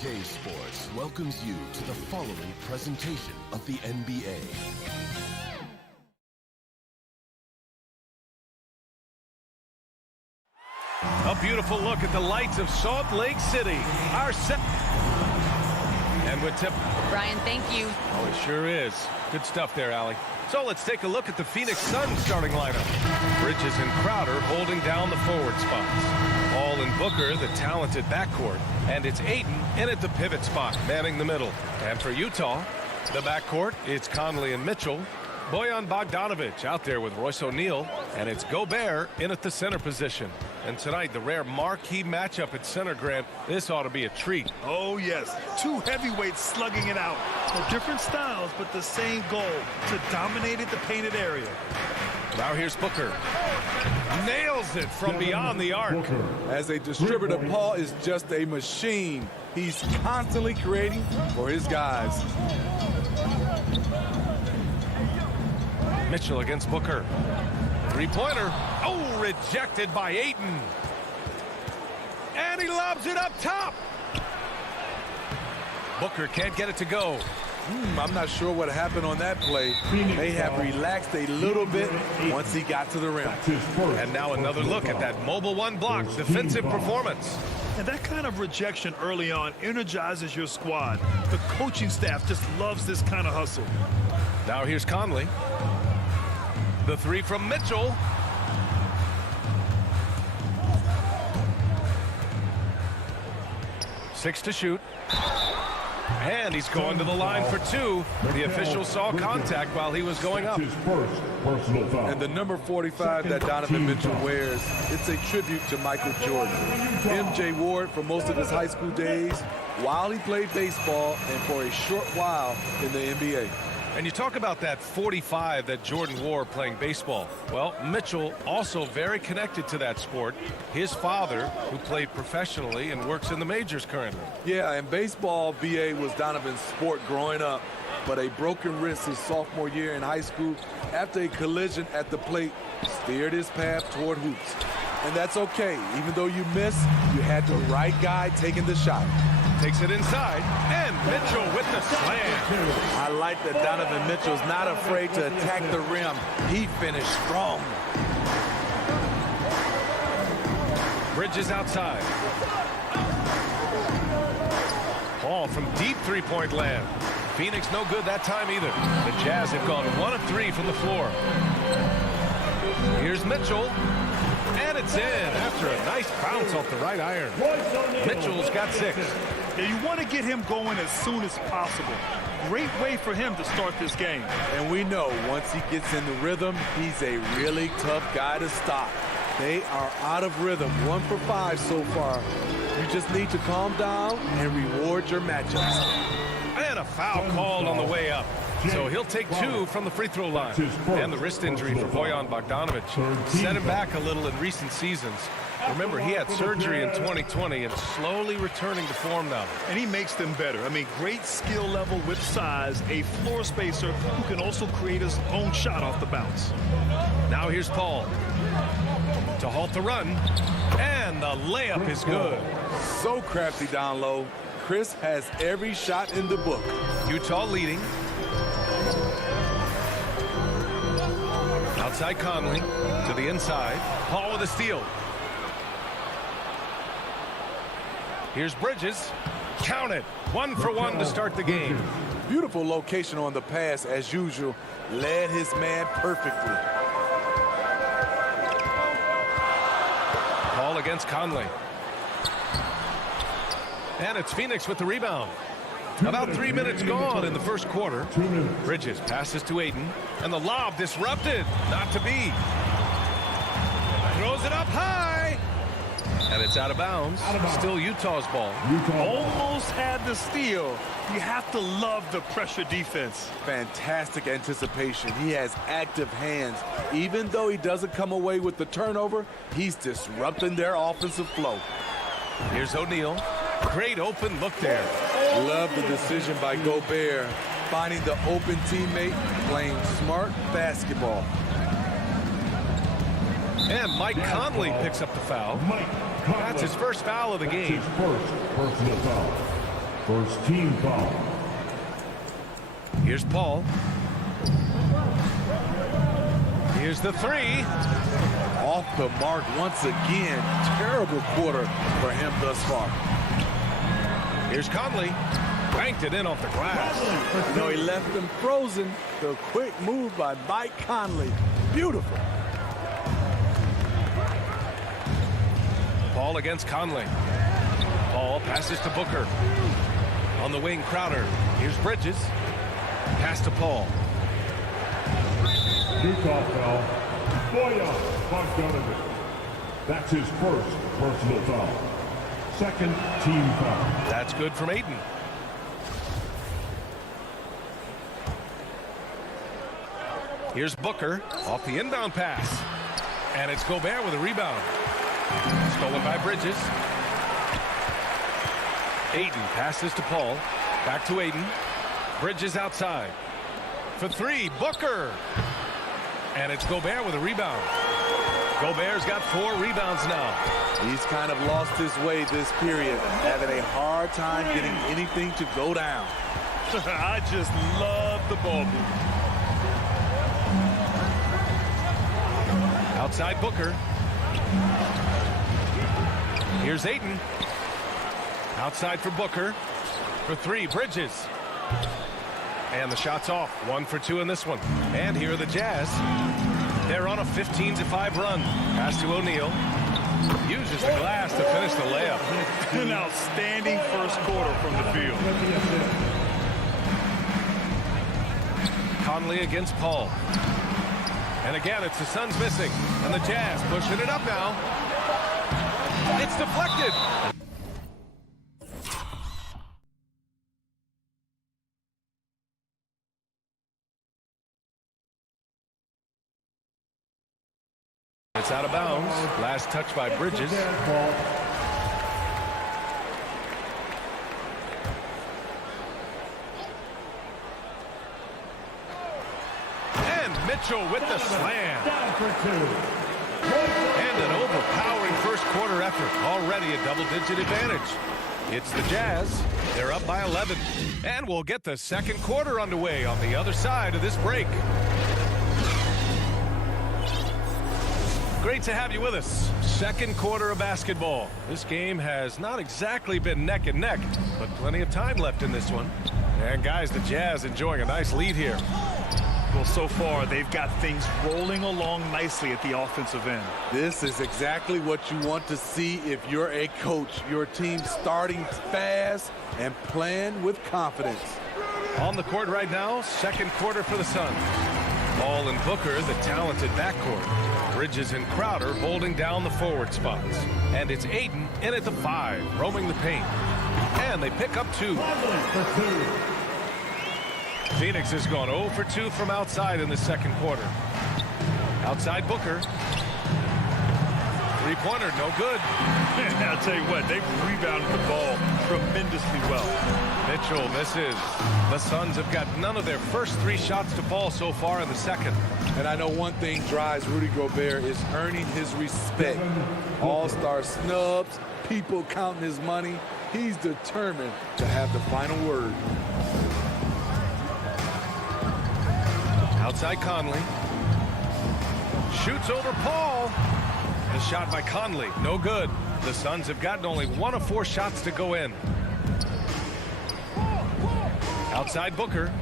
2K Sports welcomes you to the following presentation of the NBA. A beautiful look at the lights of Salt Lake City. Our set. And with tip. Brian, thank you. Oh, it sure is. Good stuff there, Allie. So let's take a look at the Phoenix Suns starting lineup. Bridges and Crowder holding down the forward spots. Hall and Booker, the talented backcourt. And it's Ayton in at the pivot spot, manning the middle. And for Utah, the backcourt, it's Conley and Mitchell. Bojan Bogdanovic out there with Royce O'Neal. And it's Gobert in at the center position. And tonight, the rare marquee matchup at center, Grant. This ought to be a treat. Oh, yes. Two heavyweights slugging it out. No different styles, but the same goal, to dominate the painted area. Now here's Booker. Nails it from beyond the arc. As a distributor, Paul is just a machine. He's constantly creating for his guys. Mitchell against Booker. Three-pointer. Oh, rejected by Ayton. And he lobs it up top. Booker can't get it to go. I'm not sure what happened on that play. They have relaxed a little bit once he got to the rim. And now another look at that mobile one block defensive performance. And that kind of rejection early on energizes your squad. The coaching staff just loves this kind of hustle. Now here's Conley. The three from Mitchell. Six to shoot. And he's going to the line for two. The official saw contact while he was going up. And the number 45 that Donovan Mitchell wears, it's a tribute to Michael Jordan. MJ wore it for most of his high school days while he played baseball and for a short while in the NBA. And you talk about that 45 that Jordan wore playing baseball. Well, Mitchell also very connected to that sport. His father, who played professionally and works in the majors currently. Yeah, and baseball, BA, was Donovan's sport growing up. But a broken wrist his sophomore year in high school after a collision at the plate steered his path toward hoops. And that's okay. Even though you miss, you had the right guy taking the shot. Takes it inside, and Mitchell with the slam. I like that Donovan Mitchell's not afraid to attack the rim. He finished strong. Bridges outside. Ball from deep three-point land. Phoenix no good that time either. The Jazz have gone 1 of 3 from the floor. Here's Mitchell. And it's in after a nice bounce off the right iron. Mitchell's got 6. Yeah, you want to get him going as soon as possible. Great way for him to start this game. And we know once he gets in the rhythm, he's a really tough guy to stop. They are out of rhythm, 1 for 5 so far. You just need to calm down and reward your matchups. And a foul called on the way up. So he'll take 2 from the free throw line. And the wrist injury for Bojan Bogdanovic set him back a little in recent seasons. Remember, he had surgery in 2020 and slowly returning to form now. And he makes them better. I mean, great skill level with size, a floor spacer who can also create his own shot off the bounce. Now here's Paul to halt the run. And the layup is good. So crafty down low. Chris has every shot in the book. Utah leading. Outside Conley to the inside. Paul with a steal. Here's Bridges. Count it. 1 for 1 to start the game. Beautiful location on the pass as usual. Led his man perfectly. Paul against Conley. And it's Phoenix with the rebound. About 3 minutes gone in the first quarter. Bridges passes to Ayton. And the lob disrupted. Not to be. Throws it up high. And it's out of bounds. Still Utah's ball. Almost had the steal. You have to love the pressure defense. Fantastic anticipation. He has active hands. Even though he doesn't come away with the turnover, he's disrupting their offensive flow. Here's O'Neal. Great open look there. Love the decision by Gobert. Finding the open teammate, playing smart basketball. And Mike Conley picks up the foul. That's his first foul of the game. First team foul. Here's Paul. Here's the three. Off the mark once again. Terrible quarter for him thus far. Here's Conley. Banked it in off the glass. No, he left them frozen. The quick move by Mike Conley. Beautiful. Paul against Conley. Paul passes to Booker. On the wing, Crowder. Here's Bridges. Pass to Paul. Utah foul. Boya Bogdanovic. That's his first personal foul. Second team foul. That's good from Ayton. Here's Booker off the inbound pass. And it's Gobert with a rebound. Stolen by Bridges. Ayton passes to Paul. Back to Ayton. Bridges outside. For three, Booker. And it's Gobert with a rebound. Gobert's got 4 rebounds now. He's kind of lost his way this period, having a hard time getting anything to go down. I just love the ball movement. Outside Booker. Here's Ayton. Outside for Booker. For three, Bridges. And the shot's off. 1 for 2 in this one. And here are the Jazz. They're on a 15-5 run. Pass to O'Neal. Uses the glass to finish the layup. An outstanding first quarter from the field. Conley against Paul. And again, it's the Suns missing. And the Jazz pushing it up now. It's deflected. It's out of bounds. Last touch by Bridges. And Mitchell with the slam. And an overpowering first quarter effort. Already a double-digit advantage. It's the Jazz. They're up by 11. And we'll get the second quarter underway on the other side of this break. Great to have you with us. Second quarter of basketball. This game has not exactly been neck and neck, but plenty of time left in this one. And guys, the Jazz enjoying a nice lead here. Well, so far, they've got things rolling along nicely at the offensive end. This is exactly what you want to see if you're a coach. Your team starting fast and playing with confidence. On the court right now, second quarter for the Suns. Paul and Booker, the talented backcourt. Bridges and Crowder holding down the forward spots. And it's Ayton in at the 5, roaming the paint. And they pick up 2. Phoenix has gone 0 for 2 from outside in the second quarter. Outside Booker. Three-pointer, no good. And I'll tell you what, they've rebounded the ball tremendously well. Mitchell misses. The Suns have got none of their first 3 shots to fall so far in the second. And I know one thing drives Rudy Gobert is earning his respect. All-star snubs, people counting his money. He's determined to have the final word. Outside Conley. Shoots over Paul. The shot by Conley, no good. The Suns have gotten only 1 of 4 shots to go in. Outside Booker.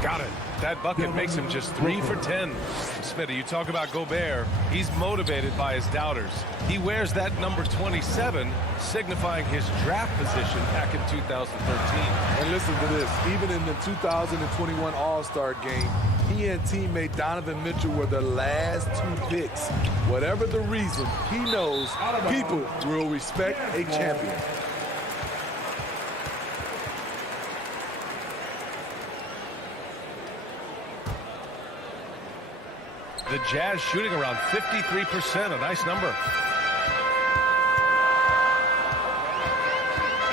Got it. That bucket makes him just 3 for 10. Smitty, you talk about Gobert. He's motivated by his doubters. He wears that number 27, signifying his draft position back in 2013. And listen to this. Even in the 2021 All-Star game, he and teammate Donovan Mitchell were the last 2 picks. Whatever the reason, he knows people will respect a champion. The Jazz shooting around 53%, a nice number.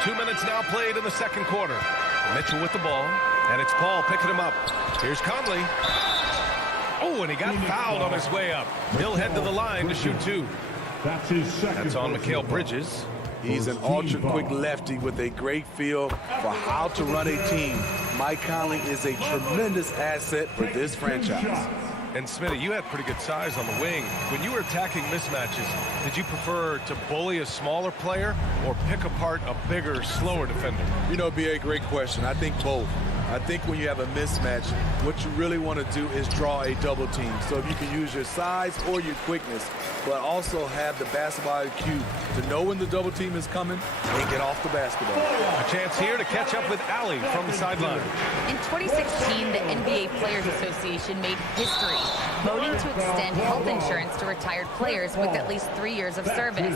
2 minutes now played in the second quarter. Mitchell with the ball, and it's Paul picking him up. Here's Conley. Oh, and he got fouled on his way up. He'll head to the line to shoot 2. That's his second. That's on Mikal Bridges. He's an ultra-quick lefty with a great feel for how to run a team. Mike Conley is a tremendous asset for this franchise. And Smitty, you had pretty good size on the wing. When you were attacking mismatches, did you prefer to bully a smaller player or pick apart a bigger, slower defender? You know, B.A., great question. I think both. I think when you have a mismatch, what you really want to do is draw a double team. So if you can use your size or your quickness, but also have the basketball IQ to know when the double team is coming and get off the basketball. A chance here to catch up with Allie from the sideline. In 2016, the NBA Players Association made history, voting to extend health insurance to retired players with at least 3 years of service.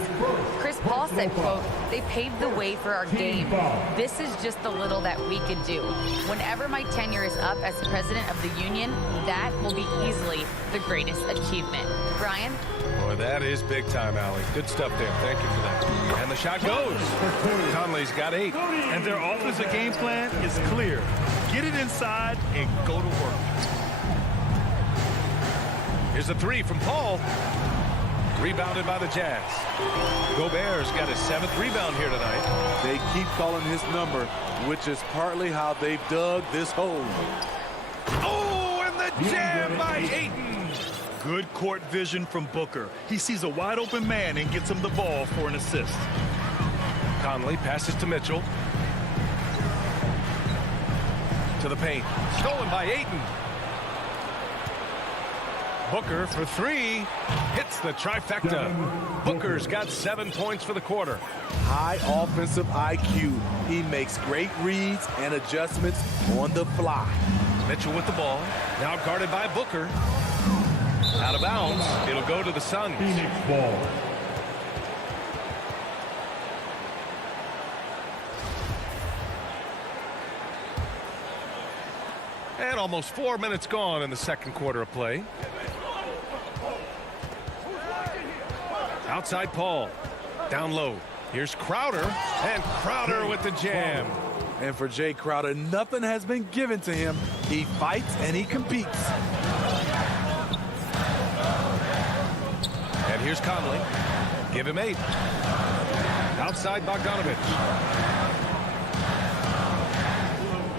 Chris Paul said, quote, "They paved the way for our game. This is just the little that we could do. Whenever my tenure is up as president of the union, that will be easily the greatest achievement." Brian? Boy, that is big time, Allie. Good stuff there. Thank you for that. And the shot goes. Conley's got 8. And their offensive game plan is clear. Get it inside and go to work. Here's a 3 from Paul. Rebounded by the Jazz. Gobert's got his 7th rebound here tonight. They keep calling his number, which is partly how they've dug this hole. Oh, and the jam by Ayton. Good court vision from Booker. He sees a wide open man and gets him the ball for an assist. Conley passes to Mitchell. To the paint. Stolen by Ayton. Booker for 3. Hits the trifecta. Booker's got 7 points for the quarter. High offensive IQ. He makes great reads and adjustments on the fly. Mitchell with the ball. Now guarded by Booker. Out of bounds. It'll go to the Suns. Phoenix ball. And almost 4 minutes gone in the second quarter of play. Outside Paul. Down low. Here's Crowder. And Crowder with the jam. And for Jay Crowder, nothing has been given to him. He fights and he competes. And here's Conley. Give him 8. Outside Bogdanovich.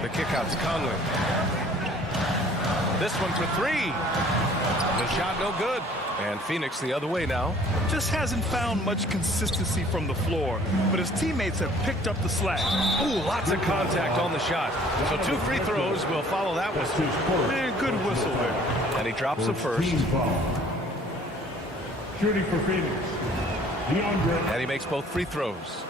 The kick out to Conley. This one for 3. The shot no good. And Phoenix the other way now. Just hasn't found much consistency from the floor, but his teammates have picked up the slack. Ooh, lots of contact on the shot. So 2 free throws will follow that whistle. And good whistle there. And he drops the first. Shooting for Phoenix, DeAndre. And he makes both free throws.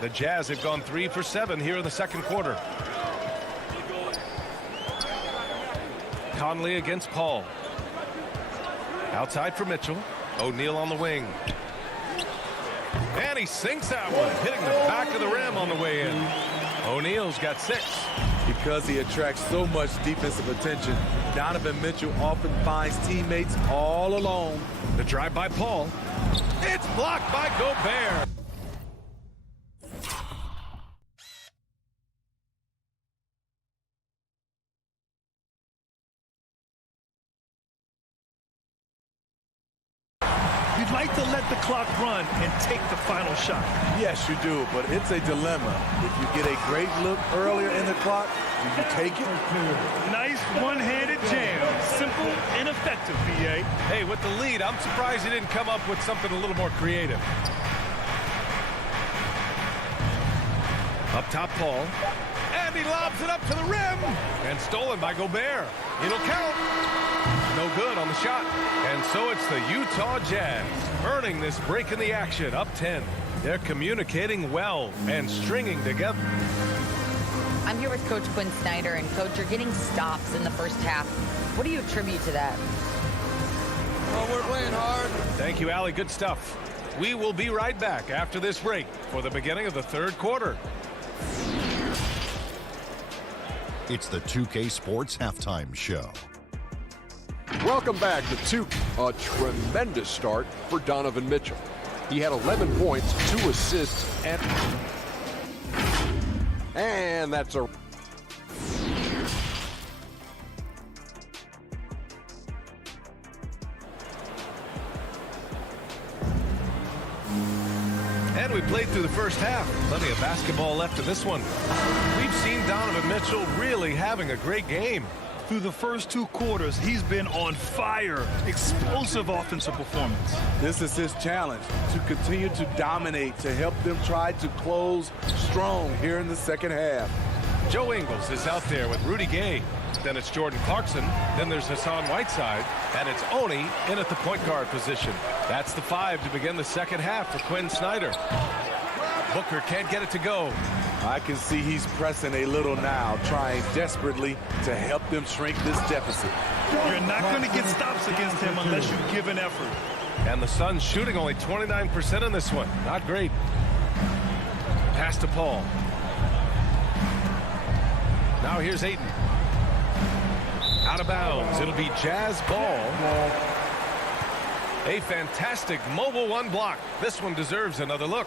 The Jazz have gone 3 for 7 here in the second quarter. Conley against Paul. Outside for Mitchell. O'Neal on the wing. And he sinks that one, hitting the back of the rim on the way in. O'Neal's got 6. Because he attracts so much defensive attention, Donovan Mitchell often finds teammates all alone. The drive by Paul. It's blocked by Gobert. You'd like to let the clock run and take the final shot. Yes, you do, but it's a dilemma. If you get a great look earlier in the clock, do you take it? Nice one-handed jam. Simple and effective, B.A. Hey, with the lead, I'm surprised he didn't come up with something a little more creative. Up top, Paul. And he lobs it up to the rim. And stolen by Gobert. It'll count. No good on the shot. And so it's the Utah Jazz earning this break in the action, up 10. They're communicating well and stringing together. I'm here with Coach Quinn Snyder, and Coach, you're getting stops in the first half. What do you attribute to that? Well, we're playing hard. Thank you, Allie. Good stuff. We will be right back after this break for the beginning of the third quarter. It's the 2K Sports Halftime Show. Welcome back to a tremendous start for Donovan Mitchell. He had 11 points, 2 assists, and that's a... And we played through the first half. Plenty of basketball left in this one. We've seen Donovan Mitchell really having a great game. Through the first 2 quarters, he's been on fire. Explosive offensive performance. This is his challenge, to continue to dominate, to help them try to close strong here in the second half. Joe Ingles is out there with Rudy Gay. Then it's Jordan Clarkson. Then there's Hassan Whiteside. And it's Oni in at the point guard position. That's the 5 to begin the second half for Quinn Snyder. Booker can't get it to go. I can see he's pressing a little now, trying desperately to help them shrink this deficit. You're not going to get stops against him unless you give an effort. And the Suns shooting only 29% in this one. Not great. Pass to Paul. Now here's Ayton. Out of bounds. It'll be Jazz ball. A fantastic mobile 1 block. This one deserves another look.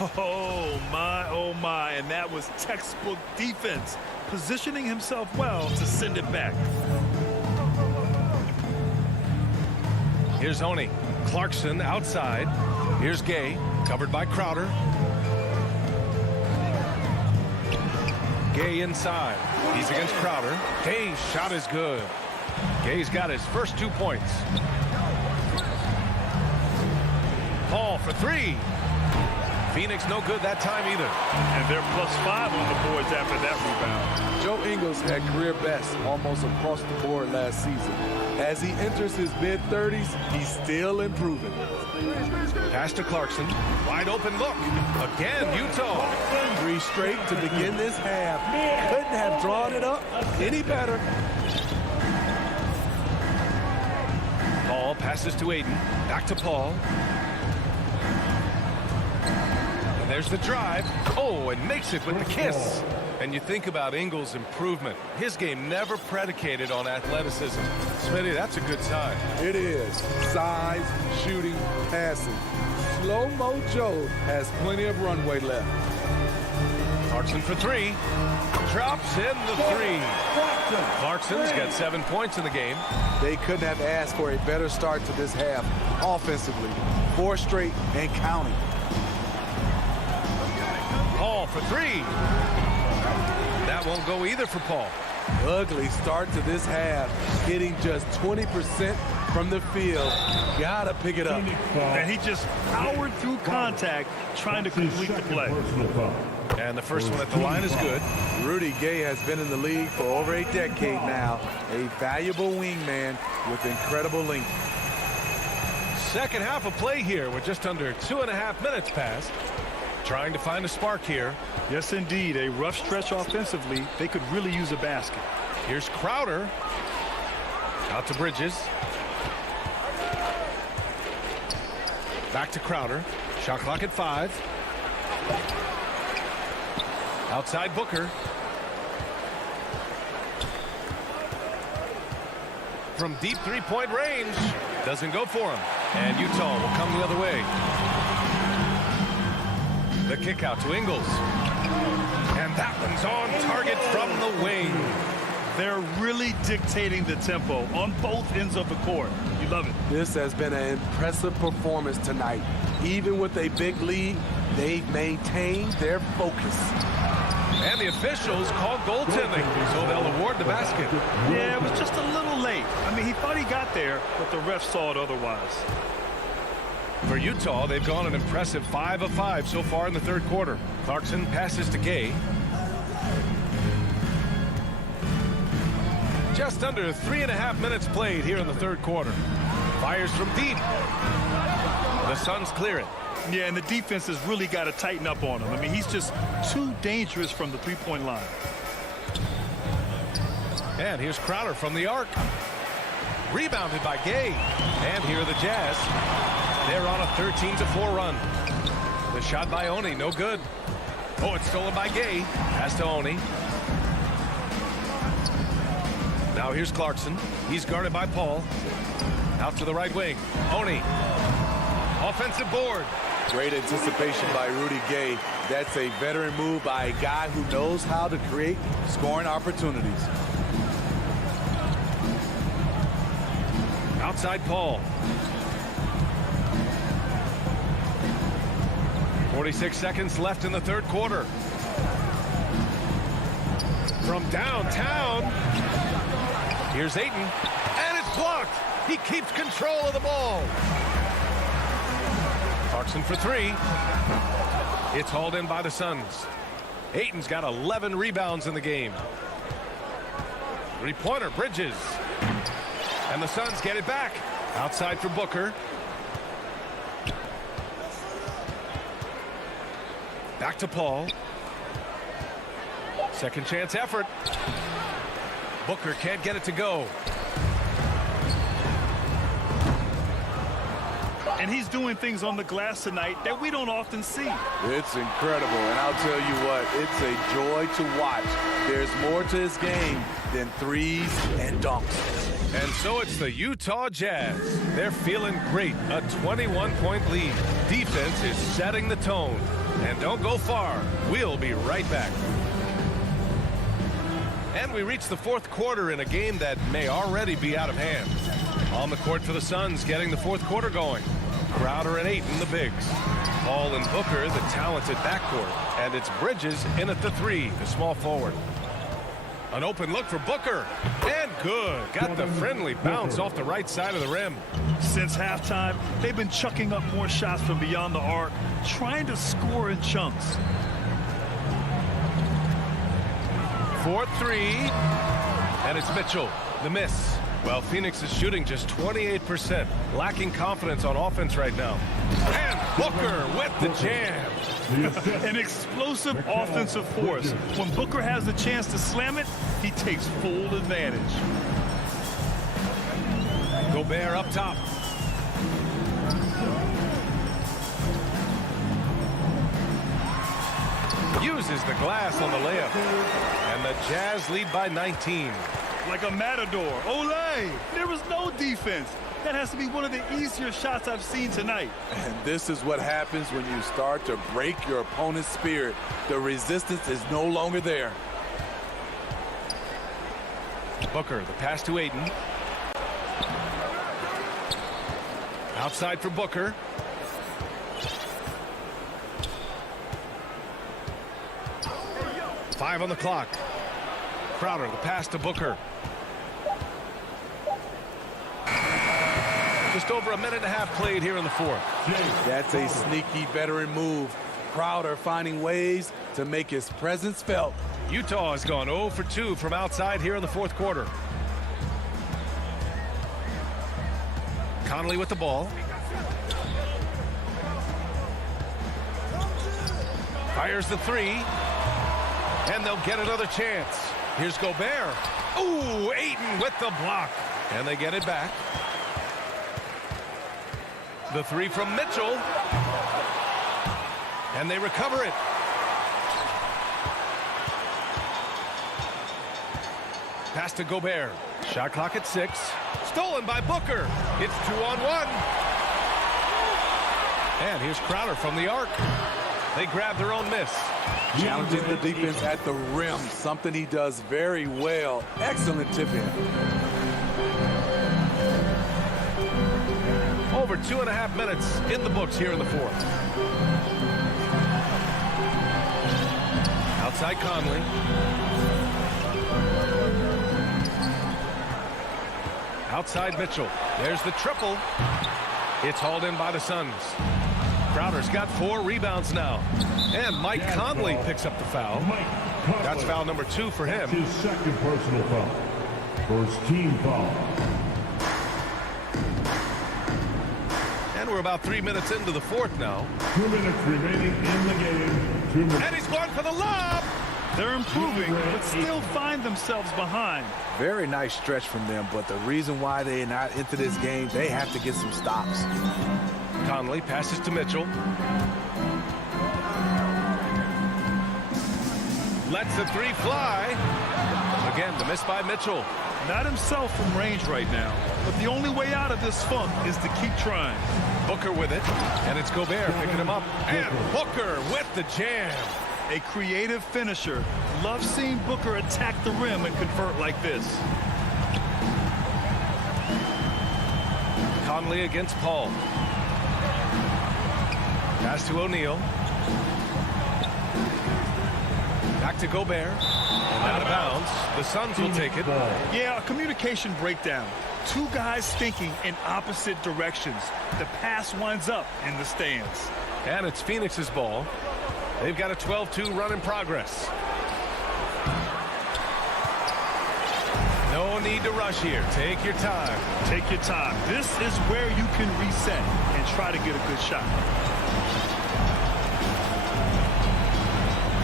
Oh my, and that was textbook defense, positioning himself well to send it back. Here's Oni. Clarkson outside. Here's Gay, covered by Crowder. Gay inside. He's against Crowder. Gay's shot is good. Gay's got his first 2 points. Paul for 3. Phoenix no good that time either. And they're +5 on the boards after that rebound. Joe Ingles had career best almost across the board last season. As he enters his mid-30s, he's still improving. Pass to Clarkson. Wide open look. Again, Utah. 3 straight to begin this half. Couldn't have drawn it up any better. Paul passes to Ayton. Back to Paul. And there's the drive. Oh, and makes it with the kiss. And you think about Ingles' improvement. His game never predicated on athleticism. Smitty, that's a good sign. It is. Size, shooting, passing. Slow-mo Joe has plenty of runway left. Clarkson for 3. Drops in the 3. Clarkson's got 7 points in the game. They couldn't have asked for a better start to this half offensively. 4 straight and counting. Paul for 3. That won't go either for Paul. Ugly start to this half. Hitting just 20% from the field. Gotta pick it up. And he just powered through contact trying to complete the play. And the first one at the line is good. Rudy Gay has been in the league for over a decade now. A valuable wingman with incredible length. Second half of play here with just under 2.5 minutes passed. Trying to find a spark here. Yes, indeed. A rough stretch offensively. They could really use a basket. Here's Crowder. Out to Bridges. Back to Crowder. Shot clock at 5. Outside Booker. From deep 3-point range. Doesn't go for him. And Utah will come the other way. The kick out to Ingles. And that one's on target from the wing. They're really dictating the tempo on both ends of the court. You love it. This has been an impressive performance tonight. Even with a big lead, they've maintained their focus. And the officials called goaltending, so they'll award the basket. Yeah, it was just a little late. I mean, he thought he got there, but the ref saw it otherwise. For Utah, they've gone an impressive 5 of 5 so far in the third quarter. Clarkson passes to Gay. Just under 3.5 minutes played here in the third quarter. Fires from deep. The Suns clear it. Yeah, and the defense has really got to tighten up on him. I mean, he's just too dangerous from the three-point line. And here's Crowder from the arc. Rebounded by Gay. And here are the Jazz. They're on a 13-4 run. The shot by Oni, no good. Oh, it's stolen by Gay. Pass to Oni. Now here's Clarkson. He's guarded by Paul. Out to the right wing. Oni. Offensive board. Great anticipation by Rudy Gay. That's a veteran move by a guy who knows how to create scoring opportunities. Outside Paul. 46 seconds left in the third quarter. From downtown, here's Ayton, and it's blocked. He keeps control of the ball. Clarkson for three. It's hauled in by the Suns. Ayton's got 11 rebounds in the game. Three-pointer, Bridges. And the Suns get it back. Outside for Booker. Back to Paul. Second chance effort. Booker can't get it to go. And he's doing things on the glass tonight that we don't often see. It's incredible, and I'll tell you what, it's a joy to watch. There's more to his game than threes and dunks. And so it's the Utah Jazz. They're feeling great. A 21-point lead. Defense is setting the tone. And don't go far. We'll be right back. And we reach the fourth quarter in a game that may already be out of hand. On the court for the Suns, getting the fourth quarter going. Crowder and Ayton, the bigs. Paul and Booker, the talented backcourt. And it's Bridges in at the three, the small forward. An open look for Booker. And good. Got the friendly bounce off the right side of the rim. Since halftime, they've been chucking up more shots from beyond the arc, trying to score in chunks. 4-3. And it's Mitchell, the miss. Well, Phoenix is shooting just 28%, lacking confidence on offense right now. And Booker with the jam. An explosive offensive force. When Booker has the chance to slam it, he takes full advantage. Gobert up top. Uses the glass on the layup. And the Jazz lead by 19. Like a matador. Olé! There was no defense. That has to be one of the easier shots I've seen tonight. And this is what happens when you start to break your opponent's spirit. The resistance is no longer there. Booker, the pass to Ayton. Outside for Booker. Five on the clock. Crowder, the pass to Booker. Just over a minute and a half played here in the fourth. That's a sneaky veteran move. Crowder finding ways to make his presence felt. Utah has gone 0 for 2 from outside here in the fourth quarter. Conley with the ball. Fires the three. And they'll get another chance. Here's Gobert. Ooh, Ayton with the block. And they get it back. The three from Mitchell. And they recover it. Pass to Gobert. Shot clock at 6. Stolen by Booker. It's 2-on-1. And here's Crowder from the arc. They grab their own miss. Challenging the defense at the rim, something he does very well. Excellent tip-in. Over 2.5 minutes in the books here in the fourth. Outside Conley. Outside Mitchell. There's the triple. It's hauled in by the Suns. Crowder's got 4 rebounds now. And Mike Conley picks up the foul. That's foul number 2 for him. His second personal foul. First team foul. And we're about 3 minutes into the fourth now. 2 minutes remaining in the game. 2 minutes. And he's going for the lob. They're improving, but still find themselves behind. Very nice stretch from them, but the reason why they're not into this game, they have to get some stops. Conley passes to Mitchell. Lets the three fly. Again, the miss by Mitchell. Not himself from range right now, but the only way out of this funk is to keep trying. Booker with it, and it's Gobert picking him up. And Booker with the jam. A creative finisher. Love seeing Booker attack the rim and convert like this. Conley against Paul. Pass to O'Neal. Back to Gobert. And out of bounds. The Suns will take it. Yeah, a communication breakdown. Two guys thinking in opposite directions. The pass winds up in the stands. And it's Phoenix's ball. They've got a 12-2 run in progress. No need to rush here. Take your time. Take your time. This is where you can reset and try to get a good shot.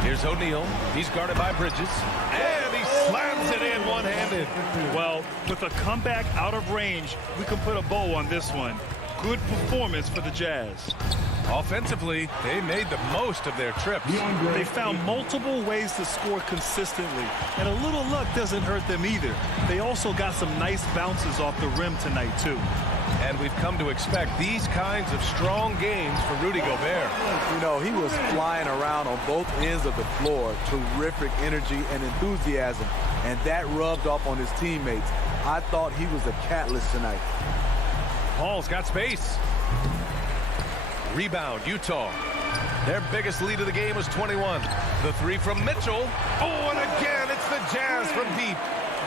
Here's O'Neal. He's guarded by Bridges. And he slams it in one-handed. Well, with a comeback out of range, we can put a bow on this one. Good performance for the Jazz. Offensively, they made the most of their trips. They found multiple ways to score consistently, and a little luck doesn't hurt them either. They also got some nice bounces off the rim tonight, too. And we've come to expect these kinds of strong games for Rudy Gobert. You know, he was flying around on both ends of the floor. Terrific energy and enthusiasm, and that rubbed off on his teammates. I thought he was a catalyst tonight. Paul's got space. Rebound, Utah. Their biggest lead of the game was 21. The three from Mitchell. Oh, and again, it's the Jazz from deep.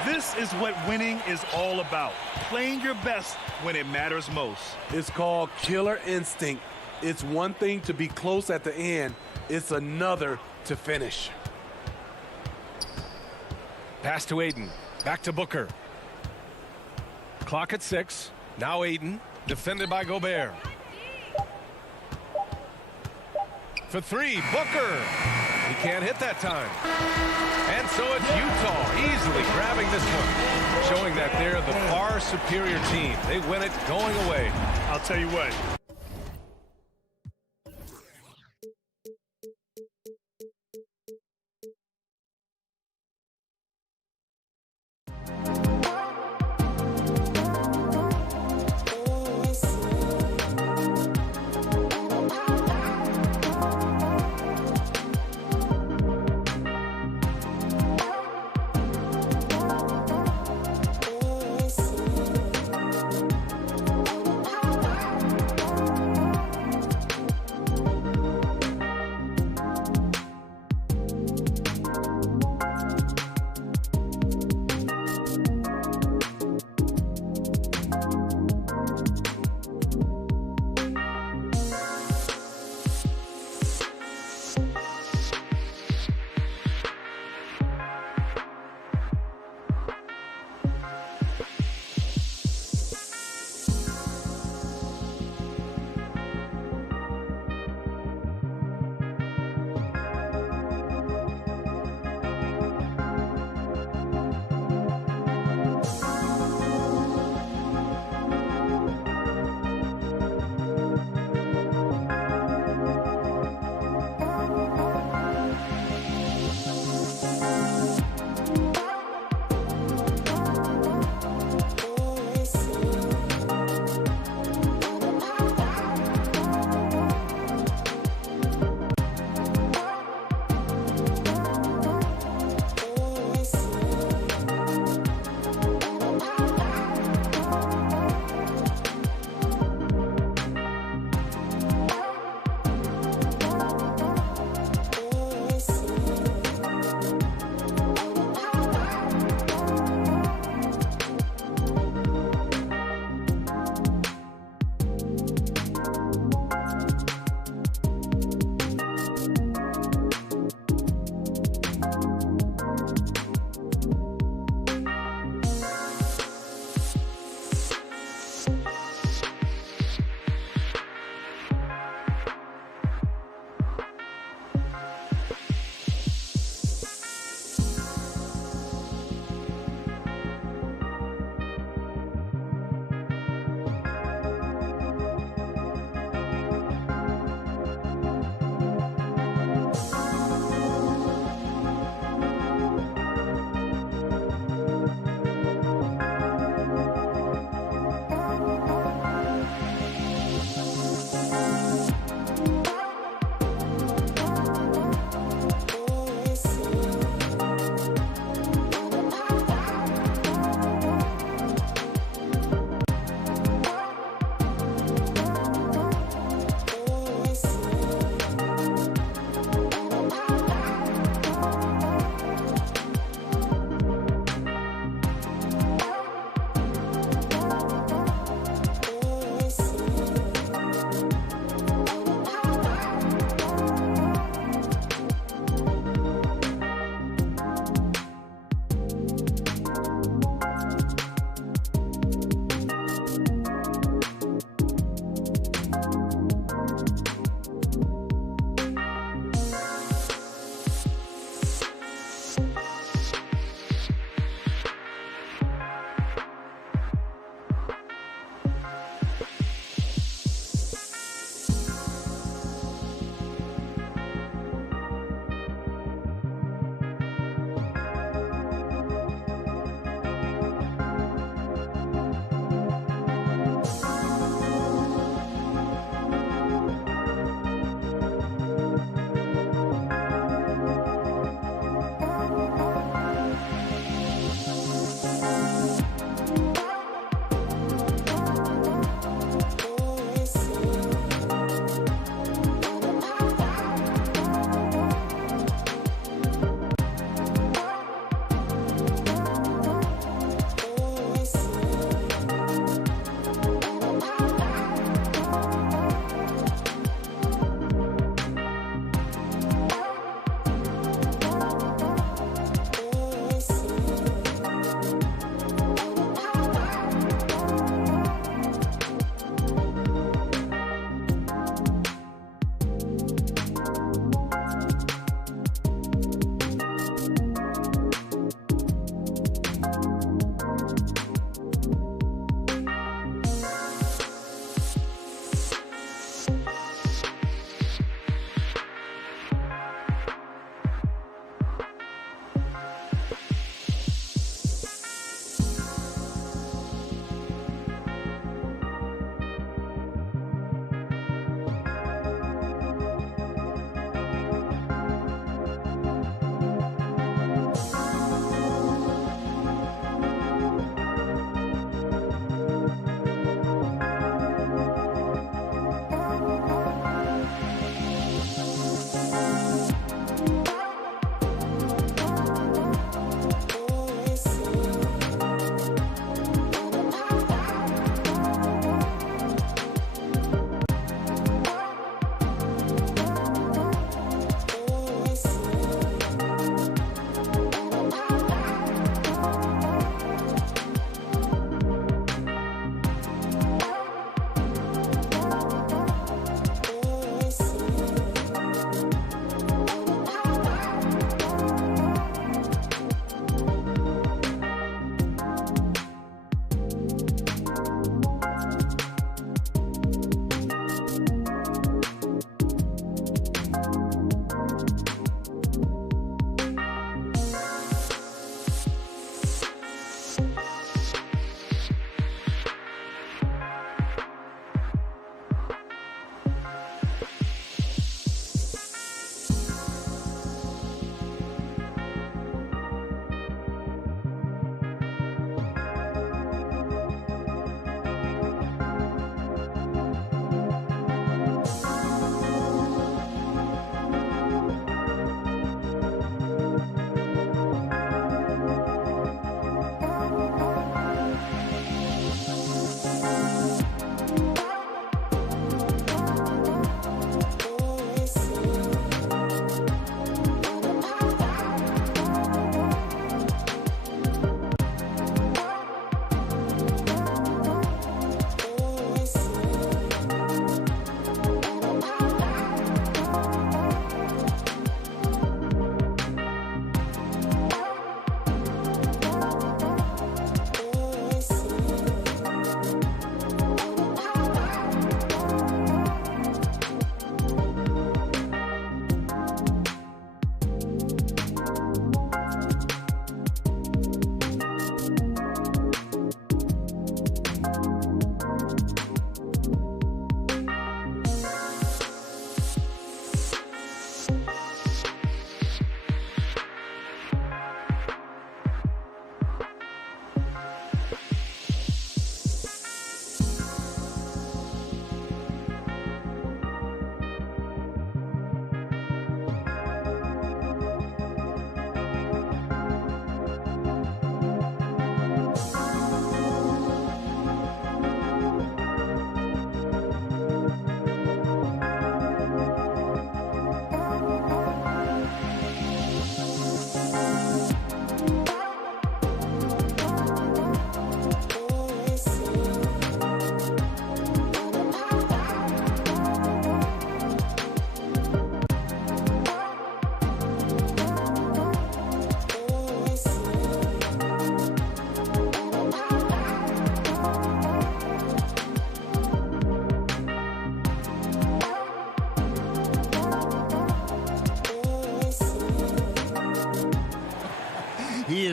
This is what winning is all about. Playing your best when it matters most. It's called killer instinct. It's one thing to be close at the end. It's another to finish. Pass to Aiden. Back to Booker. Clock at 6. Now Aiden, defended by Gobert. For three, Booker. He can't hit that time. And so it's Utah easily grabbing this one, showing that they're the far superior team. They win it going away. I'll tell you what.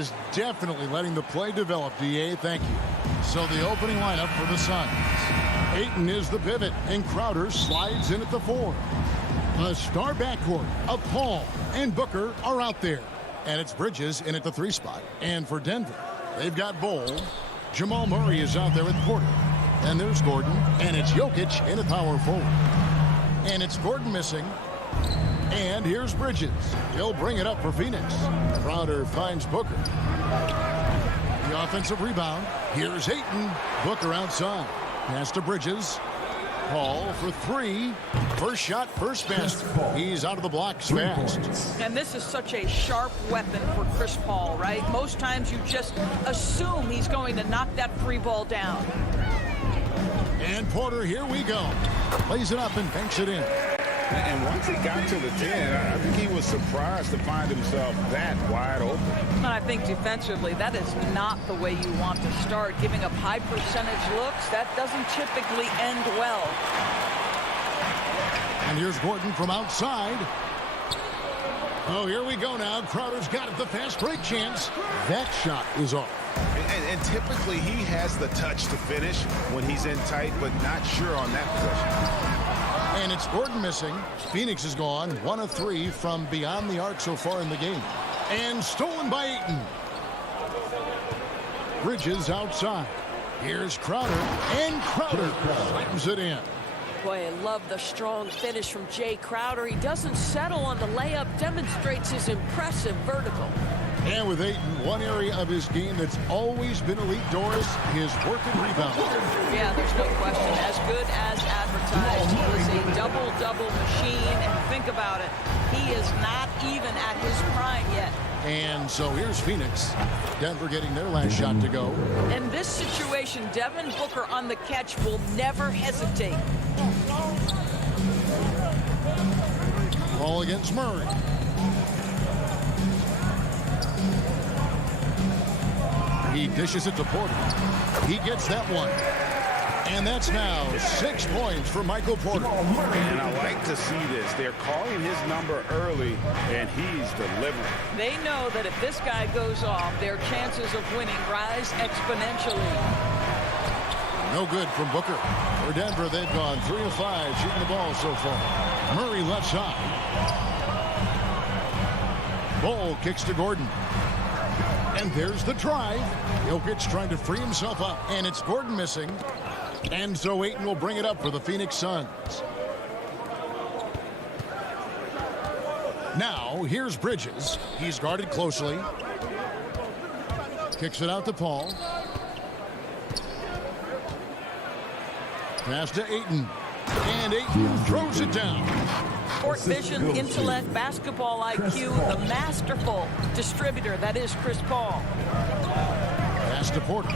is definitely letting the play develop, D.A. Thank you. So the opening lineup for the Suns. Ayton is the pivot, and Crowder slides in at the 4. A star backcourt of Paul and Booker are out there. And it's Bridges in at the 3 spot. And for Denver, they've got Bol. Jamal Murray is out there with Porter. And there's Gordon. And it's Jokic in at power forward. And it's Gordon missing. And here's Bridges. He'll bring it up for Phoenix. Crowder finds Booker. The offensive rebound. Here's Ayton. Booker outside. Pass to Bridges. Paul for 3. First shot, first basket. He's out of the blocks fast. And this is such a sharp weapon for Chris Paul, right? Most times you just assume he's going to knock that free ball down. And Porter, here we go. Plays it up and banks it in. And once he got to the 10, I think he was surprised to find himself that wide open. And I think defensively, that is not the way you want to start. Giving up high percentage looks, that doesn't typically end well. And here's Gordon from outside. Oh, here we go now. Crowder's got it, the fast break chance. That shot is off. And typically he has the touch to finish when he's in tight, but not sure on that possession. And it's Gordon missing. Phoenix is gone 1 of 3 from beyond the arc so far in the game. And stolen by Ayton. Bridges outside. Here's Crowder. And Crowder slams it in. Boy, I love the strong finish from Jay Crowder. He doesn't settle on the layup, demonstrates his impressive vertical. And with Ayton, one area of his game that's always been elite, Doris, his work and rebound. Yeah, there's no question. As good as advertised, he is a double-double machine. And think about it, he is not even at his prime yet. And so here's Phoenix. Denver getting their last shot to go. In this situation, Devin Booker on the catch will never hesitate. Ball against Murray. He dishes it to Porter. He gets that one. And that's now 6 points for Michael Porter. And I like to see this. They're calling his number early, and he's delivering. They know that if this guy goes off, their chances of winning rise exponentially. No good from Booker. For Denver, they've gone 3 of 5 shooting the ball so far. Murray left side. Ball kicks to Gordon. And there's the drive. Jokic trying to free himself up. And it's Gordon missing. And so Ayton will bring it up for the Phoenix Suns. Now, here's Bridges. He's guarded closely. Kicks it out to Paul. Pass to Ayton. And Ayton throws it down. Court vision, intellect, basketball IQ, the masterful distributor that is Chris Paul. Pass to Porter.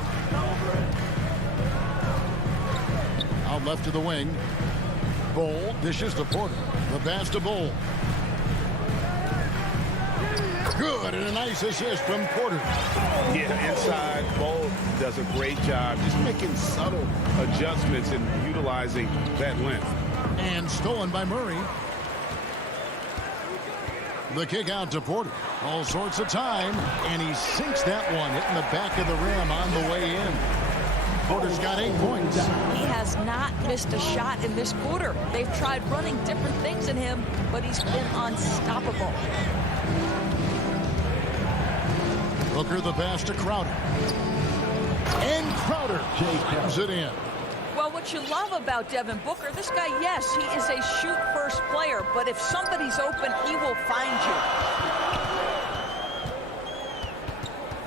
Out left to the wing. Bol dishes to Porter. The pass to Bol. Good, and a nice assist from Porter. Yeah, inside, Bol does a great job just making subtle adjustments and utilizing that length. And stolen by Murray. The kick out to Porter. All sorts of time, and he sinks that one, hitting the back of the rim on the way in. Porter's got 8 points. He has not missed a shot in this quarter. They've tried running different things in him, but he's been unstoppable. Booker the pass to Crowder. And Crowder jams it in. Well, what you love about Devin Booker, this guy, yes, he is a shoot-first player, but if somebody's open, he will find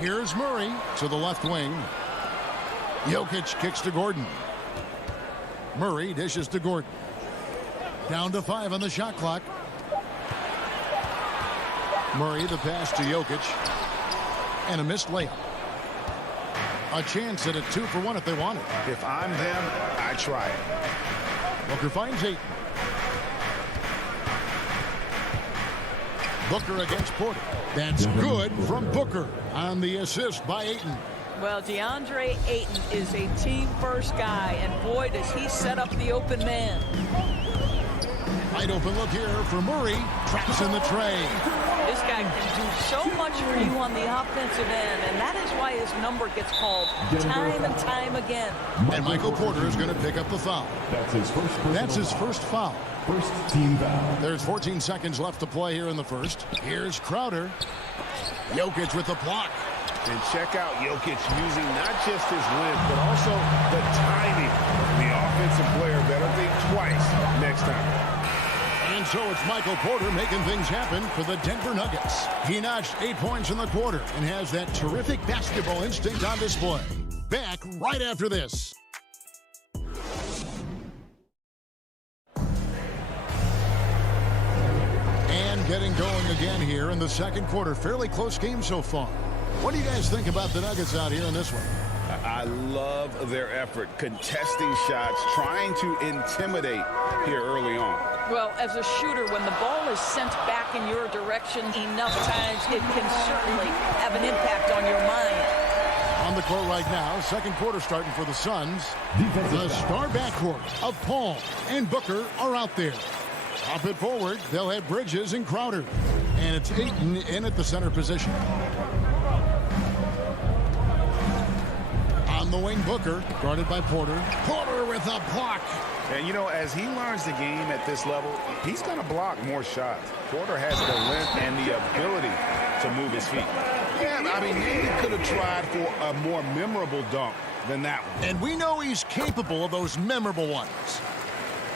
you. Here's Murray to the left wing. Jokic kicks to Gordon. Murray dishes to Gordon. Down to 5 on the shot clock. Murray the pass to Jokic. And a missed layup. A chance at a 2-for-1 if they want it. If I'm them, I try it. Booker finds Ayton. Booker against Porter. That's good from Booker on the assist by Ayton. Well, DeAndre Ayton is a team-first guy, and boy, does he set up the open man. Wide open look here for Murray. Traps in the tray. His This guy can do so much for you on the offensive end, and that is why his number gets called time and time again. And Michael Porter is going to pick up the foul. That's his first foul. First team foul. There's 14 seconds left to play here in the first. Here's Crowder. Jokic with the block. And check out Jokic using not just his length, but also the timing. The offensive player better think twice next time. And so it's Michael Porter making things happen for the Denver Nuggets. He notched 8 points in the quarter and has that terrific basketball instinct on display. Back right after this. And getting going again here in the second quarter. Fairly close game so far. What do you guys think about the Nuggets out here in this one? I love their effort, contesting shots, trying to intimidate here early on. Well, as a shooter, when the ball is sent back in your direction enough times, it can certainly have an impact on your mind. On the court right now, second quarter starting for the Suns. The star backcourt of Paul and Booker are out there. Up it forward, they'll have Bridges and Crowder. And it's Ayton in at the center position. On the wing, Booker, guarded by Porter. Porter with a block. And, you know, as he learns the game at this level, he's going to block more shots. Porter has the length and the ability to move his feet. Yeah, I mean, he could have tried for a more memorable dunk than that one. And we know he's capable of those memorable ones.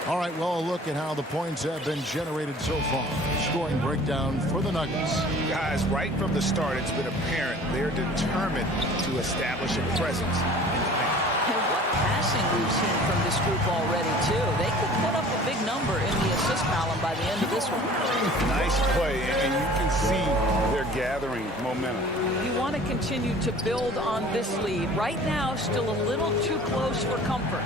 All right, well, a look at how the points have been generated so far. Scoring breakdown for the Nuggets. Guys, right from the start, it's been apparent they're determined to establish a presence in the paint. And what passing we've seen from this group already, too. They could put up a big number in the assist column by the end of this one. Nice play, and you can see they're gathering momentum. You want to continue to build on this lead. Right now, still a little too close for comfort.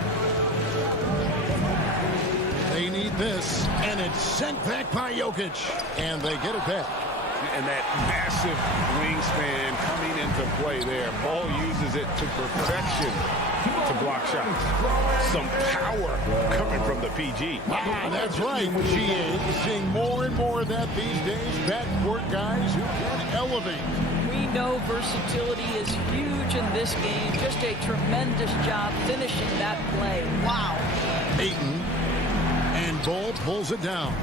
They need this, and it's sent back by Jokic, and they get it back. And that massive wingspan coming into play there. Ball uses it to perfection to block shots. Some power coming from the PG. That's right, GA. Seeing more and more of that these days. Backcourt guys who can elevate. We know versatility is huge in this game. Just a tremendous job finishing that play. Wow. Ayton. And Ball pulls it down.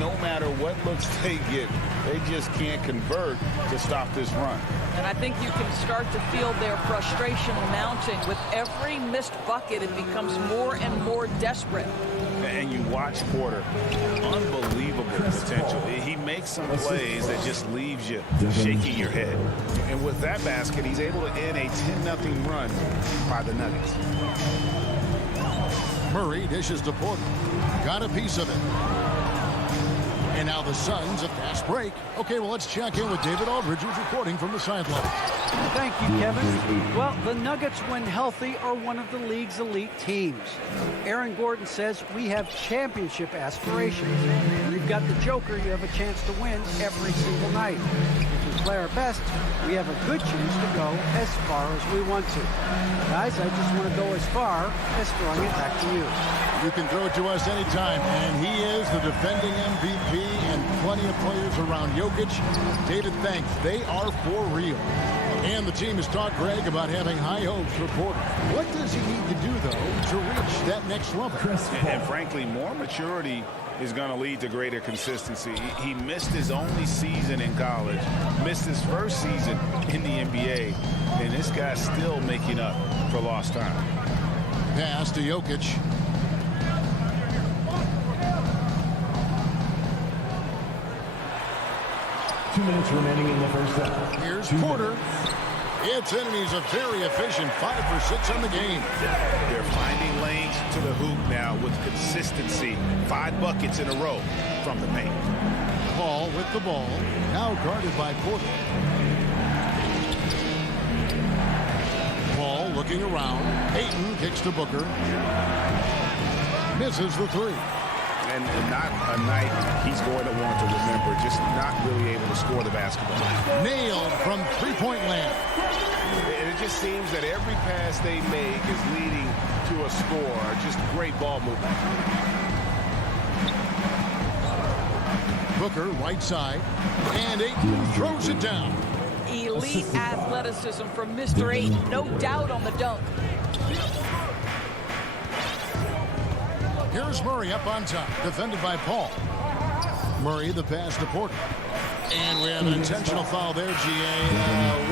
No matter what looks they get, they just can't convert to stop this run. And I think you can start to feel their frustration mounting. With every missed bucket, it becomes more and more desperate. And you watch Porter, unbelievable potential. He makes some plays that just leaves you shaking your head. And with that basket, he's able to end a 10-0 run by the Nuggets. Murray dishes to Porter. Got a piece of it. And now the Suns, a fast break. Okay, well, let's check in with David Aldridge, who's reporting from the sidelines. Thank you, Kevin. Well, the Nuggets, when healthy, are one of the league's elite teams. Aaron Gordon says we have championship aspirations. We've got the Joker. You have a chance to win every single night. If we play our best, we have a good chance to go as far as we want to. Guys, I just want to go as far as throwing it back to you. You can throw it to us anytime, and he is the defending MVP and plenty of players around Jokic. David, thanks. They are for real. And the team has talked Greg about having high hopes for Porter. What does he need to do, though, to reach that next level? And frankly, more maturity is going to lead to greater consistency. He missed his only season in college, missed his first season in the NBA, and this guy's still making up for lost time. Pass to Jokic. Two minutes remaining in the first half. Here's Porter. It's in, and he's a very efficient 5 for 6 on the game. They're finding lanes to the hoop now with consistency. 5 buckets in a row from the paint. Paul with the ball. Now guarded by Porter. Paul looking around. Ayton kicks to Booker. Misses the 3. And not a night he's going to want to remember, just not really able to score the basketball. Nailed from three-point land. And it just seems that every pass they make is leading to a score. Just great ball movement. Booker, right side. And Ayton throws it down. Elite athleticism from Mr. Ayton. No doubt on the dunk. Here's Murray up on top, defended by Paul. Murray, the pass to Porter. And we have an intentional foul there, GA.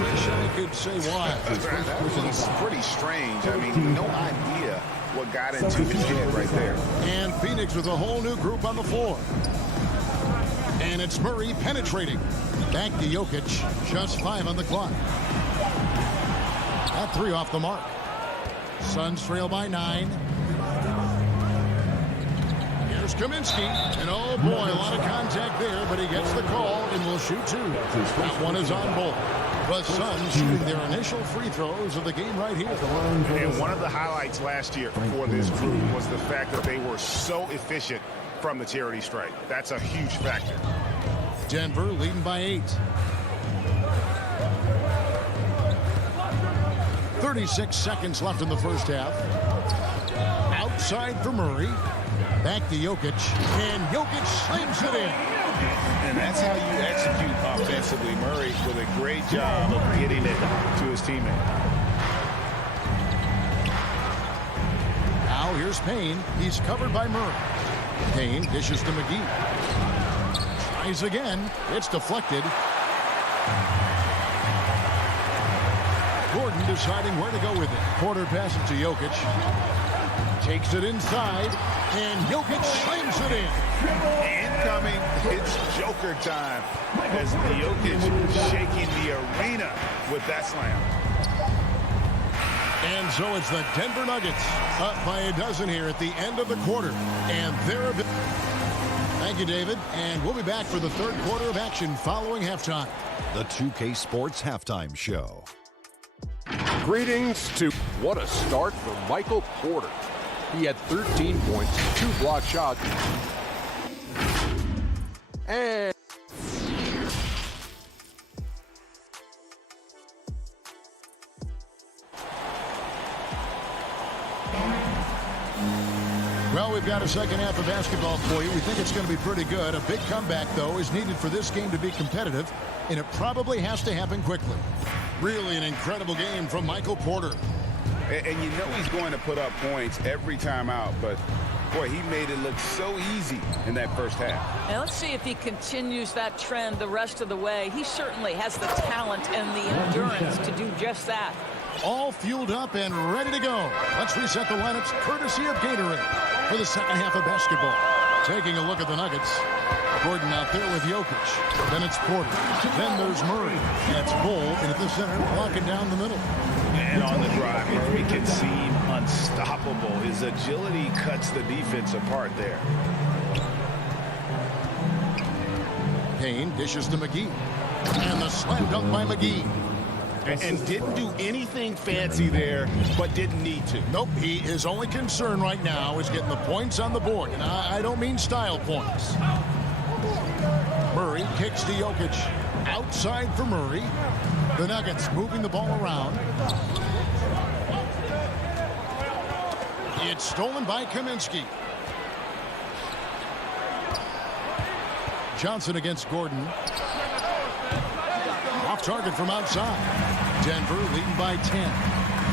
Wish I could say why. That was pretty strange. I mean, no idea what got into his head right there. And Phoenix with a whole new group on the floor. And it's Murray penetrating. Back to Jokic. Just 5 on the clock. That 3 off the mark. Suns trail by 9. Here's Kaminsky. And oh boy, a lot of contact there, but he gets the call and will shoot 2. That one is on both. The Suns shooting their initial free throws of the game right here. And one of the highlights last year for this group was the fact that they were so efficient from the charity stripe. That's a huge factor. Denver leading by 8. 36 seconds left in the first half. Outside for Murray. Back to Jokic. And Jokic slams it in. And that's how you execute offensively. Murray with a great job of getting it to his teammate. Now here's Payne. He's covered by Murray. Payne dishes to McGee. Tries again. It's deflected. Gordon deciding where to go with it. Porter passes to Jokic. Takes it inside. And Jokic slams it in. Incoming. It's Joker time as Jokic shaking the arena with that slam. And so it's the Denver Nuggets up by a dozen here at the end of the quarter. And they're... Thank you, David. And we'll be back for the third quarter of action following halftime. The 2K Sports Halftime Show. Greetings to... What a start for Michael Porter. He had 13 points, 2 block shots. And... Well, we've got a second half of basketball for you. We think it's going to be pretty good. A big comeback, though, is needed for this game to be competitive, and it probably has to happen quickly. Really an incredible game from Michael Porter. And you know he's going to put up points every time out, but, boy, he made it look so easy in that first half. And let's see if he continues that trend the rest of the way. He certainly has the talent and the endurance to do just that. All fueled up and ready to go. Let's reset the lineups courtesy of Gatorade for the second half of basketball. Taking a look at the Nuggets. Gordon out there with Jokic. Then it's Porter. Then there's Murray. That's Bull into the center, blocking down the middle. And on the drive, Murray can seem unstoppable. His agility cuts the defense apart there. Payne dishes to McGee. And the slam dunk by McGee. And didn't do anything fancy there, but didn't need to. Nope, his only concern right now is getting the points on the board. And I don't mean style points. Murray kicks to Jokic. Outside for Murray. The Nuggets moving the ball around. It's stolen by Kaminsky. Johnson against Gordon. Off target from outside. Denver leading by 10.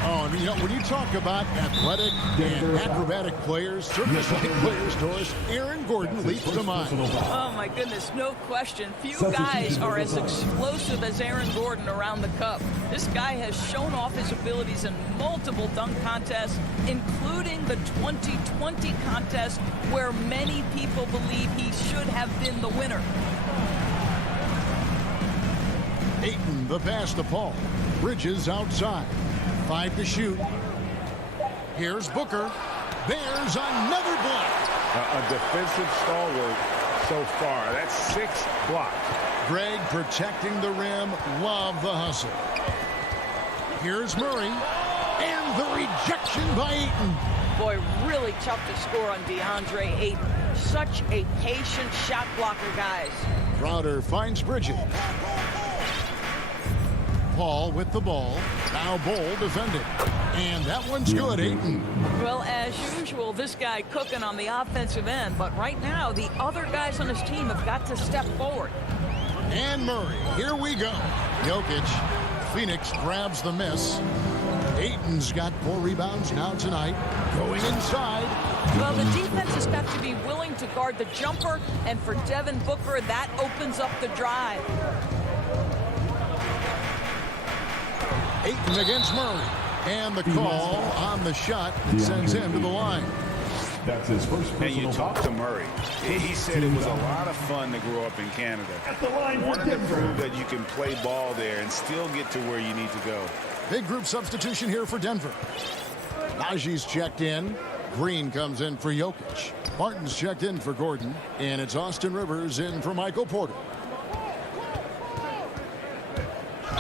Oh, and you know, when you talk about athletic and acrobatic players, circus-like players, Doris, Aaron Gordon leaps to mind. Oh, my goodness, no question. Few guys are as explosive as Aaron Gordon around the cup. This guy has shown off his abilities in multiple dunk contests, including the 2020 contest, where many people believe he should have been the winner. Ayton, the pass to Paul. Bridges outside. 5 to shoot. Here's Booker. There's another block. A defensive stalwart so far. That's 6 blocks. Greg protecting the rim. Love the hustle. Here's Murray. And the rejection by Ayton. Boy, really tough to score on DeAndre Ayton. Such a patient shot blocker, guys. Crowder finds Bridges. Paul with the ball. Now Bull defended. And that one's good, Ayton. Well, as usual, this guy cooking on the offensive end. But right now, the other guys on his team have got to step forward. And Murray, here we go. Jokic, Phoenix grabs the miss. Ayton's got 4 rebounds now tonight. Going inside. Well, the defense has got to be willing to guard the jumper, and for Devin Booker, that opens up the drive. Ayton against Murray. And the call on the shot that sends him to the line. That's his first personal. And you talk to Murray. He said it was a lot of fun to grow up in Canada. Wanted to prove that you can play ball there and still get to where you need to go. Big group substitution here for Denver. Najee's checked in. Green comes in for Jokic. Martin's checked in for Gordon. And it's Austin Rivers in for Michael Porter.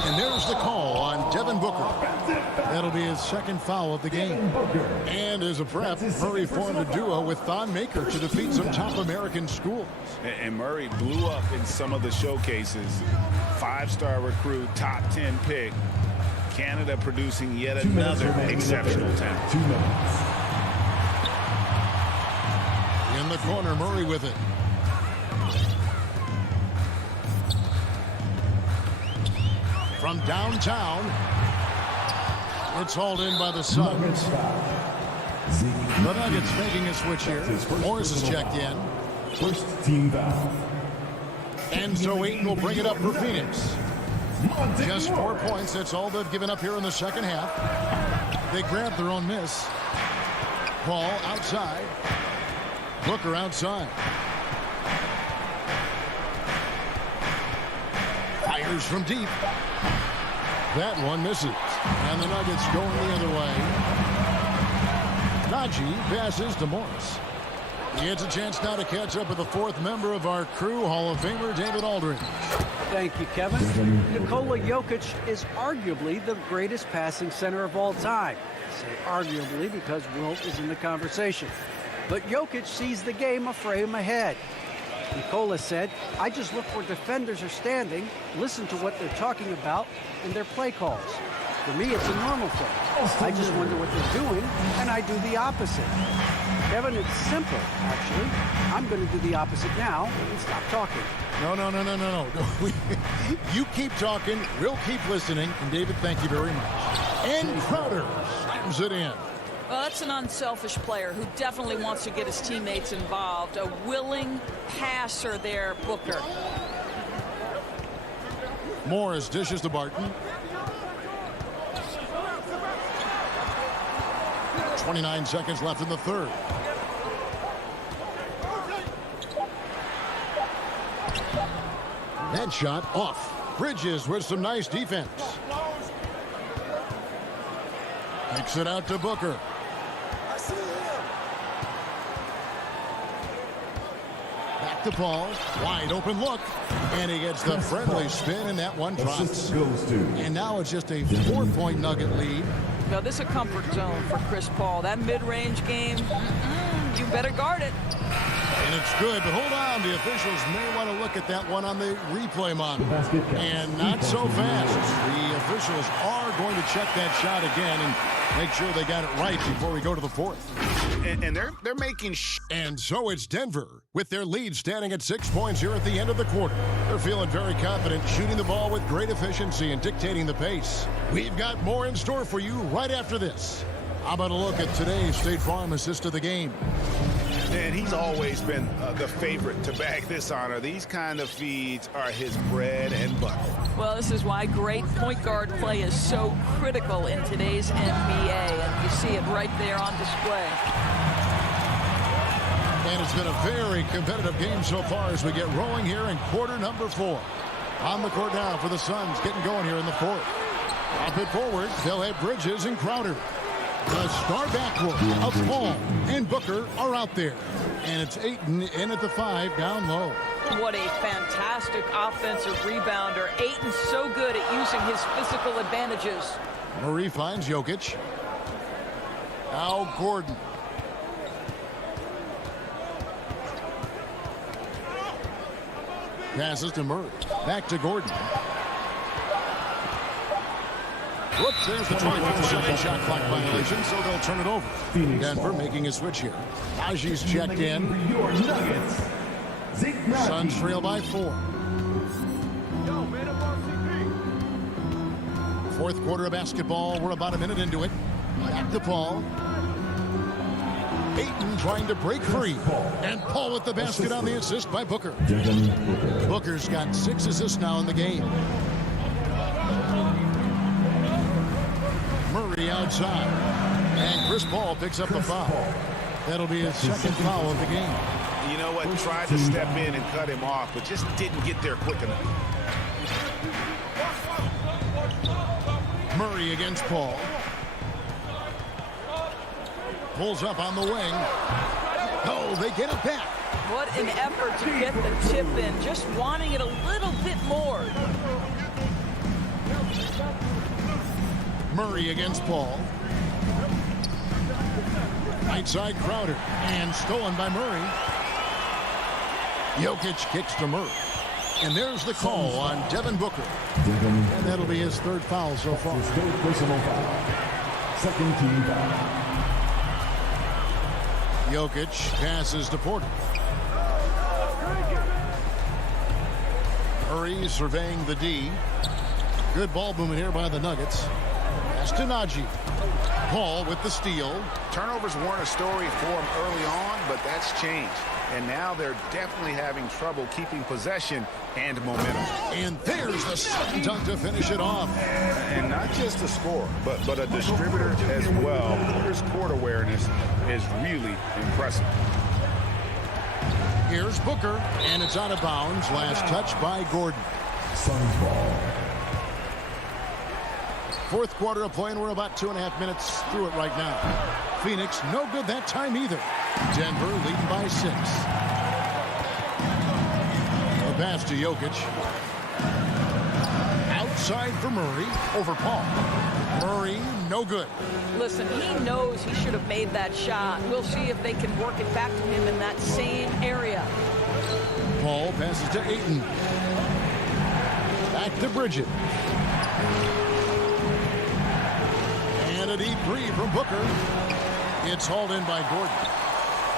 And there's the call on Devin Booker. That'll be his second foul of the game. And as a prep, Murray formed a duo with Thon Maker to defeat some top American schools. And Murray blew up in some of the showcases. 5-star recruit, top 10 pick. Canada producing yet another exceptional talent. 2 minutes. In the corner, Murray with it. From downtown, it's hauled in by the Suns. The Nuggets making a switch here. Morris is checked in. First team foul. And so Ayton will bring it up for Phoenix. Just 4 points. That's all they've given up here in the second half. They grabbed their own miss. Ball outside. Booker outside. Fires from deep. That one misses. And the Nuggets going the other way. Najee passes to Morris. He gets a chance now to catch up with the 4th member of our crew, Hall of Famer David Aldridge. Thank you, Kevin. Nikola Jokic is arguably the greatest passing center of all time. I say arguably because Wilt is in the conversation. But Jokic sees the game a frame ahead. Nikola said, I just look where defenders are standing, listen to what they're talking about, and their play calls. For me, it's a normal thing. I just wonder what they're doing, and I do the opposite. Kevin, it's simple, actually. I'm going to do the opposite now and stop talking. No. You keep talking, we'll keep listening. And David, thank you very much. And Crowder slams it in. Well, that's an unselfish player who definitely wants to get his teammates involved. A willing passer there, Booker. Morris dishes to Barton. 29 seconds left in the third. That shot off. Bridges with some nice defense. Kicks it out to Booker. Back to Paul. Wide open look. And he gets the friendly spin, and that one drops. And now it's just a 4-point Nugget lead. Now, this is a comfort zone for Chris Paul. That mid-range game, you better guard it. And it's good, but hold on. The officials may want to look at that one on the replay monitor. And not so fast. The officials are going to check that shot again and make sure they got it right before we go to the 4th. And they're making And so it's Denver with their lead standing at 6 points here at the end of the quarter. They're feeling very confident, shooting the ball with great efficiency and dictating the pace. We've got more in store for you right after this. How about a look at today's State Farm assist of the game? And he's always been the favorite to bag this honor. These kind of feeds are his bread and butter. Well, this is why great point guard play is so critical in today's NBA. And you see it right there on display. And it's been a very competitive game so far as we get rolling here in quarter number 4. On the court now for the Suns, getting going here in the 4th. Up it forward, they'll have Bridges and Crowder. The star backcourt of Paul and Booker are out there. And it's Ayton in at the 5, down low. What a fantastic offensive rebounder. Ayton's so good at using his physical advantages. Murray finds Jokic. Now Gordon. Passes to Murray. Back to Gordon. Whoops, there's the 24-second shot clock violation, so they'll turn it over. Denver making a switch here. Najee's checked in. Suns trail by 4. Fourth quarter of basketball. We're about a minute into it. Back to Paul. Ayton trying to break free. And Paul with the basket on the assist by Booker. Booker's got 6 assists now in the game. Murray outside. And Chris Paul picks up the foul. That'll be his second foul of the game. You know what? Tried to step in and cut him off, but just didn't get there quick enough. Murray against Paul. Pulls up on the wing. Oh, they get it back. What an effort to get the tip in. Just wanting it a little bit more. Murray against Paul. Right side Crowder. And stolen by Murray. Jokic kicks to Murray. And there's the call on Devin Booker. And that'll be his third foul so far. His third personal foul. Second team foul. Jokic passes to Porter. Murray surveying the D. Good ball movement here by the Nuggets. Pass to Najee. Paul with the steal. Turnovers weren't a story for him early on, but that's changed. And now they're definitely having trouble keeping possession and momentum. And there's the sudden dunk to finish it off. And not just a scorer, but a distributor as well. Porter's court awareness is really impressive. Here's Booker, and it's out of bounds. Last touch by Gordon. Suns ball. Fourth quarter of play, and we're about 2.5 minutes through it right now. Phoenix, no good that time either. Denver leading by 6. A pass to Jokic. Outside for Murray. Over Paul. Murray, no good. Listen, he knows he should have made that shot. We'll see if they can work it back to him in that same area. Paul passes to Ayton. Back to Bridget. And a deep three from Booker. It's hauled in by Gordon.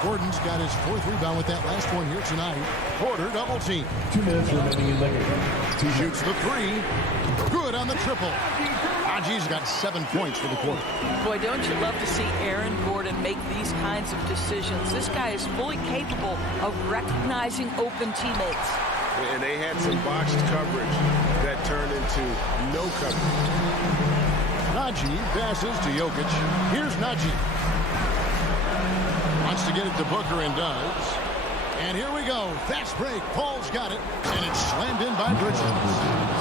Gordon's got his 4th rebound with that last one here tonight. Porter double team. 2 minutes remaining in the game. He shoots the 3. Good on the triple. Najee's got 7 points for the quarter. Boy, don't you love to see Aaron Gordon make these kinds of decisions. This guy is fully capable of recognizing open teammates. And they had some botched coverage that turned into no coverage. Najee passes to Jokic. Here's Najee. Wants to get it to Booker and does. And here we go. Fast break. Paul's got it. And it's slammed in by Bridges.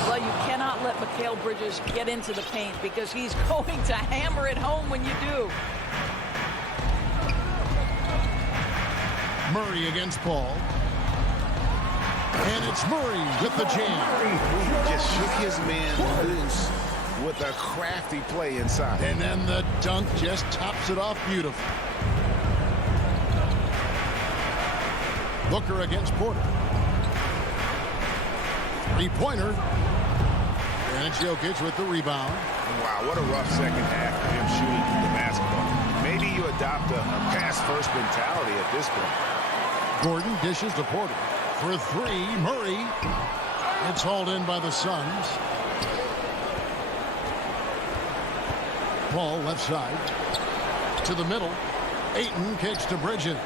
Well, you cannot let Mikal Bridges get into the paint because he's going to hammer it home when you do. Murray against Paul. And it's Murray with the jam. He just shook his man loose with a crafty play inside. And then the dunk just tops it off beautiful. Booker against Porter. 3-pointer. And it's Jokic with the rebound. Wow, what a rough second half for him shooting the basketball. Maybe you adopt a pass-first mentality at this point. Gordon dishes to Porter. For 3, Murray. It's hauled in by the Suns. Paul left side. To the middle. Ayton kicks to Bridges.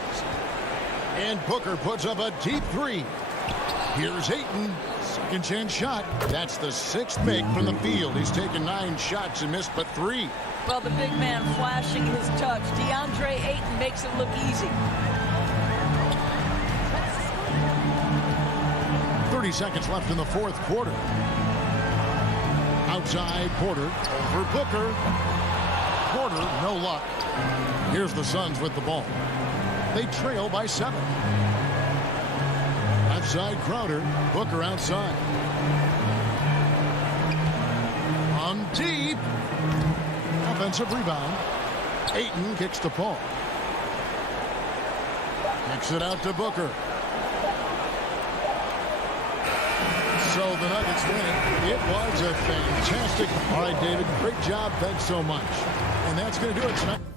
And Booker puts up a deep 3. Here's Ayton. Second chance shot. That's the 6th make from the field. He's taken 9 shots and missed but 3. Well, the big man flashing his touch. DeAndre Ayton makes it look easy. 30 seconds left in the 4th quarter. Outside Porter. Over Booker. Porter, no luck. Here's the Suns with the ball. They trail by 7. Outside Crowder. Booker outside. On deep. Offensive rebound. Ayton kicks to Paul. Kicks it out to Booker. So the Nuggets win it. It was a fantastic. All right, David, great job. Thanks so much. And that's going to do it tonight.